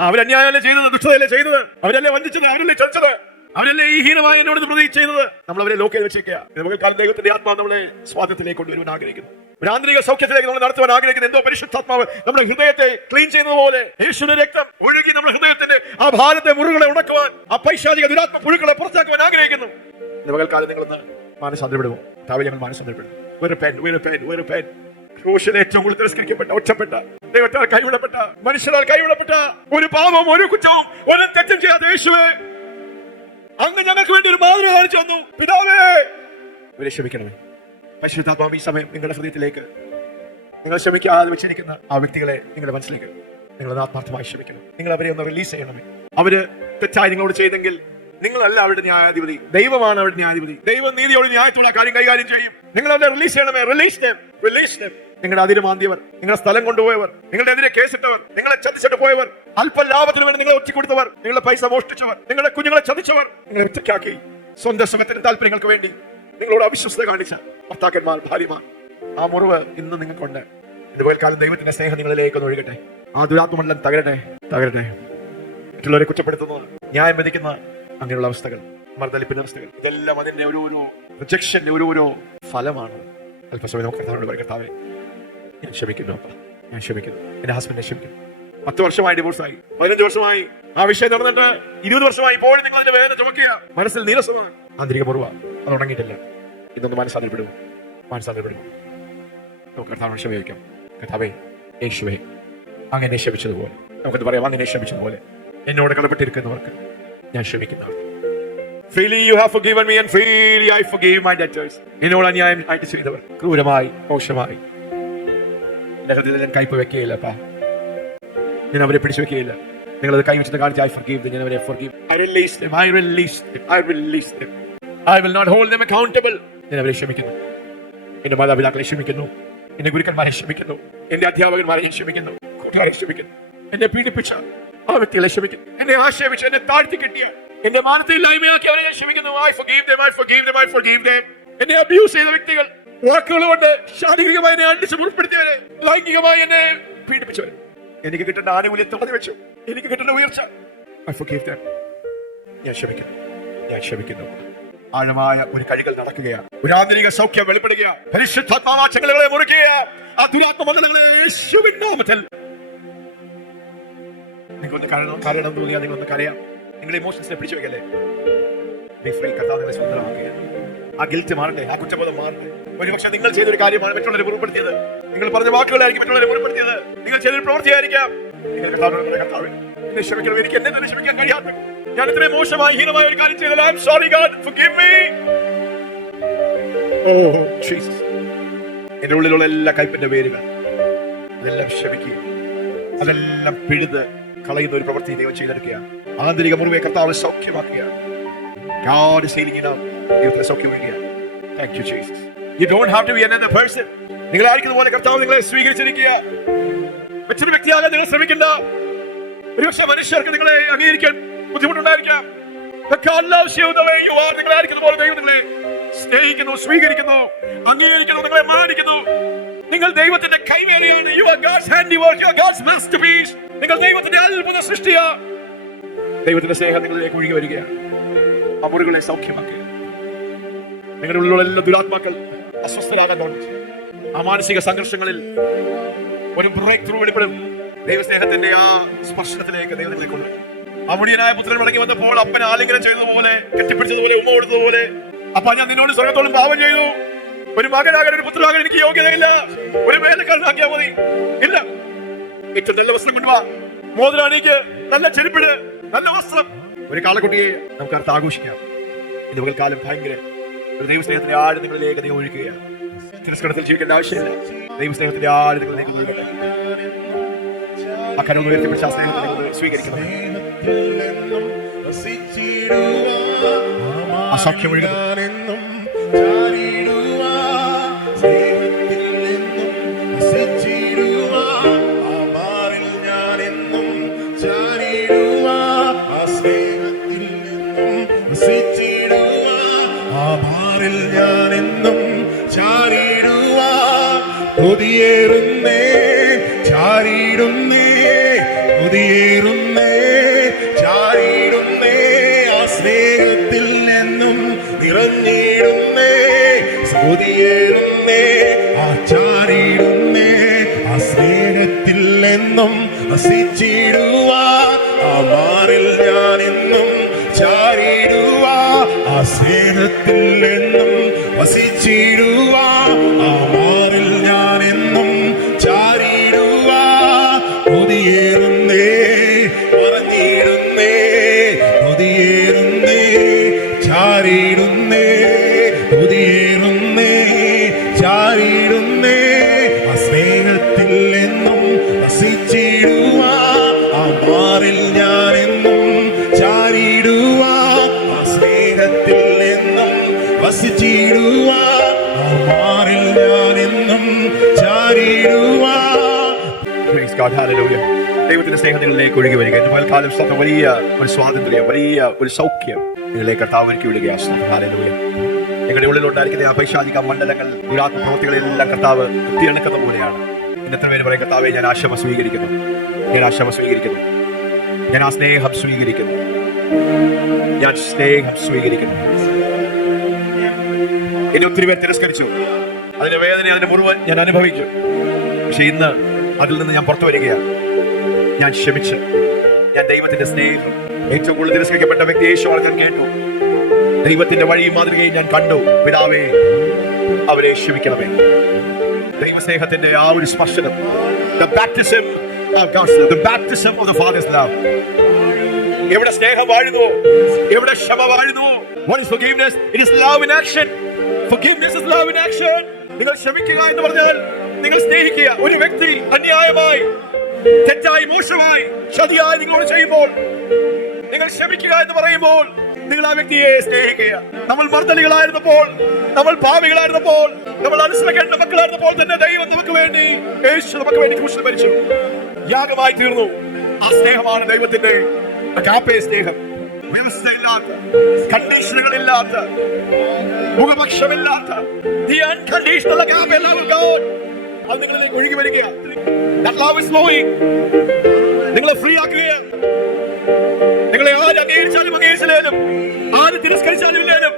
അവരന്യായമല്ലേ ചെയ്തത്, ദുഷ്ടതയല്ലേ ചെയ്തത്, അവരല്ലേ വഞ്ചിച്ചത്, അവരല്ലേ ചതിച്ചത്, അവരല്ലേ ഈ ഹീനമായ എന്നോട് പ്രതി ചെയ്തത്. നമ്മൾ അവരെ ലോക്കൽ വെച്ചേക്കുക. നമുക്ക് കാലം ദൈവത്തിന്റെ ആത്മാവ് നമ്മളെ സ്വാതന്ത്ര്യത്തിലേക്ക് കൊണ്ടുവരുവാൻ ആഗ്രഹിക്കുന്നു. ഒരു ആന്തരിക സൗഖ്യത്തിലേക്ക് നമ്മൾ നടത്തുവാൻ ആഗ്രഹിക്കുന്നു. എന്തോ പരിശുദ്ധാത്മാവ് നമ്മുടെ ഹൃദയത്തെ ക്ലീൻ ചെയ്യുന്നതുപോലെ യേശുവിന്റെ രക്തം ഒഴുകി നമ്മുടെ ഹൃദയത്തിന്റെ ആ ഭാരത്തെ മുറിവുകളെ ഉണക്കുവാൻ, ആ പൈശാചിക ദുരാത്മ പുഴുക്കളെ പുറത്താക്കുവാൻ ആഗ്രഹിക്കുന്നു. പകൽക്കാലം നിങ്ങളൊന്ന് മാനസാന്തരപ്പെടുമോ? താവേ, ഞങ്ങൾ മാനസാന്തരപ്പെടും. ഏറ്റവും കൂടുതൽ തിരസ്കരിക്കപ്പെട്ട, ഒറ്റപ്പെട്ട, ദൈവത്താൽ കൈവിടപ്പെട്ട, മനുഷ്യരാൽ കൈവിടപ്പെട്ട, ഒരു പാപം, ഒരു കുറ്റവും, ഒരു തെറ്റും ചെയ്യാതെ യേശുവേ, അങ്ങ് ഞങ്ങൾക്ക് വേണ്ടി ഒരു മാതൃക കാണിച്ചു തന്നു. പിതാവേ, ഇവരെ ക്ഷമിക്കണമേ. പരിശുദ്ധാത്മാവ് ഈ സമയം നിങ്ങളുടെ ഹൃദയത്തിലേക്ക്, നിങ്ങൾ ക്ഷമിക്കാതെ വെച്ചിരിക്കുന്ന ആ വ്യക്തികളെ നിങ്ങളുടെ മനസ്സിലേക്ക് നിങ്ങൾ ആത്മാർത്ഥമായി ക്ഷമിക്കണം. നിങ്ങൾ അവരെ ഒന്ന് റിലീസ് ചെയ്യണമേ. അവര് തെറ്റായി നിങ്ങളോട് ചെയ്തെങ്കിൽ നിങ്ങളല്ല അവരുടെ ന്യായാധിപതി, ദൈവമാണ് അവരുടെ ന്യായാധിപതി. ദൈവം നീതിയോട് ന്യായത്തോടെ കാര്യം കൈകാര്യം ചെയ്യും. നിങ്ങൾ അവരെ റിലീസ് ചെയ്യണമേ. Release them. നിങ്ങളുടെ അതിര് മാന്തിയവർ, നിങ്ങളുടെ സ്ഥലം കൊണ്ടുപോയവർ, നിങ്ങളുടെ എതിരെ കേസിട്ടവർ, നിങ്ങളെ ചതിച്ചിട്ട് പോയവർ, അല്പ ലാഭത്തിന് വേണ്ടി നിങ്ങളെ ഒറ്റിക്കൊടുത്തവർ, നിങ്ങളുടെ പൈസ മോഷ്ടിച്ചവർ, നിങ്ങളുടെ കുഞ്ഞുങ്ങളെ ചതിച്ചവർ, നിങ്ങളെ ഒറ്റയ്ക്കാക്കി സ്വന്തം സുഖത്തിന്റെ താല്പര്യങ്ങൾക്ക് വേണ്ടി നിങ്ങളോട് അവിശ്വസ്ത കാണിച്ച ഭർത്താക്കന്മാർ, ഭാര്യമാർ, ആ മുറിവ് ഇന്ന് നിങ്ങൾക്കുണ്ട്. ഇതുപോലെ കാലം ദൈവത്തിന്റെ സ്നേഹം നിങ്ങളിലേക്ക് ഒഴുകട്ടെ. ആ ദുരാത്മമണ്ഡലം തകരട്ടെ. മറ്റുള്ളവരെ കുറ്റപ്പെടുത്തുന്നത്, ന്യായം വിധിക്കുന്ന അങ്ങനെയുള്ള അവസ്ഥകൾ, മർദ്ദലിപ്പിന്റെ അവസ്ഥകൾ, ഇതെല്ലാം അതിന്റെ ഒരു റിജക്ഷന്റെ ഒരു ഫലമാണ്. അല്പസമയം നമുക്ക് കർത്താവേ, ഞാൻ ക്ഷമിക്കുന്നു അപ്പ, ഞാൻ ക്ഷമിക്കുന്നു. എന്റെ ഹസ്ബൻഡിനെ ക്ഷമിക്കുന്നു. 10 വർഷമായി ഡിവോഴ്സായി, 15 വർഷമായി ആ വിഷയം നടന്നിട്ട് 20 വർഷമായി. ഇപ്പോഴും നിങ്ങൾ അതിന്റെ വേദന ചുമക്കുക. മനസ്സിൽ നീരസമാണ്, ആന്തരിക മുറിവ, അത് ഉണങ്ങിയിട്ടില്ല. ഇതൊന്ന് മനസ്സാന്തരപ്പെടുമോ? നമുക്ക് കർത്താവിനെ ക്ഷമിക്കാം. കർത്താവേ, യേശുവേ, അങ്ങനെ ക്ഷമിച്ചതുപോലെ, നമുക്കത് പറയാം, അങ്ങനെ ക്ഷമിച്ചതുപോലെ എന്നോട് കടപ്പെട്ടിരിക്കുന്നവർക്ക് ഞാൻ ക്ഷമിക്കുന്നതാണ്. Freely you have forgiven me and freely I forgive my debtors. എന്നോട് അന്യായം ആയിട്ട് ചെയ്തവർ, ക്രൂരമായി, മോശമായി, എന്റെ ഹൃദയത്തിൽ ഞാൻ കയ്പ് വെക്കുകയില്ല. ഞാൻ അവരെ പിടിച്ചു വെക്കുകയില്ല. നിങ്ങളത് കൈവച്ചിട്ട് കാണിച്ച് I forgive them. ഞാൻ അവരെ forgive. I release them. I will not hold them accountable. ഞാൻ അവരെ ക്ഷമിക്കുന്നു. എന്റെ മാതാപിതാക്കളെ ക്ഷമിക്കുന്നു. എന്റെ ഗുരുക്കന്മാരെ ക്ഷമിക്കുന്നു. എന്റെ അധ്യാപകന്മാരെ ഞാൻ ക്ഷമിക്കുന്നു. കൂട്ടുകാരെ ക്ഷമിക്കുന്നു. എന്നെ പീഡിപ്പിച്ച ആ വ്യക്തികളെ ക്ഷമിക്കുന്നു. എന്നെ ആക്ഷേപിച്ച് എന്നെ താഴ്ത്തി കിട്ടിയ, എന്റെ മാനത്തെ ഇല്ലായ്മയാക്കി അവരെ ഞാൻ ക്ഷമിക്കുന്നു. I forgive them. എന്നെ അബ്യൂസ് ചെയ്ത വ്യക്തികൾ, വാക്കുകൾ കൊണ്ട് ശാരീരികമായി എന്നെ അടിച്ച് മുറിപ്പെടുത്തിയവരെ, ലൈംഗികമായി എന്നെ പീഡിപ്പിച്ചവരെ, എനിക്ക് കിട്ടേണ്ട ആനുകൂല്യം തടഞ്ഞു വെച്ചു, എനിക്ക് കിട്ടേണ്ട ഉയർച്ച, I forgive them. ഞാൻ ക്ഷമിക്കുന്നു. ആഴമായ ഒരു കഴുകൽ നടക്കുകയാണ്. ഒരു ആന്തരിക സൗഖ്യം വെളിപ്പെടുകയാണ്. പരിശുദ്ധാത്മാവ് ചങ്ങലകളെ മുറിക്കുകയാണ്. ആ ദുരാത്മമണ്ഡലങ്ങളെ യേശുവിൻ നാമത്തിൽ നിങ്ങളൊന്ന് കാരണം തോന്നിയാൽ നിങ്ങളൊന്ന് കരയാം. നിങ്ങളുടെ ഇമോഷൻസിനെ പിടിച്ചു വെക്കല്ലേ. കർത്താവിനെ സ്വന്തമാക്കുകയാണ്. ആ ഗിൽറ്റ് മാറട്ടെ, ആ കുറ്റബോധം മാറട്ടെ. ഒരുപക്ഷെ നിങ്ങൾ ചെയ്തൊരു കാര്യമാണ് മറ്റുള്ളവരെ മുറിപ്പെടുത്തിയത്. നിങ്ങൾ പറഞ്ഞ വാക്കുകളായിരിക്കും മറ്റുള്ളവരെ മുറിപ്പെടുത്തിയത്. നിങ്ങൾ ചെയ്തൊരു പ്രവൃത്തിയായിരിക്കാം. നിങ്ങൾ കർത്താവേ, എന്നെ ക്ഷമിക്കണം, എനിക്ക് എന്നെ തന്നെ ക്ഷമിക്കാൻ കഴിയാത്ത, ഞാൻ ഇത്രയും മോശമായ ഹീനമായ ഒരു കാര്യം ചെയ്തത്. I'm sorry God, forgive me. Oh Jesus, എന്റെ ഉള്ളിലുള്ള എല്ലാ കയ്പിന്റെ വേരുകൾ അതെല്ലാം ക്ഷമിക്കുക, അതെല്ലാം പിഴുത് കളയുന്ന ഒരു പ്രവൃത്തി ദൈവം ചെയ്തെടുക്കുക. ആന്തരിക മുറിവെ കർത്താവ് സൗഖ്യമാക്കുക. God is healing you now. ദൈവത്തെ സൗഖ്യമാക്കുക. Thank you Jesus. You don't have to be another person. നിങ്ങൾ ആയിരിക്കുന്ന പോലെ കർത്താവ് നിങ്ങളെ സ്വീകരിച്ചിരിക്കുക. മറ്റൊരു വ്യക്തിയാകാൻ നിങ്ങൾ ശ്രമിക്കണ്ട. ഒരുപക്ഷെ മനുഷ്യർക്ക് നിങ്ങളെ അംഗീകരിക്കാൻ ബുദ്ധിമുട്ടുണ്ടായിരിക്കാം. But God loves you the way you are. നിങ്ങൾ ആയിരിക്കുന്ന പോലെ ദൈവം നിങ്ങളെ സ്നേഹിക്കുന്നു, സ്വീകരിക്കുന്നു, അംഗീകരിക്കുന്നു, നിങ്ങളെ മാനിക്കുന്നു. നിങ്ങൾ ദൈവത്തിന്റെ കൈവേലയാണ്. You are God's handiwork. You are God's masterpiece. നിങ്ങൾ ദൈവത്തിന്റെ അത്ഭുത സൃഷ്ടിയാ. ദൈവത്തിന്റെ സ്നേഹം നിങ്ങളിലേക്ക് ഒഴുകി വരികയാണ്. ആ മുറികളെ സൗഖ്യമാക്കുക. നിങ്ങളുടെ ഉള്ളിലുള്ള എല്ലാ ദുരാത്മാക്കൾ അസ്വസ്ഥരാകാൻ തുടങ്ങി. ആ മാനസിക സംഘർഷങ്ങളിൽ ഒരു ബ്രേക്ക് ത്രൂ വെളിപ്പെടും. ദൈവസ്നേഹത്തിന്റെ ആ സ്പർശനത്തിലേക്ക് ദൈവം നിങ്ങളെ കൊണ്ടുവരും. അമുടിയനായ പുത്രൻ മടങ്ങി വന്നപ്പോൾ അപ്പൻ ആലിംഗനം ചെയ്തതുപോലെ, കെട്ടിപ്പിടിച്ചതുപോലെ, ഉമ്മ കൊടുത്തതുപോലെ, അപ്പ ഞാൻ നിന്നോട് സ്വർഗത്തോളം പാപം ചെയ്തു. ഒരു മകനാകാൻ, ഒരു പുത്രനാകാൻ എനിക്ക് യോഗ്യതയില്ല. ഒരു വേലക്കാരനാക്കിയാൽ മതി. ഇല്ല, ഏറ്റവും നല്ല വസ്ത്രം കൊണ്ടുവാ, മോതിരാണിക്ക്, നല്ല ചെരുപ്പിട്, നല്ല വസ്ത്രം. ഒരു കാളക്കുട്ടിയെ നമുക്ക് അടുത്ത് ആഘോഷിക്കാം. ഇത് പകൽക്കാലം ഭയങ്കര ഒരു ദൈവസ്നേഹത്തിന്റെ ആഴ് നിങ്ങളിലേക്ക് നീ ഒഴുകുകയാണ്. തിരസ്കരണത്തിൽ ജീവിക്കേണ്ട ആവശ്യമില്ല. ദൈവസ്നേഹത്തിന്റെ ആഴ് നിങ്ങളിലേക്ക് ഒഴുകട്ടെ. അക്കരെ ഒന്ന് ഉയർത്തിപ്പിടിച്ച ആ സ്നേഹത്തെ നിങ്ങൾ സ്വീകരിക്കണം. അസഖ്യം ഒഴുകുന്നു. കൊതിയേറുന്നേ, ചാരിടുന്നേ, കൊതിയേറുന്നേ, ചാരിടുന്നേ, ആ സ്നേഹത്തിൽ നിന്നും നിറഞ്ഞിടുന്നേ. കൊതിയേറുന്നേ, ആ ചാരിടുന്നേ, ആ സ്നേഹത്തിൽ നിന്നും വസിച്ചിടുവാ, ആ മാറിൽ ഞാൻ എന്നും ചാരിടുവാ, ആ സ്നേഹത്തിൽ നിന്നും വസിച്ചിടുവാ, ആ മാറിൽ ഞാൻ എന്നും ചാരിടുവാ. കൊതിയേറുന്നേ, പറഞ്ഞിടുന്നേ, കൊതിയേറുന്നേ, ചാരിടുന്നേ, കൊതിയേറുന്നേ, ചാരിടുന്നേ, ആ സ്നേഹത്തിൽ എന്നും വസിച്ചിടുവാ, ആ മാറിൽ ഞാൻ എന്നും ചാരിടുവാ, ആ ചാരിടുവാൻ. Praise God, hallelujah. ദൈവത്തിന്റെ സ്നേഹത്തിലേക്ക് ഒഴുകി വരിക. ഇന്ന് പൽക്കാലം വലിയ ഒരു സ്വാതന്ത്ര്യം, വലിയ ഒരു സൗഖ്യം നിങ്ങളിലേക്ക് കർത്താവ് ഒരുക്കി വിടുകയാണ്. ഹല്ലേലൂയ. നിങ്ങളുടെ ഉള്ളിലുണ്ടായിരിക്കുന്ന ആ പൈശാചിക മണ്ഡലങ്ങൾ, ദുരാത്മ പ്രവൃത്തികളെല്ലാം കർത്താവ് കുത്തിയണക്കുന്ന പോലെയാണ്. ഇന്നത്തെ പേര് പറയും, കർത്താവെ ഞാൻ ആ ക്ഷമ സ്വീകരിക്കുന്നു, ഞാൻ ആ ക്ഷമ സ്വീകരിക്കുന്നു, ഞാൻ ആ സ്നേഹം സ്വീകരിക്കുന്നു, ഞാൻ സ്നേഹം സ്വീകരിക്കുന്നു. എന്നെ ഒത്തിരി പേർ തിരസ്കരിച്ചു, അതിന്റെ വേദന, അതിന്റെ മുറിവ് ഞാൻ അനുഭവിച്ചു. പക്ഷെ ഇന്ന് അതിൽ നിന്ന് ഞാൻ പുറത്തു വരികയാണ്. ഞാൻ ക്ഷമിച്ച്, ഞാൻ ദൈവത്തിന്റെ സ്നേഹം, ഏറ്റവും കൂടുതൽ തിരസ്കരിക്കപ്പെട്ട വ്യക്തി യേശുവാണ്. ഞാൻ കേട്ടു, ദൈവത്തിന്റെ വഴിയും മാതൃകയും ഞാൻ കണ്ടു. പിതാവേ, അവരെ ക്ഷമിക്കണമേ. ദൈവസ്നേഹത്തിന്റെ ആ ഒരു സ്പർശനം, the baptism of God's love, the baptism of the Father's love. എവിടെ സ്നേഹം വാഴുന്നു, എവിടെ ക്ഷമ വാഴുന്നു. What is forgiveness? It is love in action. Forgiveness is love in action. നിങ്ങൾ ക്ഷമിക്കുക എന്ന് പറഞ്ഞാൽ നിങ്ങൾ സ്നേഹിക്കുക. ഒരു വ്യക്തി അന്യായമായി, തെറ്റായി, മോശമായി, ചതിയായി നിങ്ങളോട് ചെയ്യുമ്പോൾ നിങ്ങൾ ക്ഷമിക്കുക എന്ന് പറയുമ്പോൾ നിങ്ങൾ ആ വ്യക്തിയെ സ്നേഹിക്കുക. നമ്മൾ മർദ്ദലികളായിരുന്നപ്പോൾ, നമ്മൾ പാപികളായിരുന്നപ്പോൾ, നമ്മൾ അനുസരിക്കേണ്ട മക്കളായിരുന്നപ്പോൾ തന്നെ ദൈവം നമുക്ക് വേണ്ടി, യേശു നമുക്ക് വേണ്ടി ക്രൂശിൽ മരിച്ചു, യാഗമായി തീർന്നു. ആ സ്നേഹമാണ് ദൈവത്തിന്റെ അഗാപ്പേ സ്നേഹം. വ്യവസ്ഥയില്ലാത്ത, കണ്ടീഷനുകളില്ലാത്ത, മുഖപക്ഷമില്ലാത്ത the unconditional agape love of God. അത് നിങ്ങളിലേക്ക് ഒഴുകി വരിക. That love is flowing. നിങ്ങളെ ഫ്രീ ആക്കുക. നിങ്ങളെ ആര് അംഗീകരിച്ചാലും അംഗീകരിച്ചില്ലേലും, ആര് തിരസ്കരിച്ചാലും ഇല്ലേലും,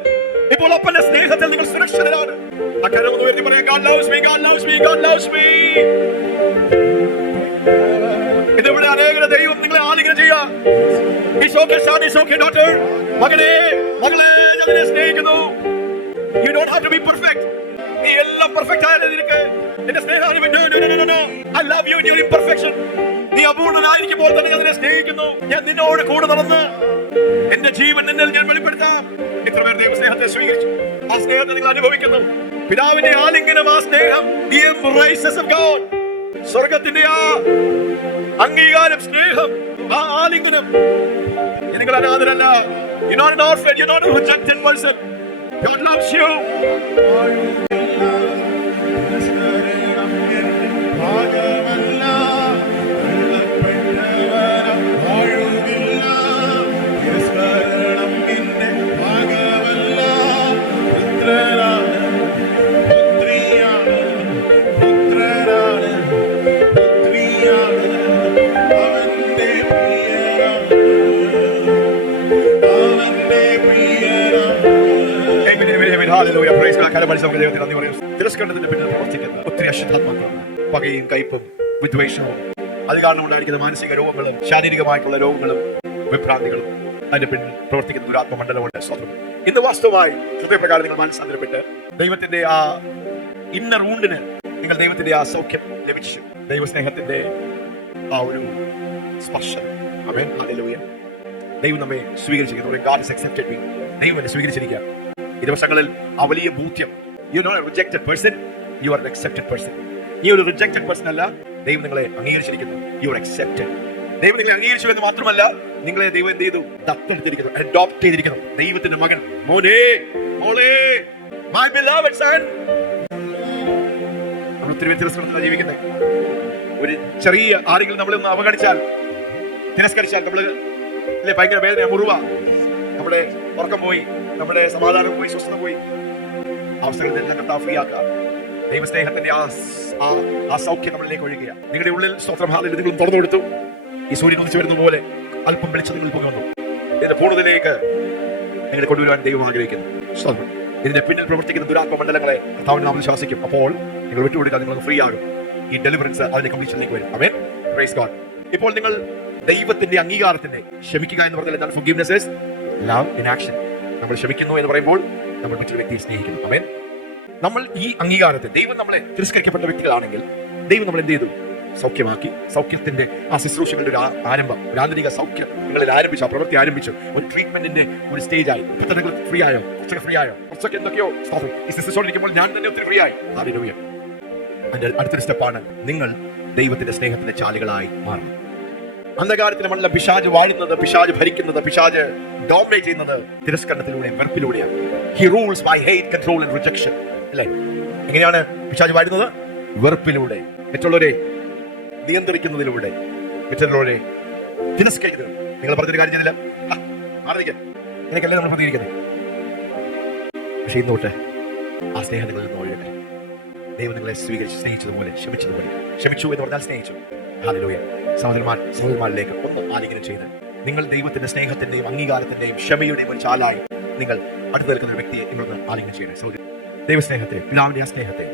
ഇപ്പോൾ അപ്പന്റെ സ്നേഹത്തിൽ നിങ്ങൾ സുരക്ഷിതരാണ്. അക്കരം ഉയർത്തി പറയാം, God loves me, God loves me, God loves me. ഇതിവിടെ അനേകരെ ദൈവം നിങ്ങളെ ആലിംഗനം ചെയ്യാം. It's okay son, it's okay daughter. മകനെ, മകളെ, ഞാൻ നിന്നെ സ്നേഹിക്കുന്നു. You don't have to be perfect. നീ എല്ലാം പെർഫെക്റ്റ് ആയിരിക്കെ. എന്റെ സ്നേഹം I love you in your imperfection. നീ അപൂർണനായിരിക്കുമ്പോൾ തന്നെ ഞാൻ നിന്നെ സ്നേഹിക്കുന്നു. ഞാൻ നിന്നോട് കൂടെ നടന്ന് എന്റെ ജീവൻ നിന്നിൽ ഞാൻ വെളിപ്പെടുത്താം. എത്ര പേർ ദൈവസ്നേഹത്തെ സ്വീകരിച്ചു? ആ സ്നേഹത്തെ നിങ്ങൾ അനുഭവിക്കുന്നു. പിതാവിന്റെ ആലിംഗനം, ആ സ്നേഹം, the embraces of God. സ്വർഗത്തിന്റെ ആ അംഗീകാരം, സ്നേഹം, ആ ആലിംഗനം. നിങ്ങൾ അനാഥരല്ല. You're not an orphan, you're not a rejected person. God loves you. Hallelujah, praise God. തിരസ്കരണത്തിന്റെ പിന്നിൽ പ്രവർത്തിക്കുന്ന ഒത്തിരി അശുദ്ധാത്മാക്കളാണ്. പകയും കയ്പും വിദ്വേഷവും അത് കാരണം ഉണ്ടായിരിക്കുന്ന മാനസിക രോഗങ്ങളും ശാരീരികമായിട്ടുള്ള രോഗങ്ങളും വിഭ്രാന്തികളും അതിന്റെ പിന്നിൽ പ്രവർത്തിക്കുന്ന ദുരാത്മമണ്ഡലമുണ്ട്. സ്വന്തം ഇന്ന് വാസ്തവമായി ഹൃദയപ്രകാരം നിങ്ങൾ മനസ്സാന്തരപ്പെട്ട് ദൈവത്തിന്റെ ആ ഇന്നർ വൂണ്ടിന് നിങ്ങൾ ദൈവത്തിന്റെ ആ സൗഖ്യം ലഭിച്ചു. ദൈവസ്നേഹത്തിന്റെ ആ ഒരു സ്പർശം. ആമേൻ, ഹല്ലേലൂയ. ദൈവം നമ്മെ സ്വീകരിച്ചിരിക്കുന്നു. God has accepted me. ദൈവം എന്നെ സ്വീകരിച്ചിരിക്കുക. ഈ ദിവസങ്ങളിൽ ആ വലിയ ബോധ്യം, you are not a rejected person, you are an accepted person. നീ ഒരു റിജക്റ്റഡ് പേഴ്സൺ അല്ല, ദൈവം നിങ്ങളെ അംഗീകരിച്ചിരിക്കുന്നു. You are accepted. ദൈവം നിങ്ങളെ അംഗീകരിച്ചു എന്ന് മാത്രമല്ല, നിങ്ങളെ ദൈവം എന്ത് ചെയ്തു? ദത്തെടുത്തിരിക്കുന്നു, അഡോപ്റ്റ് ചെയ്തിരിക്കുന്നു. ദൈവത്തിന്റെ മകൻ, മോനെ, മോളെ, my beloved son. നമ്മൾ ഒത്തിരി വ്യത്യസ്തമാണ് ജീവിക്കുന്നത്. ഒരു ചെറിയ ആരെങ്കിലും നമ്മളെ ഒന്ന് അവഗണിച്ചാൽ, തിരസ്കരിച്ചാൽ, നമ്മൾ അല്ലെ ഭയങ്കര വേദന, മുറിവ, നമ്മുടെ ഉറക്കം പോയി, നമ്മുടെ സമാധാനം പോയി, സ്വസ്ഥത പോയി. അവസരത്തിൽ കർത്താവ് ഫ്രീ ആക്കുക. ദൈവസ്നേഹത്തിന്റെ ആ സൗഖ്യം നമ്മളിലേക്ക് ഒഴുകുക. നിങ്ങളുടെ ഉള്ളിൽ സ്തോത്രം, ഹല്ലേലൂയ, നിങ്ങൾ തുറന്നു കൊടുത്തു. ഈ സൂര്യൻ ഉദിച്ചു വരുന്ന പോലെ അല്പം വെളിച്ചം നിങ്ങൾ പോകുന്നു. ഇതിന്റെ പൂർണ്ണതയിലേക്ക് നിങ്ങളെ കൊണ്ടുവരുവാൻ ദൈവം ആഗ്രഹിക്കുന്നു. സ്തോത്രം. ഇതിന്റെ പിന്നിൽ പ്രവർത്തിക്കുന്ന ദുരാത്മ മണ്ഡലങ്ങളെ കർത്താവിനെ നാം വിശ്വസിക്കും. അപ്പോൾ നിങ്ങൾ വിട്ടുകൊടുക്കുക, നിങ്ങൾ ഫ്രീ ആകും. ഈ ഡെലിവറൻസ് അതിന്റെ കംപ്ലീഷനിലേക്ക് വരും. ആമേൻ, പ്രൈസ് ഗോഡ്. ഇപ്പോൾ നിങ്ങൾ ദൈവത്തിന്റെ അംഗീകാരത്തിന്റെ ക്ഷമിക്കുക എന്ന് പറഞ്ഞാൽ എന്താണ്? Forgiveness is love in action. നമ്മൾ ക്ഷമിക്കുന്നു എന്ന് പറയുമ്പോൾ നമ്മൾ മറ്റൊരു വ്യക്തിയെ സ്നേഹിക്കുന്നു. ആമേൻ. നമ്മൾ ഈ അംഗീകാരത്തെ, ദൈവം നമ്മളെ തിരസ്കരിക്കപ്പെട്ട വ്യക്തികളാണെങ്കിൽ ദൈവം നമ്മൾ എന്ത് ചെയ്തു? സൗഖ്യമാക്കി. സൗഖ്യത്തിന്റെ ആ ശുശ്രൂഷകളുടെ ഒരു ആരംഭം, ഒരു ആന്തരിക സൗഖ്യം നിങ്ങളിൽ ആരംഭിച്ചു, ആ പ്രവൃത്തി ആരംഭിച്ചു. ഒരു ട്രീറ്റ്മെന്റിന്റെ ഒരു സ്റ്റേജ് ആയി. ഇപ്പൊ നിങ്ങൾ ഫ്രീ ആയോ? കുറച്ചൊക്കെ ഫ്രീ ആയോ? കുറച്ചൊക്കെ എന്തൊക്കെയോ ഈ ശുശ്രൂഷോടിരിക്കുമ്പോൾ ഞാൻ തന്നെ ഒത്തിരി ഫ്രീ ആയി. ഹല്ലേലൂയ. അതിന്റെ അടുത്തൊരു സ്റ്റെപ്പാണ് നിങ്ങൾ ദൈവത്തിന്റെ സ്നേഹത്തിന്റെ ചാലുകളായി മാറണം. അന്ധകാരത്തിന് മണ്ണിലെ പിശാച് വാഴുന്നത്, പിശാച് ഭരിക്കുന്നത്, പിശാച് ഡോമിനേറ്റ് ചെയ്യുന്നത് തിരസ്കരണത്തിലൂടെയും വെറുപ്പിലൂടെയാണ്. He rules by hate, control and rejection. അല്ലേ? എങ്ങനെയാണ് പിശാച് വാഴുന്നത്? വെറുപ്പിലൂടെ, മറ്റുള്ളവരെ നിയന്ത്രിക്കുന്നതിലൂടെ, മറ്റുള്ളവരെ തിരസ്കരിക്കുന്നത്. നിങ്ങൾ പറഞ്ഞൊരു കാര്യം ചെയ്തില്ല, ആർദ്ദിക്കാൻ എനിക്കല്ലേ നമ്മൾ പ്രതികരിക്കുന്നത്. പക്ഷെ ഇന്ന് തൊട്ട് ആ സ്നേഹം നിങ്ങളിൽ നിന്ന് ഒഴിയട്ടെ. ദൈവം നിങ്ങളെ സ്നേഹിച്ചതുപോലെ, ക്ഷമിച്ചു എന്ന് പറഞ്ഞാൽ സ്നേഹിച്ചു. ഹല്ലേലൂയ. സഹോദരന്മാരിലേക്ക് ഒന്ന് ആലിംഗനം ചെയ്ത് നിങ്ങൾ ദൈവത്തിന്റെ സ്നേഹത്തിന്റെയും അംഗീകാരത്തിന്റെയും ക്ഷമയുടെയും ഒരു ചാലായി നിങ്ങൾ അടുത്ത് നിൽക്കുന്ന ഒരു വ്യക്തിയെ നിങ്ങളൊന്ന് ആലിംഗനം ചെയ്യണം. സഹോദരൻ, ദൈവസ്നേഹത്തെ, പിതാവിന്റെ ആ സ്നേഹത്തെ,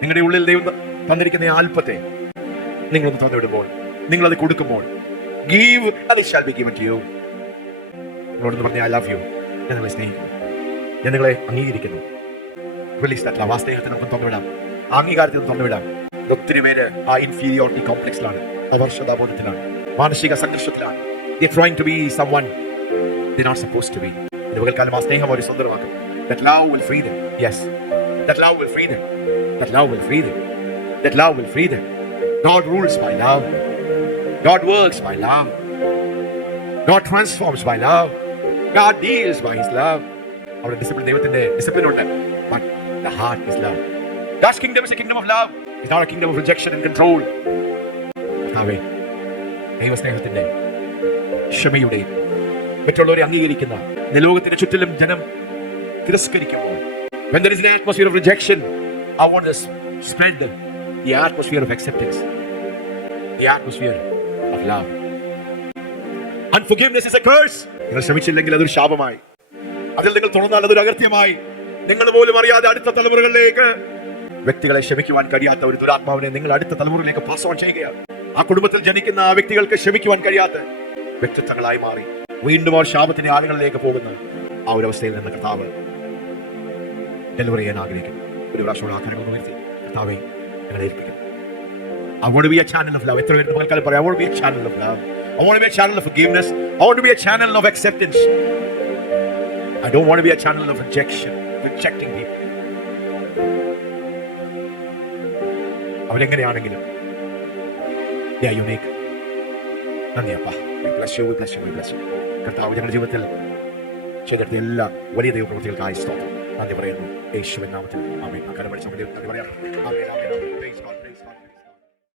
നിങ്ങളുടെ ഉള്ളിൽ ദൈവം തന്നിരിക്കുന്ന ആ അല്പത്തെ നിങ്ങളൊന്ന് തന്നുവിടുമ്പോൾ, നിങ്ങളത് കൊടുക്കുമ്പോൾ, ഗീവ് അത് shall be given to you. നിങ്ങളോടൊന്ന് പറഞ്ഞ ഐ ലവ് യു, ഞാൻ നിങ്ങളെ സ്നേഹിക്കുന്നു, ഞാൻ നിങ്ങളെ അംഗീകരിക്കുന്നു. Release that love. ആ സ്നേഹത്തെ നമുക്ക് തന്നുവിടാം, ആ അംഗീകാരത്തിൽ തന്നുവിടാം. ഒത്തിരി പേര് ആ ഇൻഫീരിയോറിറ്റി കോംപ്ലക്സിലാണ്, അവർഷതാബോധത്തിലാണ്, മാനസിക സംഘർഷത്തിലാണ്. They're trying to be someone they're not supposed to be. ഇത് പകൽക്കാലം ആ സ്നേഹം അവർ സ്വന്തമാക്കും. That love will free them. Yes, that love will free them. That love will free them. That love will free them. God rules by love. God works by love. God transforms by love. God deals by His love. Our discipline, ദൈവത്തിന്റെ discipline ഉണ്ട്. But the heart is love. God's kingdom is a kingdom of love. It's not a kingdom of rejection and control. കർത്താവേ, ദൈവസ്നേഹത്തിന്റെ, ക്ഷമയുടെയും മറ്റുള്ളവരെ അംഗീകരിക്കുന്ന ലോകത്തിന്റെ ചുറ്റിലും ജനം തിരസ്കരിക്കുമ്പോൾ, when there is an atmosphere of rejection, I want to spread the atmosphere of acceptance, the atmosphere of love. Unforgiveness is a curse. നിങ്ങൾ ക്ഷമിച്ചില്ലെങ്കിൽ അതൊരു ശാപമായി, അതിൽ നിങ്ങൾ തുറന്നാൽ അതൊരു അകൃത്യമായി. നിങ്ങൾ പോലും അറിയാതെ അടുത്ത തലമുറകളിലേക്ക് വ്യക്തികളെ ക്ഷമിക്കുവാൻ കഴിയാത്ത ഒരു ദുരാത്മാവിനെ നിങ്ങൾ അടുത്ത തലമുറയിലേക്ക് പാസ് ഓൺ ചെയ്യുകയാണ്. ആ കുടുംബത്തിൽ ജനിക്കുന്ന ആ വ്യക്തികൾക്ക് ക്ഷമിക്കുവാൻ കഴിയാത്ത വ്യക്തിത്വങ്ങളായി മാറി വീണ്ടും ആ ശാപത്തിന്റെ ആളുകളിലേക്ക് പോകുന്ന ആ ഒരു അവസ്ഥയിൽ നിന്ന് കർത്താവ് ഡെലിവർ ചെയ്യാൻ ആഗ്രഹിക്കുന്നു. ഒരു പ്രാവശ്യം ആഗ്രഹങ്ങൾ ഉയർത്തി കർത്താവെ ഞങ്ങളെ ഏൽപ്പിക്കുന്നു. I want to be a channel of love. എത്ര പേര് പകൽക്കാലം പറയാം, I want to be a channel of love. I want to be a channel of forgiveness. I want to be a channel of acceptance. I don't want to be a channel of rejection, rejecting people. അവരെങ്ങനെയാണെങ്കിലും they are unique. നന്ദി അപ്പാ. We bless you, we bless you, we bless you. കർത്താവ് ഞങ്ങളുടെ ജീവിതത്തിൽ ചെയ്തെടുത്ത എല്ലാ വലിയ ദൈവപ്രവൃത്തികൾക്കായി സ്തോത്രം. നന്ദി പറയുന്നു യേശുവിൻ നാമത്തിൽ. ആമേൻ. കരമടിച്ച് നന്ദി പറയാം. ആമേൻ, ആമേൻ, ആമേൻ. Praise God, praise God.